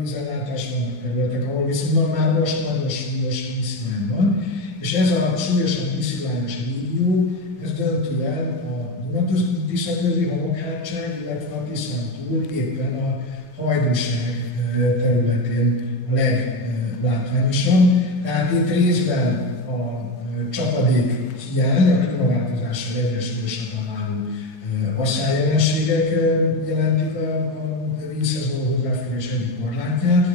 vízellátás, vannak területek, ahol viszont már most nagyon súlyos vízhiány van, és ez a súlyosan vízhiányos régió, ez döntően a Tiszaközi homokhátság, illetve a Tiszán túl éppen a Hajdúság területén a leglátványosabb. Tehát itt részben a csapadék hiány, a klímaváltozással egyre súlyosabban álló asszályjelenségek jelentik a vízhez való hozzáférés egyik korlátját,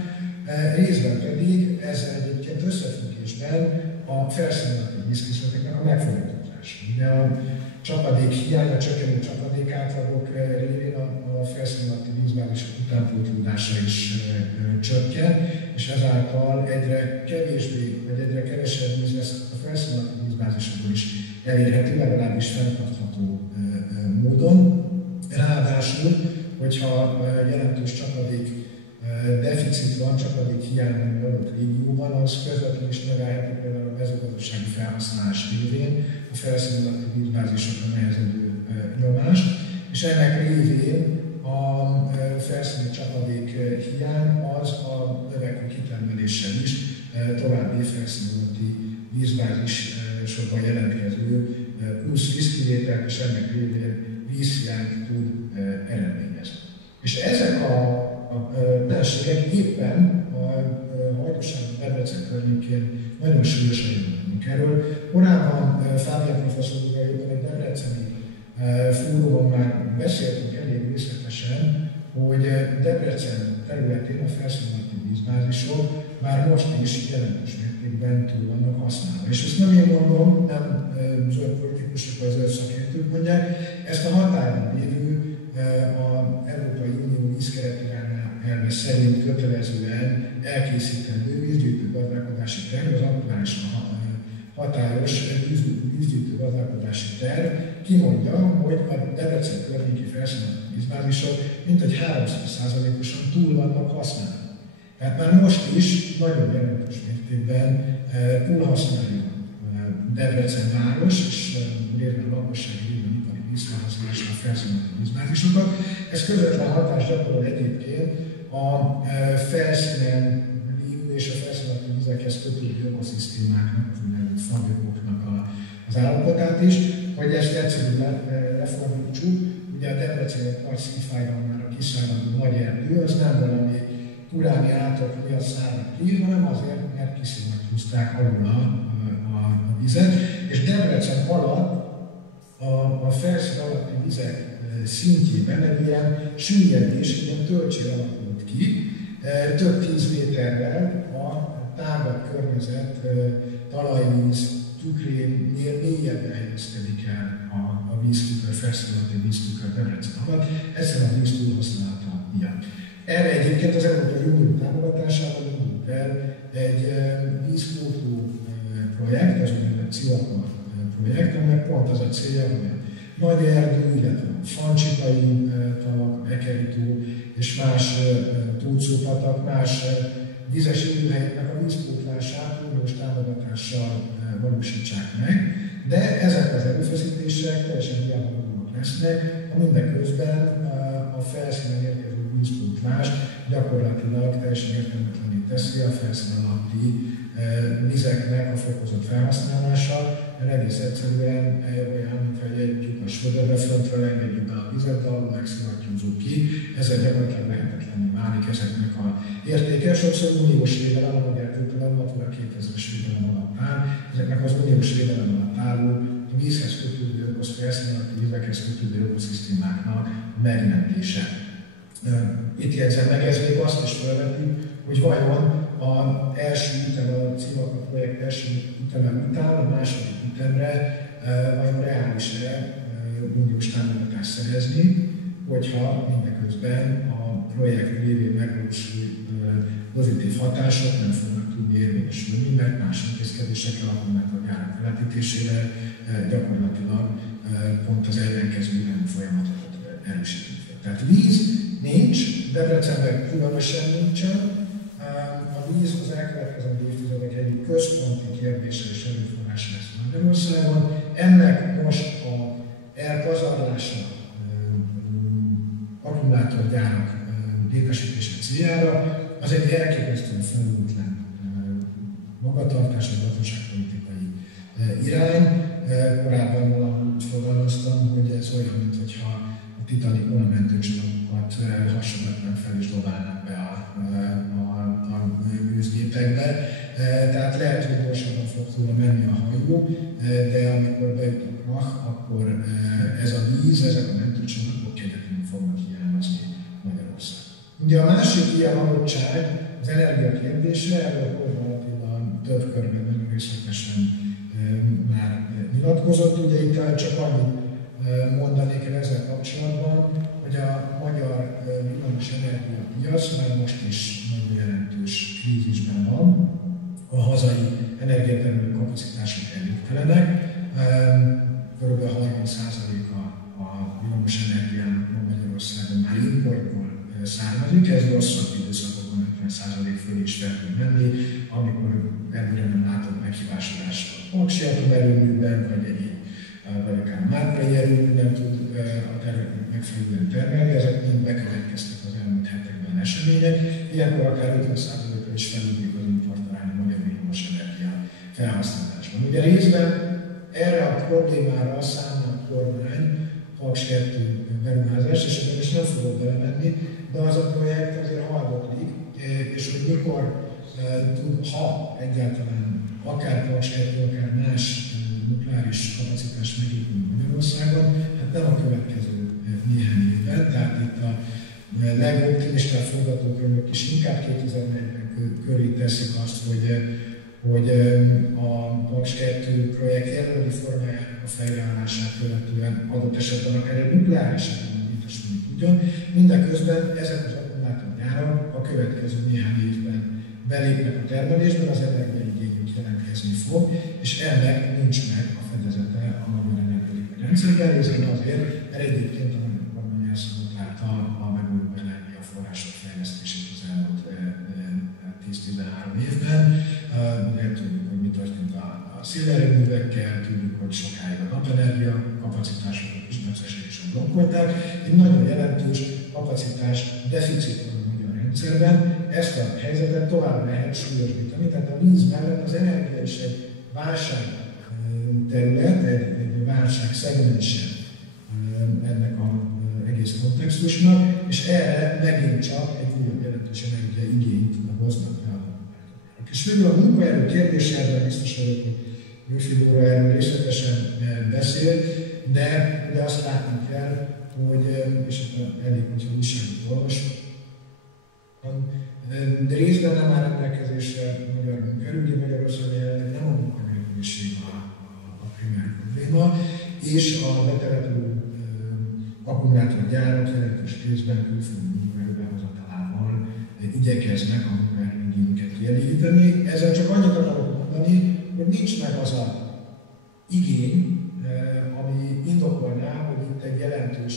részben pedig ez egyébként összefüggésben a felszíni vízkészleteknek a megfordítása. Ugye a csapadék hiány, a csökkenő csapadék átlagok révén a felszíni alatti vízbázisok utánpótlódása is csökken, és ezáltal egyre kevésbé, vagy egyre kevesebb víz lesz a felszíni alatti vízbázisokból is elérhető, legalábbis fenntartható módon. Ráadásul, hogyha jelentős csapadék deficit van, csapadék hiány van adott régióban, az közvetlenül is növelheti például a mezőgazdasági felhasználás révén a felszíni alatti vízbázisokra nehezedő nyomást, és ennek révén a felszíni csapadék hiány az a növekvő kitermeléssel is további felszíni alatti vízbázisokban jelentkező plusz vízkivételt, és ennek révén vízhiányt tud eredményezni. És ezek a jelenségek éppen a Hajdúság Debrecen környékén nagyon súlyosan jelennek. Erről korábban Fábián professzor úrral egy debreceni fórumon már beszéltünk elég részletesen, hogy Debrecen területén a felszíni alatti vízbázisok már most is jelentős mértékben túl vannak használva. És ezt nem én mondom, nem zöld politikusok vagy zöld szakértők mondják, ezt a határon lévő az Európai Unió vízkeretirányelv elve szerint kötelezően elkészítendő vízgyűjtő gazdálkodási terv, az aktuálisan hatályos vízgyűjtő gazdálkodási terv kimondja, hogy a Debrecen környéki felszínálati vízbázisok mintegy 300%-osan túl vannak használva. Tehát már most is nagyon jelentős mértékben túlhasználjuk Debrecen város és részben lakossági részben ipari vízfelhasználásra a felszínálati vízbázisokat. Ez közvetlen hatást gyakorol egyébként a felszínen lévő és a felszínálati vízekhez kötődő ökoszisztémáknak, az fagyokoknak az állapotát is, hogy ezt egyszerűen lefordítsuk. Ugye a Debreceni nagy szívfájdalmára kiszáradó nagy erdő, az nem valami uráni átok miatt szárad ki, hanem azért, mert kiszimattyúzták alul a vizet, és Debrecen alatt a felszín alatti vizek szintjében egy ilyen süllyedés, ilyen tölcsér alakult ki, több 10 méterrel a tágabb környezet talajvíz tükrénél mélyebben helyezkedik el a víztükör, felszín alatti víztükör Debrecen alatt, egyszerűen a víz túlhasználata miatt. Erre egyébként az Európai Unió támogatásával indult el egy vízkótó projekt, ez úgynevezett CILAPA projekt, aminek pont az a célja, hogy a nagy erdő, illetve a fancsikai tavak, ekerító és más tócópatak, más vizes élőhelyeknek a vízpótlását uniós támogatással valósítsák meg, de ezek az erőfeszítések teljesen hiányolóak lesznek, ha mindeközben a felszínen érkező vízpótlás gyakorlatilag teljesen értelmetlené teszi a felszín alatti vizeknek a fokozott felhasználása, mert egész egyszerűen olyan, mintha egy lyukas vödörrefrontról engedjük be a vizet, de alul megszivattyúzzuk ki, ezzel gyakorlatilag lehetetlenül válik ezeknek a értéke. Sokszor uniós védelem, ahogy eltűntően Natura 2000-es védelem alatt áll, ezeknek az uniós védelem alatt álló a vízhez kötődő, az felszín alatti vizekhez kötődő ökoszisztémáknak a megmentése. Itt jegyzem meg, ez még azt is felveti, hogy vajon az első ütem, a CILAPA projekt első üteme után, a második ütemre vajon reális-e uniós támogatást szerezni, hogyha mindeközben a projekt révén megvalósuló pozitív hatások nem fognak tudni érvényesülni, mert más intézkedésekre, a gyárak telepítésére gyakorlatilag pont az ellenkező irányú folyamatot erősíteni. Tehát víz nincs, Debrecenben különösen nincsen. A víz az elkövetkező évtizedek egyik központi kérdése és erőforrása lesz Magyarországon. Ennek most a elpazarlása akkumulátorgyárak létesítése céljára az egy elképesztően felültlen magatartás, egy gazdaságpolitikai irány. Korábban valahol úgy fogalmaztam, hogy ez olyan, mintha a Titanic onamentőcsomagokat hasonlatban fel is dobálnak be a gőzgépekbe. Tehát lehet, hogy gyorsabban fog tudna menni a hajó, de amikor beüt a krach, akkor ez a víz, ezek a mentőcsomagok kegyetlenül fognak hiányozni Magyarországon. Ugye a másik ilyen adottság az energia kérdése, erről a Kormány Attila több körben nagyon részletesen már nyilatkozott. Ugye itt csak annyit mondanék el ezzel kapcsolatban, hogy a magyar villamos energiapiac már most is nagyon jelentős krízisben van. A hazai energiatermelő kapacitások elégtelenek. Kb. 30%-a a villamos energiának Magyarországon már importból származik, ez rosszabb időszakokban 50% fölé is fel tud menni, amikor előre nem látott meghibásolást a Paksi atomerőműben, vagy akár a Márkai erőmű nem tud a területnek megfelelően termelni, ezek mind bekövetkeztek az elmúlt hetekben események, ilyenkor akár 50%-ra is felülik az importarány a magyar villamos energia felhasználásban. Ugye részben erre a problémára számol a kormány Paks 2 beruházás, és ebben is nem fogok belemenni, de az a projekt azért hallgatlik, és hogy mikor tud, ha egyáltalán akár Paks 2, akár más nukleáris kapacitás megépül Magyarországon, hát nem a következő néhány évben, tehát itt a legoptimistább forgatókönyvök is inkább 2040 köré teszik azt, hogy a Paks 2 projekt jelenlegi formájának a fejreállását követően adott esetben akár egy nukleáris erőmű létesülni tudjon. Mindeközben ezek az akkumulátorgyárak gyárak a következő néhány évben belépnek a termelésben, az energiaigényük jelentkezni fog, és ennek nincs meg a fedezete a magyar energiaipari rendszerben, részben azért, mert egyébként a magyar kormány elszabotálta a megújuló energiaforrások fejlesztését az elmúlt 10-13 évben. Tudjuk, hogy mi történt a szélerőművekkel, tudjuk, hogy sokáig a napenergia kapacitásokat is nagyszerűen blokkolták. Egy nagyon jelentős kapacitás deficit van a magyar rendszerben. Ezt a helyzetet tovább lehet súlyosbítani, tehát a víz mellett az energia is egy válság terület, egy válság szegmense ennek az egész kontextusnak, és erre megint csak egy újabb jelentős energiaigényt hoznak rá. És végül a munkaerő kérdéséről biztos vagyok, hogy Gyurfi Dóra erről részletesen beszél, de azt látni kell, hogy, és elég, hogyha újságot olvasok, de részben nem áll rendelkezésre a magyar munkaerő, ugye Magyarországon jelenleg nem a munkanélküliség a primer probléma, és a betelepülő akkumulátorgyárak jelentős részben külföldi munkaerő behozatalával igyekeznek a munkaerőigényüket kielégíteni. Ezzel csak annyit akarok mondani, hogy nincs meg az a igény, ami indokolná, hogy itt egy jelentős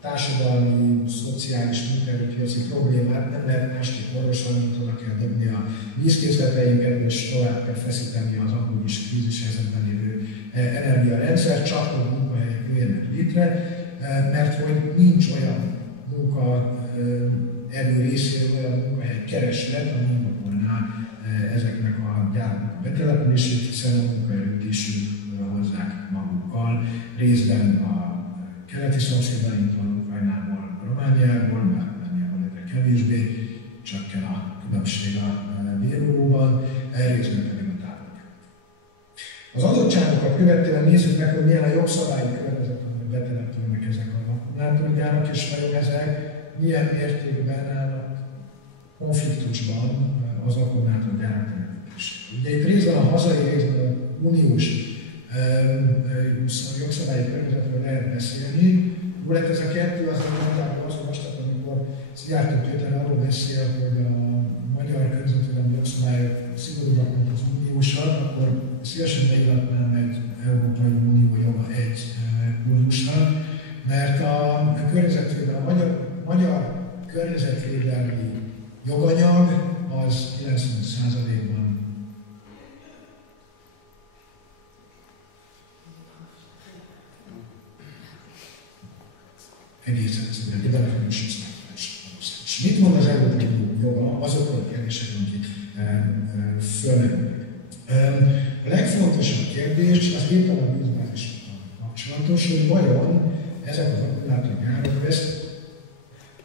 társadalmi, szociális, munkaerőpiaci problémát nem lehet másképp orvosolni, mint oda kell dobni a vízkészleteinket, és tovább kell feszíteni az amúgy is krízis helyzetben lévő energiarendszer, csak hogy munkahelyek jöjjenek létre, mert hogy nincs olyan munkaerő részéről olyan munkahely kereslet, ami indokolná ezeknek a gyáraknak a betelepülését, hiszen a munkaerőt is hozzák magukkal, részben a keleti szomszédainktól, Ukrajnából, Romániából, már Romániából egyre kevésbé, csökken a különbség a bérolóban, részben pedig a távol. Az adottságokat követően nézzük meg, hogy milyen a jogszabályi környezet, amiben betelepülnek ezek az akkumulátorgyárak, és vajon ezek milyen mértékben állnak konfliktusban az akkumulátorgyárak telepítésével. Ugye itt részben a hazai, részben a uniós jogszabályi környezetről lehet beszélni. Jó lett ez a kettő, az nagyjából azt olvastak, amikor Szijjártó Péter arról beszél, hogy a magyar környezetvédelmi jogszabályok szigorúbbak, mint az uniósak, akkor szívesen beillatnám egy Európai Unió joga egy kurzusra, mert a magyar környezetvédelmi joganyag az 90%-ban egészen egyszerűen, de belefelős és mit mond az Európai Unió joga azokról a kérdésekről, amik fölmerülnek? A legfontosabb kérdés az éppen a vízbázisokkal kapcsolatos, hogy vajon ezek az akkumulátorgyárak veszik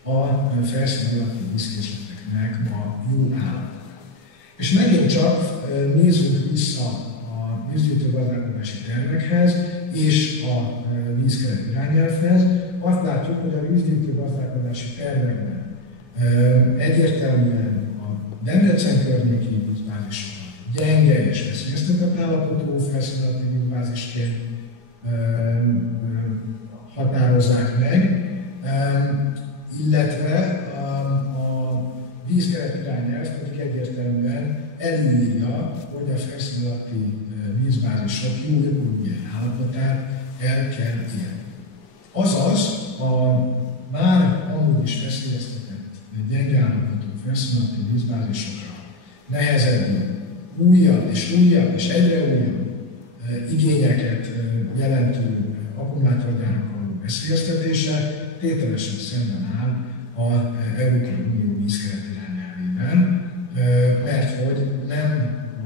a felszín alatti vízkészleteknek a jó állapotát. És megint csak nézzünk vissza a vízgyűjtő gazdálkodási tervekhez és a vízkeret irányelvhez. Azt látjuk, hogy a vízgyűjtő gazdálkodási tervekben egyértelműen a Debrecen környéki vízbázisokat gyenge és veszélyeztetett állapotú felszín alatti vízbázisként határozzák meg, illetve a vízkeret irányelv pedig egyértelműen előírja, hogy a felszín alatti vízbázisok jó ökológiai állapotát el kell érni. Azaz, a már amúgy is veszélyeztetett gyenge állapotú felszín alatti vízbázisokra nehezedő újabb és egyre újabb igényeket jelentő akkumulátorgyárak való veszélyeztetése tételesen szemben áll az Európai Unió vízkeret irányelvével, mert hogy nem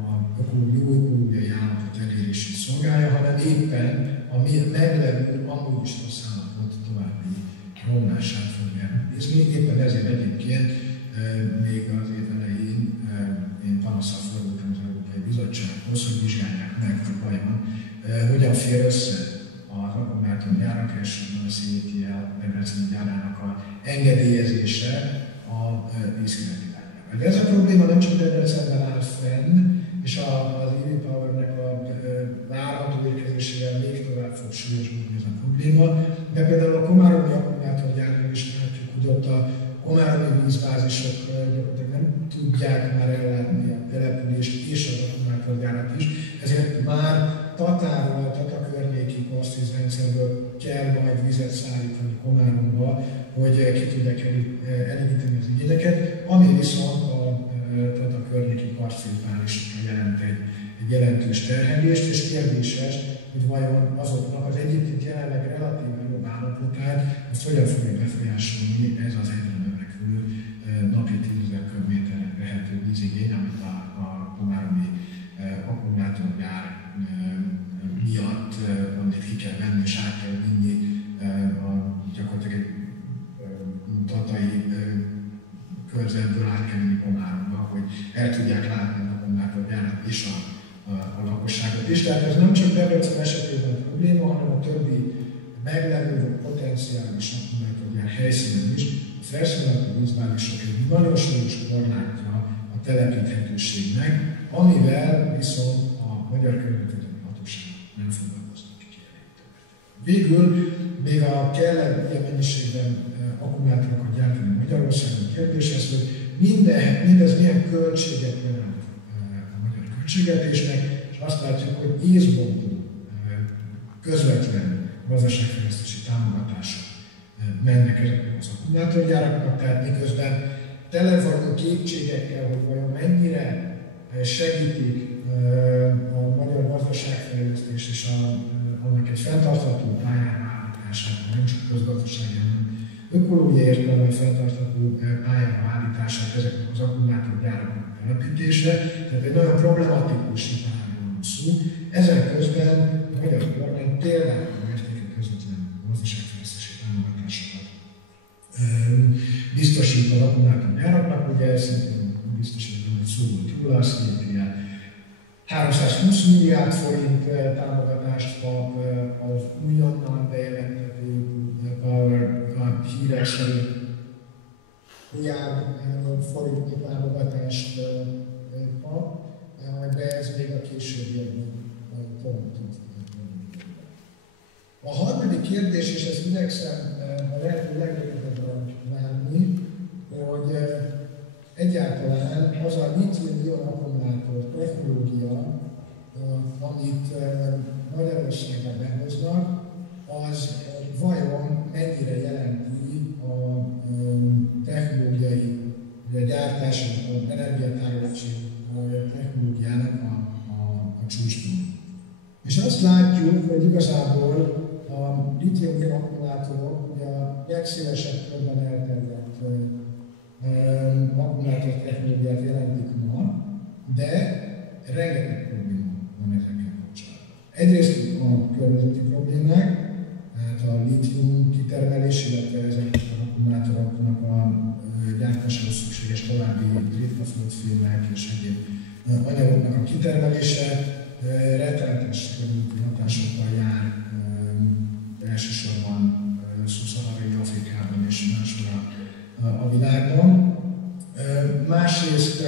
a jó ökológiai állapot elérését szolgálja, hanem éppen a meglevő, amúgy is rossz állapot további romlását fogja előidézni. Éppen ezért egyébként még az év elején én panaszsal fordultam az Európai Bizottsághoz, hogy vizsgálják meg, hogy vajon hogyan fér össze az akkumulátorgyárak és a CATL Debreceni gyárának a engedélyezése a vízkeret irányelvvel. De ez a probléma nem csak Debrecenben áll fenn, és az EV Power-nek a várható érkezésével még tovább fog súlyosbodni ez a probléma, de például a komáromi akkumulátorgyárnál is látjuk, hogy ott a komáromi vízbázis fázisok gyakorlatilag nem tudják már ellátni a települést és az akkumulátorgyárat is, ezért már Tatáról, Tata környéki karsztvízrendszerből kell majd vizet szállítani Komáromba, hogy ki tudják elégíteni az igényeket, ami viszont a Tata környéki karsztvízbázisokra jelent egy jelentős terhelést, és kérdéses, hogy vajon azoknak az egyébként jelenleg relatíve jobb állapotát, azt hogyan fogja befolyásolni ez az egyre növekvő napi 10.000 köbméterre vehető vízigény, amit a komáromi akkumulátorgyár miatt, amit ki kell venni és át kell vinni gyakorlatilag egy tatai körzetből át kell vinni Komáromba, hogy el tudják látni az akkumulátorgyárat és a lakosságot is. Tehát ez nem csak Debrecen esetében probléma, hanem a többi meglevő potenciális akkumulátorgyár helyszínen is. A felszínállatú vízbázisok egy nagyon súlyos korlátja a telepíthetőségnek, amivel viszont a Magyar Környezetvédelmi Hatóság nem foglalkoznak ki kielégítően. Végül még a kellett ilyen mennyiségben akkumulátorokat gyártani Magyarországon kérdéshez, hogy mindez milyen költséget jelent a magyar költségvetésnek, és azt látjuk, hogy észbontó közvetlen gazdaságfejlesztési támogatások mennek ezeknek az akkumulátorgyáraknak, tehát miközben tele vagyunk kétségekkel, hogy vajon mennyire segítik a magyar gazdaságfejlesztés és annak egy fenntartható pályára állítását, nem csak közgazdasági, hanem ökológiai értelemben fenntartható pályára állítását ezeknek az akkumulátorgyáraknak telepítése, tehát egy nagyon problematikus iparágról van szó. Ezen közben a magyar kormány tényleg mértékű közvetlen gazdaságfejlesztési támogatásokat biztosít az akkumulátorgyáraknak, ugye szintén biztosítom, hogy szó volt róla, azt írja, 320 milliárd forint támogatást kap az újonnan bejelentető Power hírek szerint milliárd forintnyi támogatást kap, de ez még a későbbiekben tovább tud. A harmadik kérdés, és ezt igyekszem a lehető legrövidebbre várni, hogy egyáltalán az a lítium-ion akkumulátor technológia, amit Magyarországra behoznak, az vajon mennyire jelenti a technológiai, a gyártási, az energiatárolási technológiának a csúcspontját. És azt látjuk, hogy igazából a lítium-ion akkumulátorok ugye a legszélesebb körben elterjedt akkumulátor technológiát jelentik ma, de rengeteg probléma van ezekkel kapcsolatban. Egyrészt a környezeti problémák, tehát a lítium kitermelés, illetve ezeknek az akkumulátoroknak a gyártásához szükséges további ritka földfémek és egyéb anyagoknak a kitermelése rettenetes környezeti hatásokkal jár elsősorban szubszaharai Afrikában és máshol a világban. Másrészt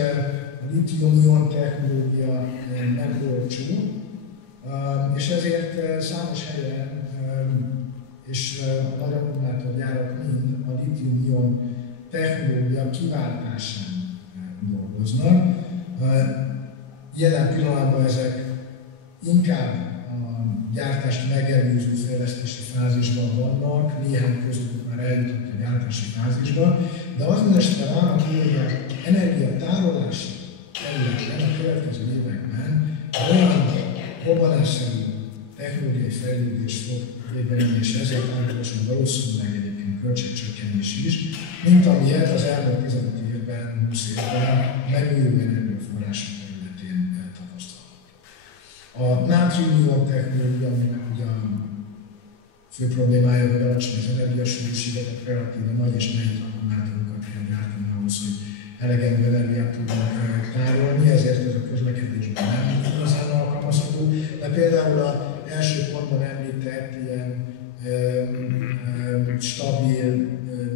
a lítium-ion technológia nem olcsó, és ezért számos helyen és a nagy akkumulátorgyárak mind a lítium-ion technológia kiváltásán dolgoznak. Jelen pillanatban ezek inkább a gyártást megelőző fejlesztési fázisban vannak, néhány közülük már eljutott a gyártási fázisba, de az mindenesetre várható, hogy az energiatárolási területen a következő években olyan robbanásszerű technológiai fejlődés fog végbemenni, és ezért átlagosan valószínűleg egyébként költségcsökkenés is, mint amilyet az elmúlt 15 évben, 20 évben megújuló energiaforrások területén tapasztalhatunk. A nátrium-ion technológia, aminek ugye a fő problémája, hogy alacsony az energiasűrűséget, relatíve nagy és nehéz akkumulátorokat kell gyártani ahhoz, hogy elegendő energiát tudnak tárolni, ezért ez a közlekedésben nem igazán alkalmazható. De például az első pontban említett ilyen stabil,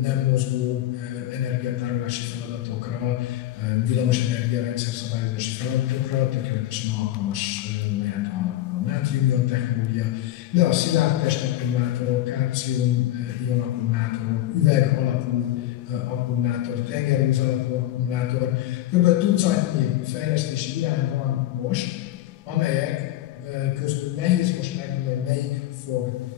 nem mozgó energiatárolási feladatokra, villamos energiarendszer szabályozási feladatokra tökéletesen alkalmas lehet a nátrium-ion technológia, de a szilárd test akkumulátorok, kálcium-ion akkumulátorok, üveg alapú akkumulátor, tengervíz alapú akkumulátor. Kb. tucatnyi fejlesztési irány van most, amelyek közül nehéz most megmondani, hogy melyik fog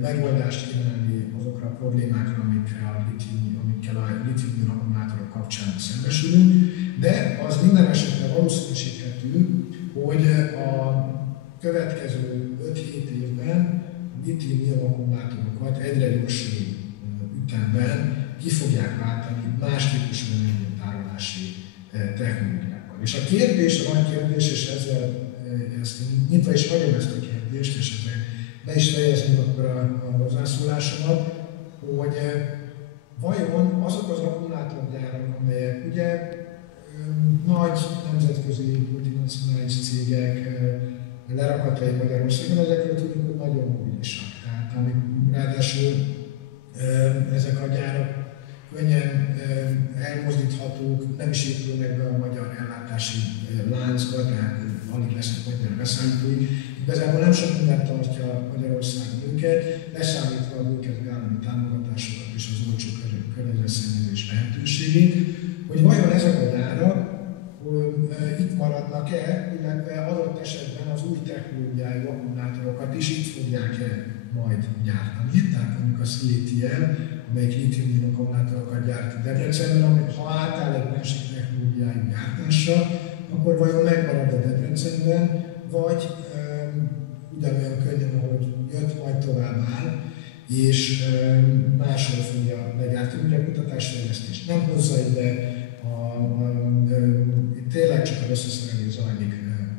megoldást kínálni azokra a problémákra, amikkel a litium akkumulátorok kapcsán szembesülünk, de az minden esetre valószínűsíthető, hogy a következő 5-7 évben litium akkumulátorokat egyre gyorsabb ütemben ki fogják váltani más típusú energiatárolási technológiákkal. És a kérdés, a nagy kérdés, és ezzel ezt nyitva is hagyom ezt a kérdést, és ezzel be is fejezném akkor a hozzászólásomat, hogy vajon azok az akkumulátorgyárak, amelyek ugye nagy nemzetközi multinacionális cégek lerakatai Magyarországon, ezekről tudjuk, hogy nagyon mobilisak. Tehát ráadásul ezek a gyárak könnyen elmozdíthatók, nem is épülnek be a magyar ellátási láncba, tehát alig lesznek magyar beszállítói. Igazából nem sok mindent tartja Magyarország őket, leszámítva a őket állami támogatásokat és az olcsó környezetszennyezés lehetőségét, hogy vajon ezek a gyárak itt maradnak-e, illetve adott esetben az új technológiájú akkumulátorokat is itt fogják-e majd gyártani. Tehát mondjuk a CATL, amelyik litium akkumulátorokat gyárt Debrecenben, amit ha átáll egy másik technológiájú gyártásra, akkor vajon megmarad a Debrecenben, vagy ugyanolyan könnyen, ahogy jött, majd tovább áll, és máshol fogja legyártani. Ugye a kutatásfejlesztés nem hozza ide, tényleg csak az összeszerelés zajlik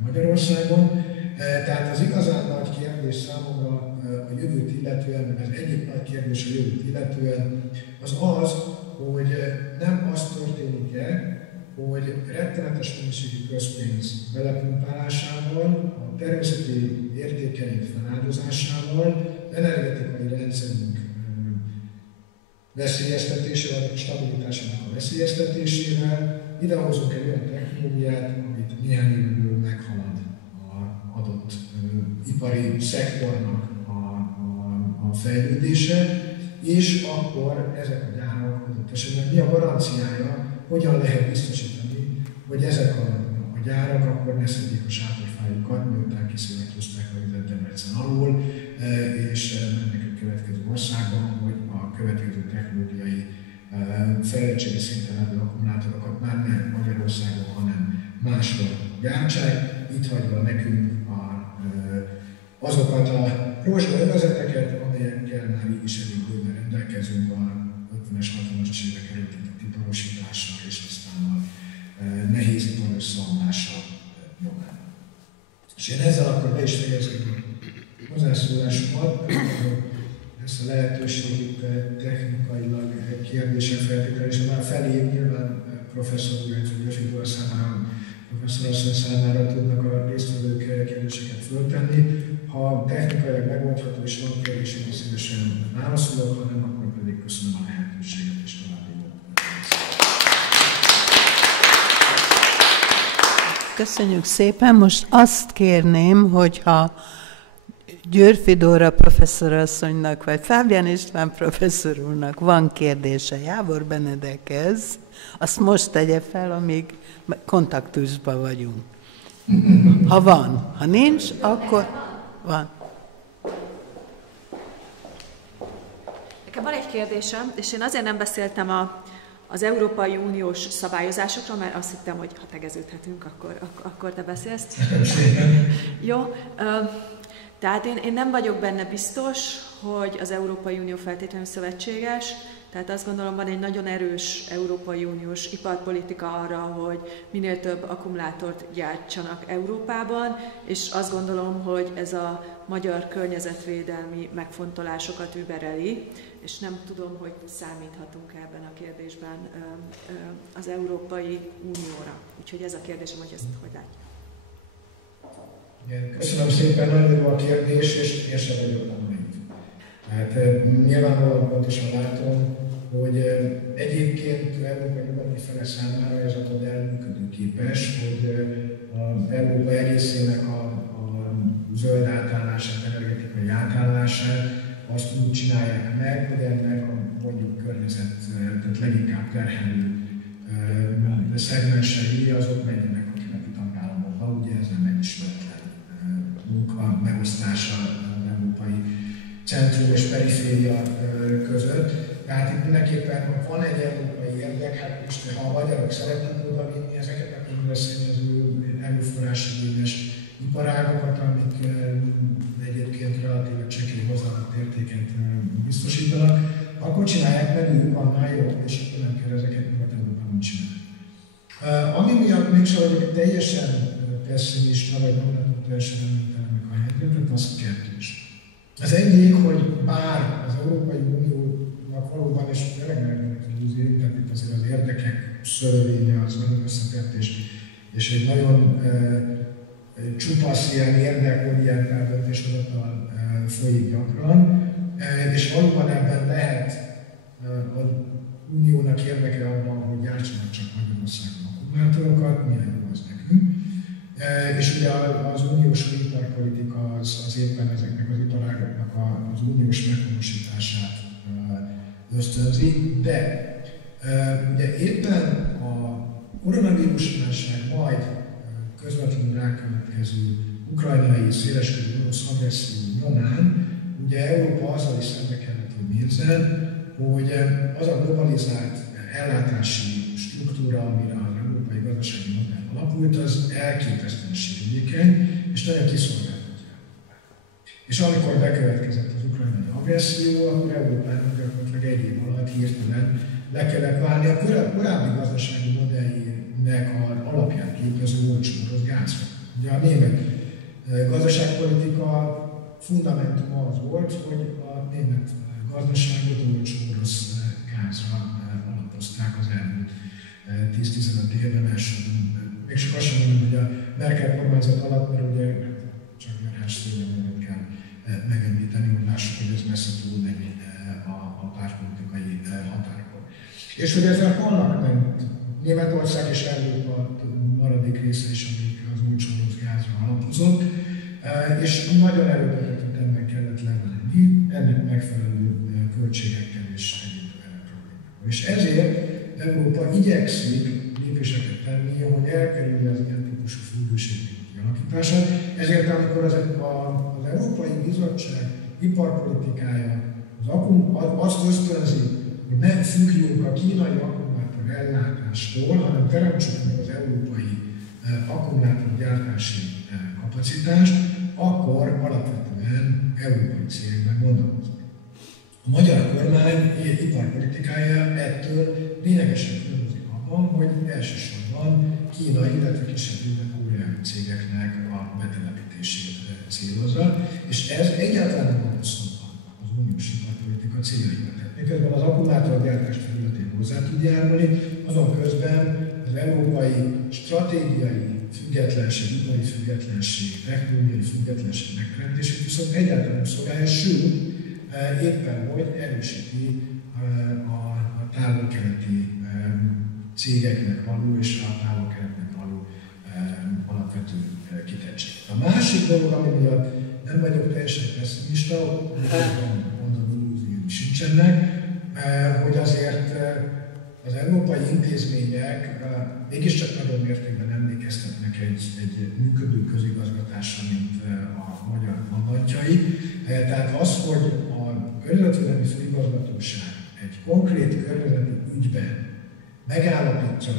Magyarországon. Tehát az igazán nagy kérdés számomra a jövőt illetően, az egyik nagy kérdés a jövőt illetően, az az, hogy nem az történik-e, hogy rettenetes mennyiségű közpénz belepumpálásával, a természeti értékeink feláldozásával, energetikai rendszerünk veszélyeztetésével, a stabilitásának a veszélyeztetésével idehozunk egy olyan technológiát, amit néhány évből meghalad az adott ipari szektornak a fejlődése, és akkor ezek a gyárak adott esetben mi a garanciája, hogyan lehet biztosítani, hogy ezek a gyárak akkor ne szedjék a sátorfájukat, miután kiszivárogták a vizet Debrecen alól, és mennek a következő országban, hogy a következő technológiai fejlettségi szinten levő akkumulátorokat már nem Magyarországon, hanem máshol gyártsák, itt hagyva nekünk azokat a rozsdaövezeteket, amelyekkel már így is elég bőven rendelkezünk a 50-es, 60-as évek előtti iparosításra és aztán a nehéz ipar összeomlása nyomán. És én ezzel akkor be is fejezném a hozzászólásomat. Ezt a lehetőségét technikailag kérdések feltételése már felé nyilván professzor úr, vagy figura számára, professzor asszony számára tudnak a résztvevők kérdéseket föltenni. Ha technikailag megoldható és van kérdés, én szívesen válaszolok, ha nem, akkor pedig köszönöm a lehetőséget és további jót. Köszönjük szépen. Most azt kérném, hogyha Győrfi Dóra professzorasszonynak, vagy Fábián István professzor úrnak van kérdése Jávor Benedekhez, azt most tegye fel, amíg kontaktusban vagyunk. Ha van. Ha nincs, akkor van. Nekem van egy kérdésem, és én azért nem beszéltem az Európai Uniós szabályozásokról, mert azt hittem, hogy ha tegeződhetünk, akkor te beszélsz. Jó. Tehát én nem vagyok benne biztos, hogy az Európai Unió feltétlenül szövetséges, tehát azt gondolom, van egy nagyon erős Európai Uniós iparpolitika arra, hogy minél több akkumulátort gyártsanak Európában, és azt gondolom, hogy ez a magyar környezetvédelmi megfontolásokat übereli, és nem tudom, hogy számíthatunk ebben a kérdésben az Európai Unióra. Úgyhogy ez a kérdésem, hogy ezt hogy látja. Köszönöm szépen, nagyon jó a kérdés, és én sem vagyok naiv. Hát nyilvánvalóan pontosan látom, hogy egyébként Európa nyugati fele számára ez a modell működőképes, hogy az Európa egészének a zöld átállását, energetikai átállását azt úgy csinálják meg, hogy ennek a mondjuk környezetet leginkább terhelő szegmensei azok menjenek a keleti tagállamokba, ugye ez nem elismeretlen munka megosztása az európai centrum és periféria között. Tehát itt mindenképpen van egy európai érdek, hát most ha a magyarok szeretnek odavinni ezeket a környezetszennyező erőforrásigényes iparágokat, amik egyébként relatíve csekély hozzáadott értéket biztosítanak, akkor csinálják meg ők annál jobb, és akkor nem kell ezeket Nyugat-Európában csinálni. Ami miatt mégsem vagyok teljesen pessimista, vagy nem látom teljesen említenek a helyzetet, az kettős. Az egyik, hogy bár az Európai Uniónak valóban, és tényleg megvannak az illúziók, tehát itt azért az érdekek szövevénye az nagyon összetett, és egy nagyon csupasz ilyen érdekorientált döntéshozatal folyik gyakran, és valóban ebben lehet az Uniónak érdeke abban, hogy gyártsanak csak Magyarországon akkumulátorokat, milyen jó az nekünk. És ugye az uniós iparpolitika az éppen ezeknek az iparágoknak az uniós meghonosítását ösztönzi, de ugye éppen a koronavírus válság majd közvetlenül rákövetkező ukrajnai széleskörű orosz agresszió nyomán, ugye Európa azzal is szembe kellett, hogy nézzen, hogy az a globalizált ellátási struktúra, amire az európai gazdasági modell alapult, az elképesztően sérülékeny, és nagyon kiszolgáltatja Európát. És amikor bekövetkezett az ukrajnai agresszió, akkor Európának gyakorlatilag egy év alatt hirtelen le kellett válni a korábbi gazdasági modelljének az alapját képező olcsó orosz gázra. Ugye a német gazdaságpolitika fundamentuma az volt, hogy a német gazdaságot olcsó orosz gázra alapozták az elmúlt 10-15 évben elsőben. Még csak azt sem mondom, hogy a Merkel kormányzat alatt, mert ugye csak Gerhard Schrödert kell megemlíteni, hogy lássuk, hogy ez messze túl megy a pártpolitikai határokon. És hogy ezzel halnak ment Németország és Európa maradék része is, amik az olcsó orosz gázra alapozott, és nagyon előrevetetően kellett levenni, ennek megfelelő költségekkel és egyéb problémákkal. És ezért Európa igyekszik lépéseket tenni, hogy elkerülje az ilyen típusú függőségek kialakítását. Ezért amikor az Európai Bizottság iparpolitikája azt ösztönzi, hogy ne függjünk a kínai akkumulátor ellátástól, hanem teremtsük meg az európai akkumulátorgyártási kapacitást, akkor alapvetően európai cégekben gondolkozik. A magyar kormány iparpolitikája ettől lényegesen különbözik abban, hogy elsősorban kínai, illetve kisebb koreai cégeknek a betelepítését célozza, és ez egyáltalán nem van szóval az uniós iparpolitika céljaival. Miközben az akkumulátorgyártás területén hozzá tud járulni, azon közben az európai stratégiai függetlenség, ipari függetlenség, technológiai függetlenség megteremtését viszont egyáltalán nem szolgálja, sőt, éppen hogy erősíti a távol-keleti cégeknek való és a távol-keletnek való alapvető kitettséget. A másik dolog, ami miatt nem vagyok teljesen pessimista, mondom, illúzióim sincsenek, hogy azért az európai intézmények mégiscsak nagyon mértékben emlékeztetnek egy működő közigazgatásra, mint a magyar nagybantjai. Tehát az, hogy a környezetvédelmi főigazgatóság egy konkrét környezeti ügyben megállapítja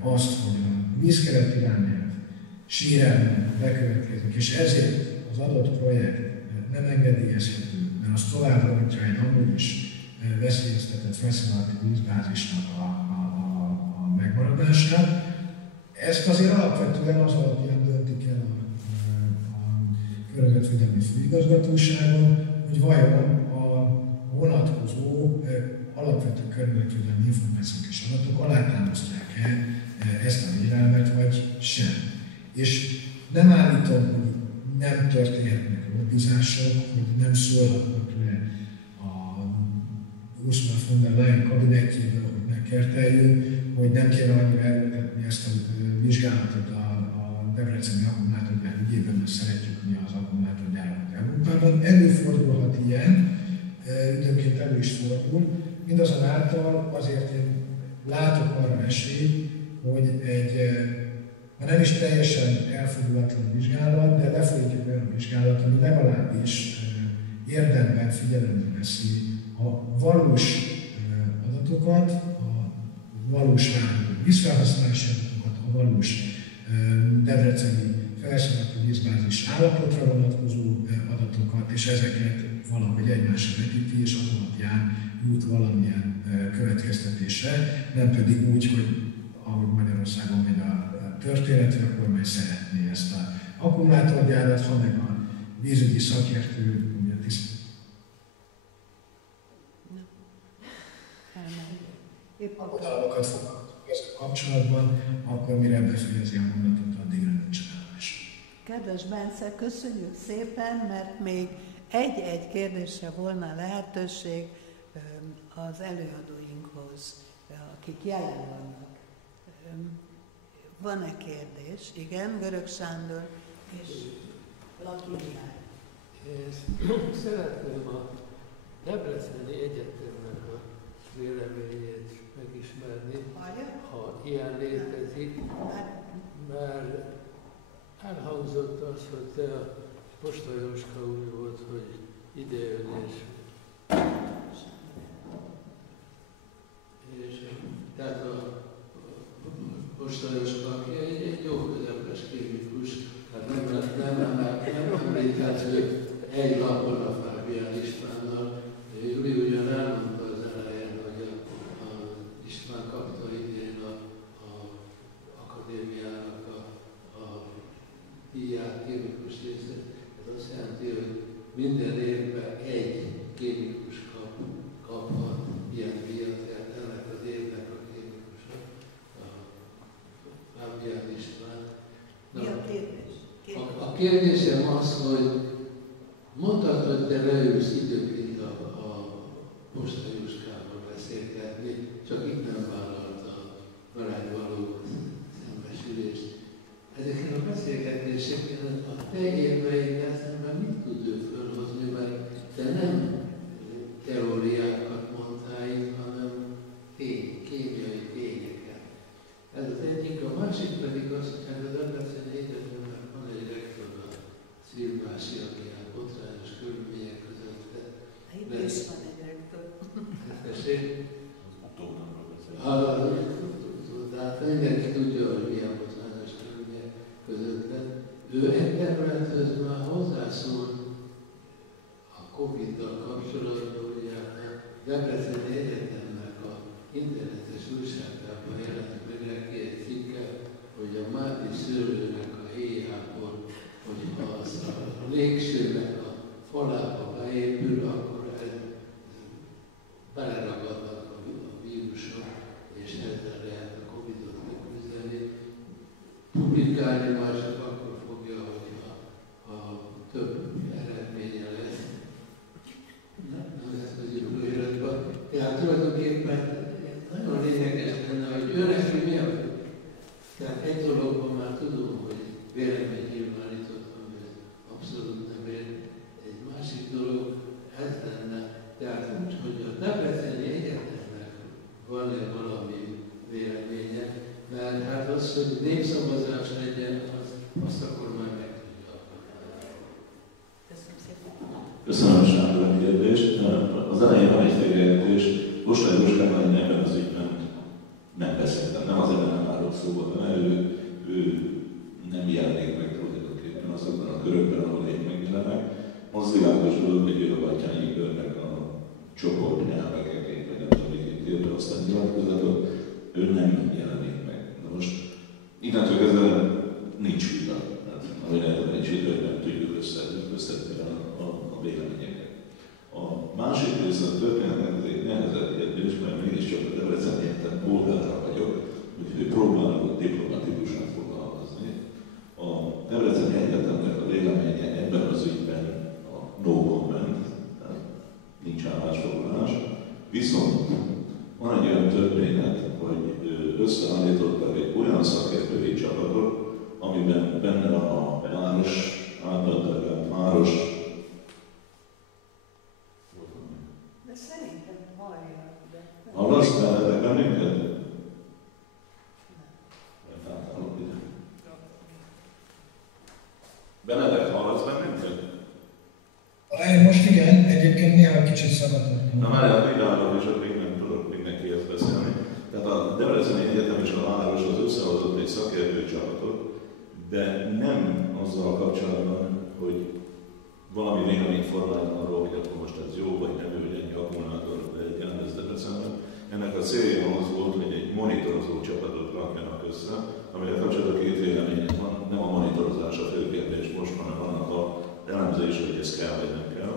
azt, hogy a vízkeret irányelv sérelme bekövetkezik, és ezért az adott projekt nem engedélyezhető, mert az tovább rontja egy amúgy is veszélyeztetett felszínalati vízbázisnak a megmaradását. Ezt azért alapvetően az alapján döntik el a környezetvédelmi főigazgatóságon, hogy vajon a vonatkozó alapvető környezetvédelmi információk és adatok alátámasztják-e ezt a vélelmet, vagy sem. És nem állítom, hogy nem történhetnek lobbizások, hogy nem szólhatnak le a Ursula von der Leyen kabinettjéből, hogy megkerteljünk, hogy nem kéne annyira erőltetni ezt a vizsgálatot a debreceni akkumulátorgyár ügyében, mert szeretjük mi az akkumulátorgyárakat Európában. Előfordulhat ilyen, időnként elő is fordul, mindazonáltal azért én látok arra esélyt, hogy egy, ha nem is teljesen elfogulatlan vizsgálat, de lefolyik olyan vizsgálat, ami legalábbis érdemben figyelembe veszi a valós adatokat, a valós vízfelhasználási adatokat, a valós debreceni felszabadító vízbázis állapotra vonatkozó adatokat, és ezeket valahogy egymásra vetíti, és az alapján jut valamilyen következtetésre, nem pedig úgy, hogy ahogy Magyarországon megy a történet, hogy a kormány szeretné ezt az akkumulátorgyárat, hanem a vízügyi szakértő, ugye Épp hatalmakat fogalmazunk ezzel kapcsolatban, akkor mire befejezi a mondatot, addigra nincs állás. Kedves Bence, köszönjük szépen, mert még egy-egy kérdésre volna lehetőség az előadóinkhoz, akik jelen vannak. Van-e kérdés? Igen, Görög Sándor és Laki Mihály. Szeretném a Debreceni Egyetemnek a véleményét megismerni, ha ilyen létezik, mert elhangzott az, hogy te a Posta Jóska úr volt, hogy idejön és tehát a Posta Jóska, aki egy jó közepes kémikus, tehát nem említhető egy lapon a Fábián Istvánnal. Júli ugyan elmondta az elején, hogy a István kapta idén a akadémiának a díját, kémikus részét. Ez azt jelenti, hogy minden évben egy kémikus kaphat ilyen díjat, tehát ennek az évnek a kémikusa, a Fábián István. Mi a kérdés? A kérdésem az, hogy mondtad, hogy te leülsz időként a Posta Jóskával beszélgetni, csak itt nem vállalta veled való szembesülést. Ezeken a beszélgetéseken a te érveiddel szemben mit tud ő fölhozni, mert te nem teóriákat mondtál itt, hanem kémiai tényeket. Ez az egyik, a másik pedig az, hogy ez a Debreceni Egyetemnek van egy rektor, a Szilvási, aki a botrányos körülmények között vett. Itt is van egy rektor. Tessék? Tehát mindenki tudja, hogy milyen botrányos körülmények között lett. Ő egy területhez már hozzászól a Covid-dal kapcsolatban, ugye a Debreceni Egyetemnek a internetes újságában jelent meg neki egy cikke, hogy a mádi szőlőnek a héjából, hogyha az a légsőnek a falába beépül, akkor beleragadnak a vírusok, és ezzel lehet a Covid-ot megküzdeni. Publikálni már csak akkor fogja, hogyha több eredménye lesz. Nem lesz az jövőiratban. Tehát tulajdonképpen nagyon lényeges lenne, hogy ő neki mi a... Tehát egy dologban már tudom, hogy vélemény nyilvánítottam, hogy ez abszolút nem ér. Egy másik dolog ez lenne, tehát úgy, hogy a Debreceni Egyetemnek van-e valami véleménye, mert hát az, hogy népszavazás legyen, azt akkor már meg tudja. Köszönöm szépen. Köszönöm, Sándor, a kérdést. Az elején van egy félreértés. Posta Jóskával én ebben az ügyben nem beszéltem. Nem azért, mert nem arról szó volt, mert ő nem jelenik meg tulajdonképpen azokban a körökben, ahol én megjelenek. Az világos dolog, hogy ő a Batthyány Igornak a csoport nyelvekeként, vagy nem tudom, hogy írta azt a nyilatkozatot, ő nem jelenik meg. Na most, innentől kezdve nincs vita. Hát, nincs vita, hogy nem tudjuk összetetni a véleményeket. A másik része a történetnek az egy nehezebb kérdés, mert mégiscsak a Debreceni Egyetem polgára vagyok, úgyhogy próbálok diplomatikusan fogalmazni. A Debreceni Egyetemnek a véleménye ebben az ügyben a no comment, nincs állásfoglalás. Viszont van egy olyan történet, hogy összeállítottak egy olyan szakértői csapatot, ami amiben benne van a város, által város. De szerintem hallja. Hallasz veletek bennünket? Benedek, hallasz bennünket? Most igen, egyébként néha kicsit szabadult. Na már elvégálom, és addig nem tudok mindenkihez beszélni. Tehát a Debreceni Egyetem és a város az összehozott egy szakértőcsapatot, de nem azzal kapcsolatban, hogy valami véleményt formálnak arról, hogy akkor most ez jó, vagy nem jó, hogy ennyi akkumulátor legyen ez Debrecenben. Ennek a célja az volt, hogy egy monitorozó csapatot rakjanak össze, amelyek kapcsolatban két vélemény van. Nem a monitorozás a fő kérdés most, hanem annak a elemzés, hogy ez kell vagy nem kell.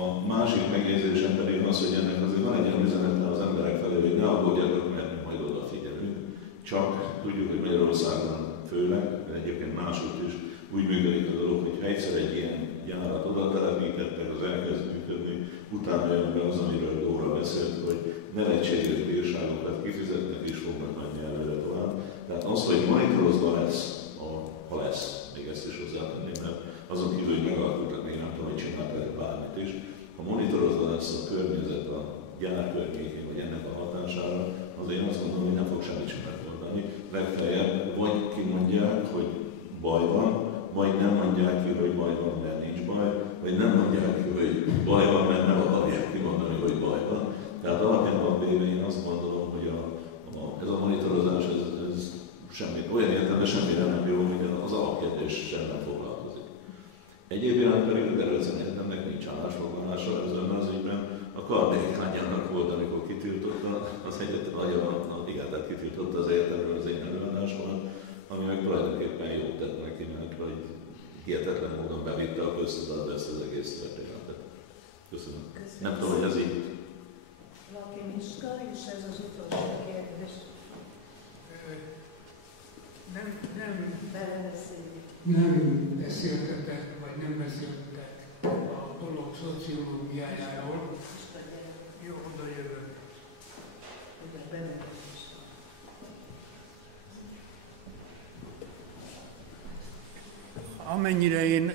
A másik megjegyzésem pedig az, hogy ennek azért van egy olyan üzenete az emberek felé, hogy ne aggódjatok, mert mi majd odafigyelünk. Csak tudjuk, hogy Magyarországon főleg, de egyébként máshogy is úgy működik a dolog, hogy ha egyszer egy ilyen gyárat oda telepítettek, az elkezd működni, utána jön be az, amiről Dóra beszélt, hogy nevetséges bírságokat kifizetnek és fognak menni előre tovább. Tehát az, hogy monitorozva lesz, ha lesz, még ezt is hozzátenném, mert azon kívül, hogy megalkultak, még nem tudom, hogy csináltak bármit is, ha monitorozva lesz a környezet a gyár környékén, vagy ennek a hatására, azért én azt gondolom, hogy nem fog semmit sem megoldani. Legfeljebb vagy kimondják, hogy baj van, vagy nem mondják ki, hogy baj van, mert nincs baj, vagy nem mondják ki, hogy baj van, mert nem akarják kimondani, hogy baj van. Tehát alapjában véve én azt gondolom, hogy ez a monitorozás, ez semmit, olyan értelme semmire nem jó, hogy az alapkérdéssel nem foglalkozik. Egyéb iránt pedig a Debreceni Egyetemnek nincs állásfoglalása, ezzel az ügyben a Kardék-lányának volt, amikor kitiltotta az egyetem, tehát kitiltotta az egyetemről az én előadásomat, ami meg tulajdonképpen jót tett neki, mert hogy hihetetlen módon bevitte a köztudatba ezt az egész történetet. Köszönöm. Nem tudom, hogy ez így. Laki Miska, és ez az utolsó kérdés. Nem beszéltetek, vagy nem beszéltetek a dolog szociológiájáról. Jó, oda jövök. Amennyire én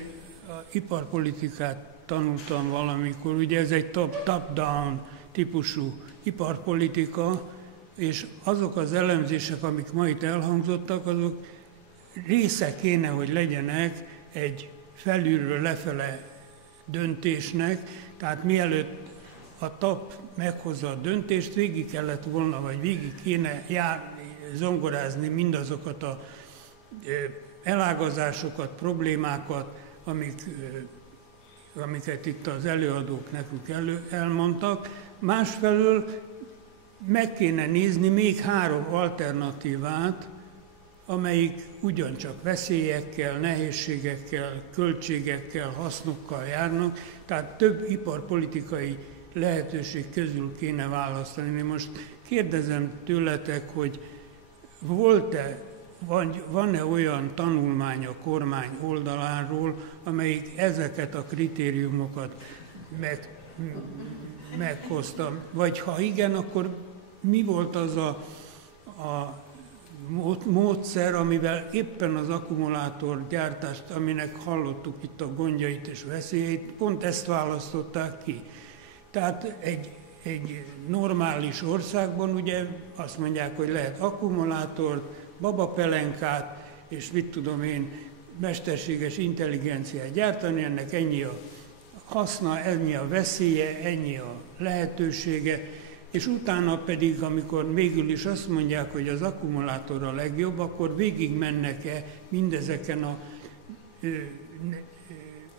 iparpolitikát tanultam valamikor, ugye ez egy top-down típusú iparpolitika, és azok az elemzések, amik ma itt elhangzottak, azok része kéne, hogy legyenek egy felülről lefele döntésnek, tehát mielőtt a TAP meghozza a döntést, végig kellett volna, vagy végig kéne zongorázni mindazokat a elágazásokat, problémákat, amiket itt az előadók nekünk elmondtak. Másfelől meg kéne nézni még 3 alternatívát, amelyik ugyancsak veszélyekkel, nehézségekkel, költségekkel, hasznokkal járnak, tehát több iparpolitikai lehetőség közül kéne választani. Én most kérdezem tőletek, hogy van-e olyan tanulmány a kormány oldaláról, amelyik ezeket a kritériumokat meghozta? Vagy ha igen, akkor mi volt az a módszer, amivel éppen az akkumulátorgyártást, aminek hallottuk itt a gondjait és veszélyeit, pont ezt választották ki. Tehát egy normális országban ugye azt mondják, hogy lehet akkumulátort, babapelenkát, és mit tudom én, mesterséges intelligenciát gyártani, ennek ennyi a haszna, ennyi a veszélye, ennyi a lehetősége, és utána pedig, amikor végül is azt mondják, hogy az akkumulátor a legjobb, akkor végig mennek-e mindezeken a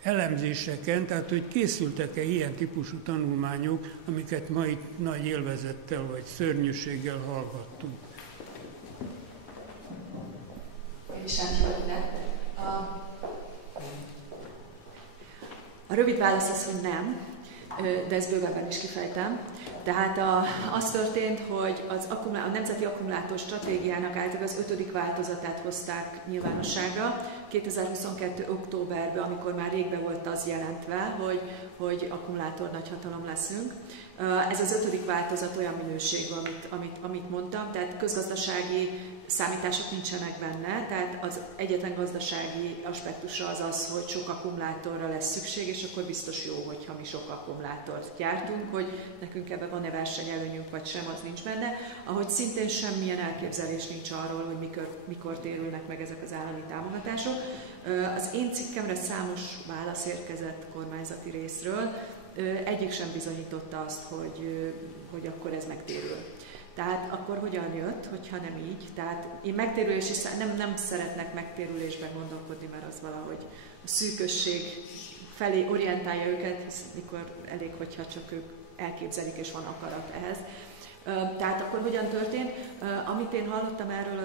elemzéseken, tehát hogy készültek-e ilyen típusú tanulmányok, amiket ma itt nagy élvezettel vagy szörnyűséggel hallgattunk. A rövid válasz az, hogy nem, de ezt bővebben is kifejtem. Tehát az történt, hogy a Nemzeti Akkumulátor Stratégiának által az 5. változatát hozták nyilvánosságra 2022. októberben, amikor már régben volt az jelentve, hogy akkumulátor nagyhatalom leszünk. Ez az 5. változat olyan minőségű, amit mondtam, tehát közgazdasági számítások nincsenek benne, tehát az egyetlen gazdasági aspektusa az az, hogy sok akkumulátorra lesz szükség, és akkor biztos jó, hogyha mi sok akkumulátort gyártunk, hogy nekünk ebben van-e versenyelőnyünk vagy sem, az nincs benne. Ahogy szintén semmilyen elképzelés nincs arról, hogy mikor térülnek meg ezek az állami támogatások. Az én cikkemre számos válasz érkezett kormányzati részről, egyik sem bizonyította azt, hogy akkor ez megtérül. Tehát akkor hogyan jött, hogyha nem így? Tehát én megtérülési, nem szeretnek megtérülésben gondolkodni, mert az valahogy a szűkösség felé orientálja őket, mikor elég, hogyha csak ők elképzelik és van akarat ehhez. Tehát akkor hogyan történt? Amit én hallottam erről,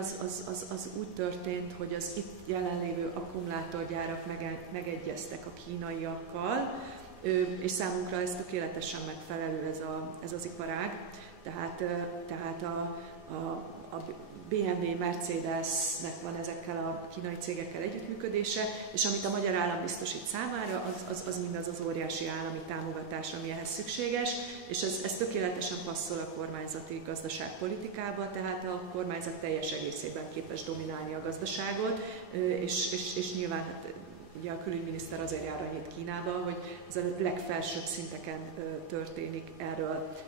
az úgy történt, hogy az itt jelenlévő akkumulátorgyárak megegyeztek a kínaiakkal, és számunkra ez tökéletesen megfelelő ez az iparág. Tehát a BMW, Mercedesnek van ezekkel a kínai cégekkel együttműködése, és amit a magyar állam biztosít számára, az mindaz az óriási állami támogatás, ami ehhez szükséges, és ez tökéletesen passzol a kormányzati gazdaságpolitikába, tehát a kormányzat teljes egészében képes dominálni a gazdaságot, és nyilván ugye a külügyminiszter azért jár annyit Kínába, hogy ez a legfelsőbb szinteken történik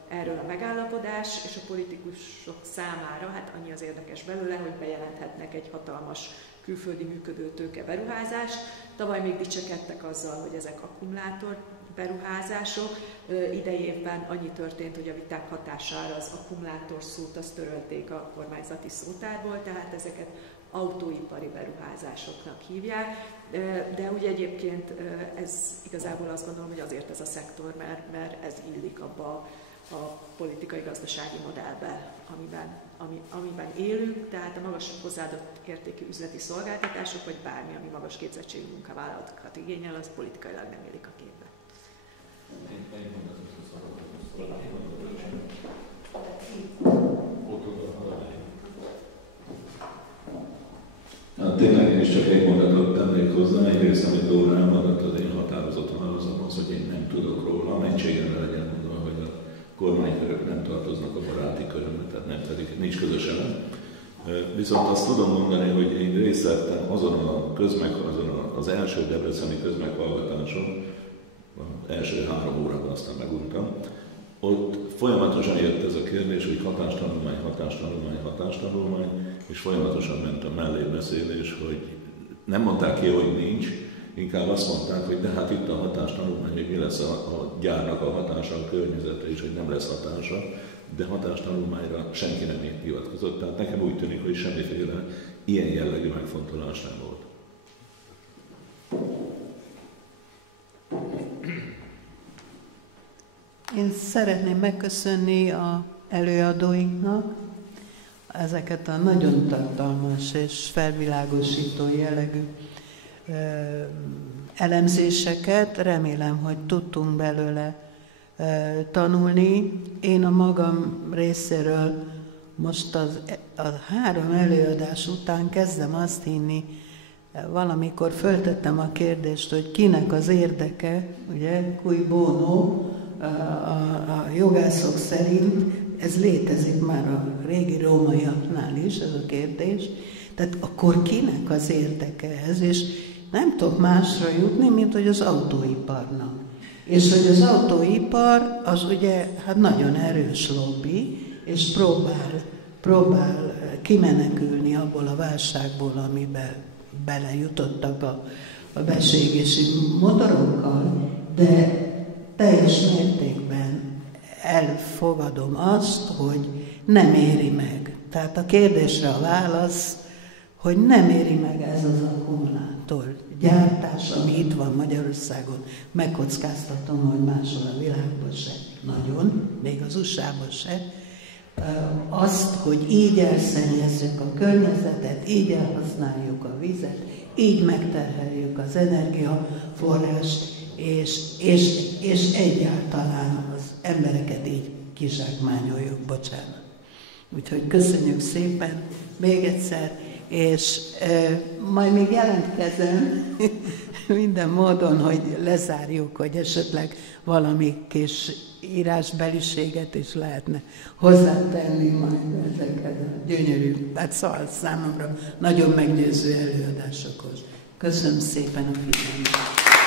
erről a megállapodás, és a politikusok számára hát annyi az érdekes belőle, hogy bejelenthetnek egy hatalmas külföldi működőtőke beruházást. Tavaly még dicsekedtek azzal, hogy ezek akkumulátor beruházások. Idei évben annyi történt, hogy a viták hatására az akkumulátor szót azt törölték a kormányzati szótárból, tehát ezeket autóipari beruházásoknak hívják, de ugye egyébként ez igazából azt gondolom, hogy azért ez a szektor, mert ez illik abba a politikai-gazdasági modellbe, amiben élünk, tehát a magas hozzáadott értékű üzleti szolgáltatások, vagy bármi, ami magas képzettségű munkavállalatokat igényel, az politikailag nem élik a képbe. Hát tényleg én is csak egy mondatot tennék hozzá, egyrészt, amit Dóra elmondott, az én határozott válaszom az, hogy én nem tudok róla, egységemre legyen mondva, hogy a kormánykörök nem tartoznak a baráti körömbe, tehát nem pedig nincs közösen. Viszont azt tudom mondani, hogy én részt vettem azon az első debreceni közmeghallgatáson, az első 3 órában aztán meguntam. Ott folyamatosan jött ez a kérdés, hogy hatástanulmány, és folyamatosan ment a mellébeszélés, hogy nem mondták ki, hogy nincs, inkább azt mondták, hogy de hát itt a hatástanulmány, hogy mi lesz a gyárnak a hatása a környezetre, és hogy nem lesz hatása, de hatástanulmányra senki nem hivatkozott. Tehát nekem úgy tűnik, hogy semmiféle ilyen jellegű megfontolás nem volt. Én szeretném megköszönni az előadóinknak ezeket a nagyon tartalmas és felvilágosító jellegű elemzéseket. Remélem, hogy tudtunk belőle tanulni. Én a magam részéről most a 3 előadás után kezdem azt hinni, valamikor föltettem a kérdést, hogy kinek az érdeke, ugye, cui bono, a jogászok szerint, ez létezik már a régi rómaiaknál is, ez a kérdés, tehát akkor kinek az érdeke ez, és nem tudok másra jutni, mint hogy az autóiparnak. És hogy az autóipar az ugye hát nagyon erős lobby, és próbál kimenekülni abból a válságból, amiben belejutottak a beségési motorokkal, de teljes mértékben elfogadom azt, hogy nem éri meg. Tehát a kérdésre a válasz, hogy nem éri meg ez az akkumulátor gyártás, ami itt van Magyarországon, megkockáztatom, hogy máshol a világban se nagyon, még az USA-ban se, azt, hogy így elszennyezzük a környezetet, így elhasználjuk a vizet, így megterheljük az energiaforrást, és egyáltalán az embereket így kizsákmányoljuk, bocsánat. Úgyhogy köszönjük szépen még egyszer, és majd még jelentkezem minden módon, hogy lezárjuk, hogy esetleg valami kis írásbeliséget is lehetne hozzátenni majd ezeket a gyönyörű, tehát szóval számomra nagyon meggyőző előadásokhoz. Köszönöm szépen a figyelmet!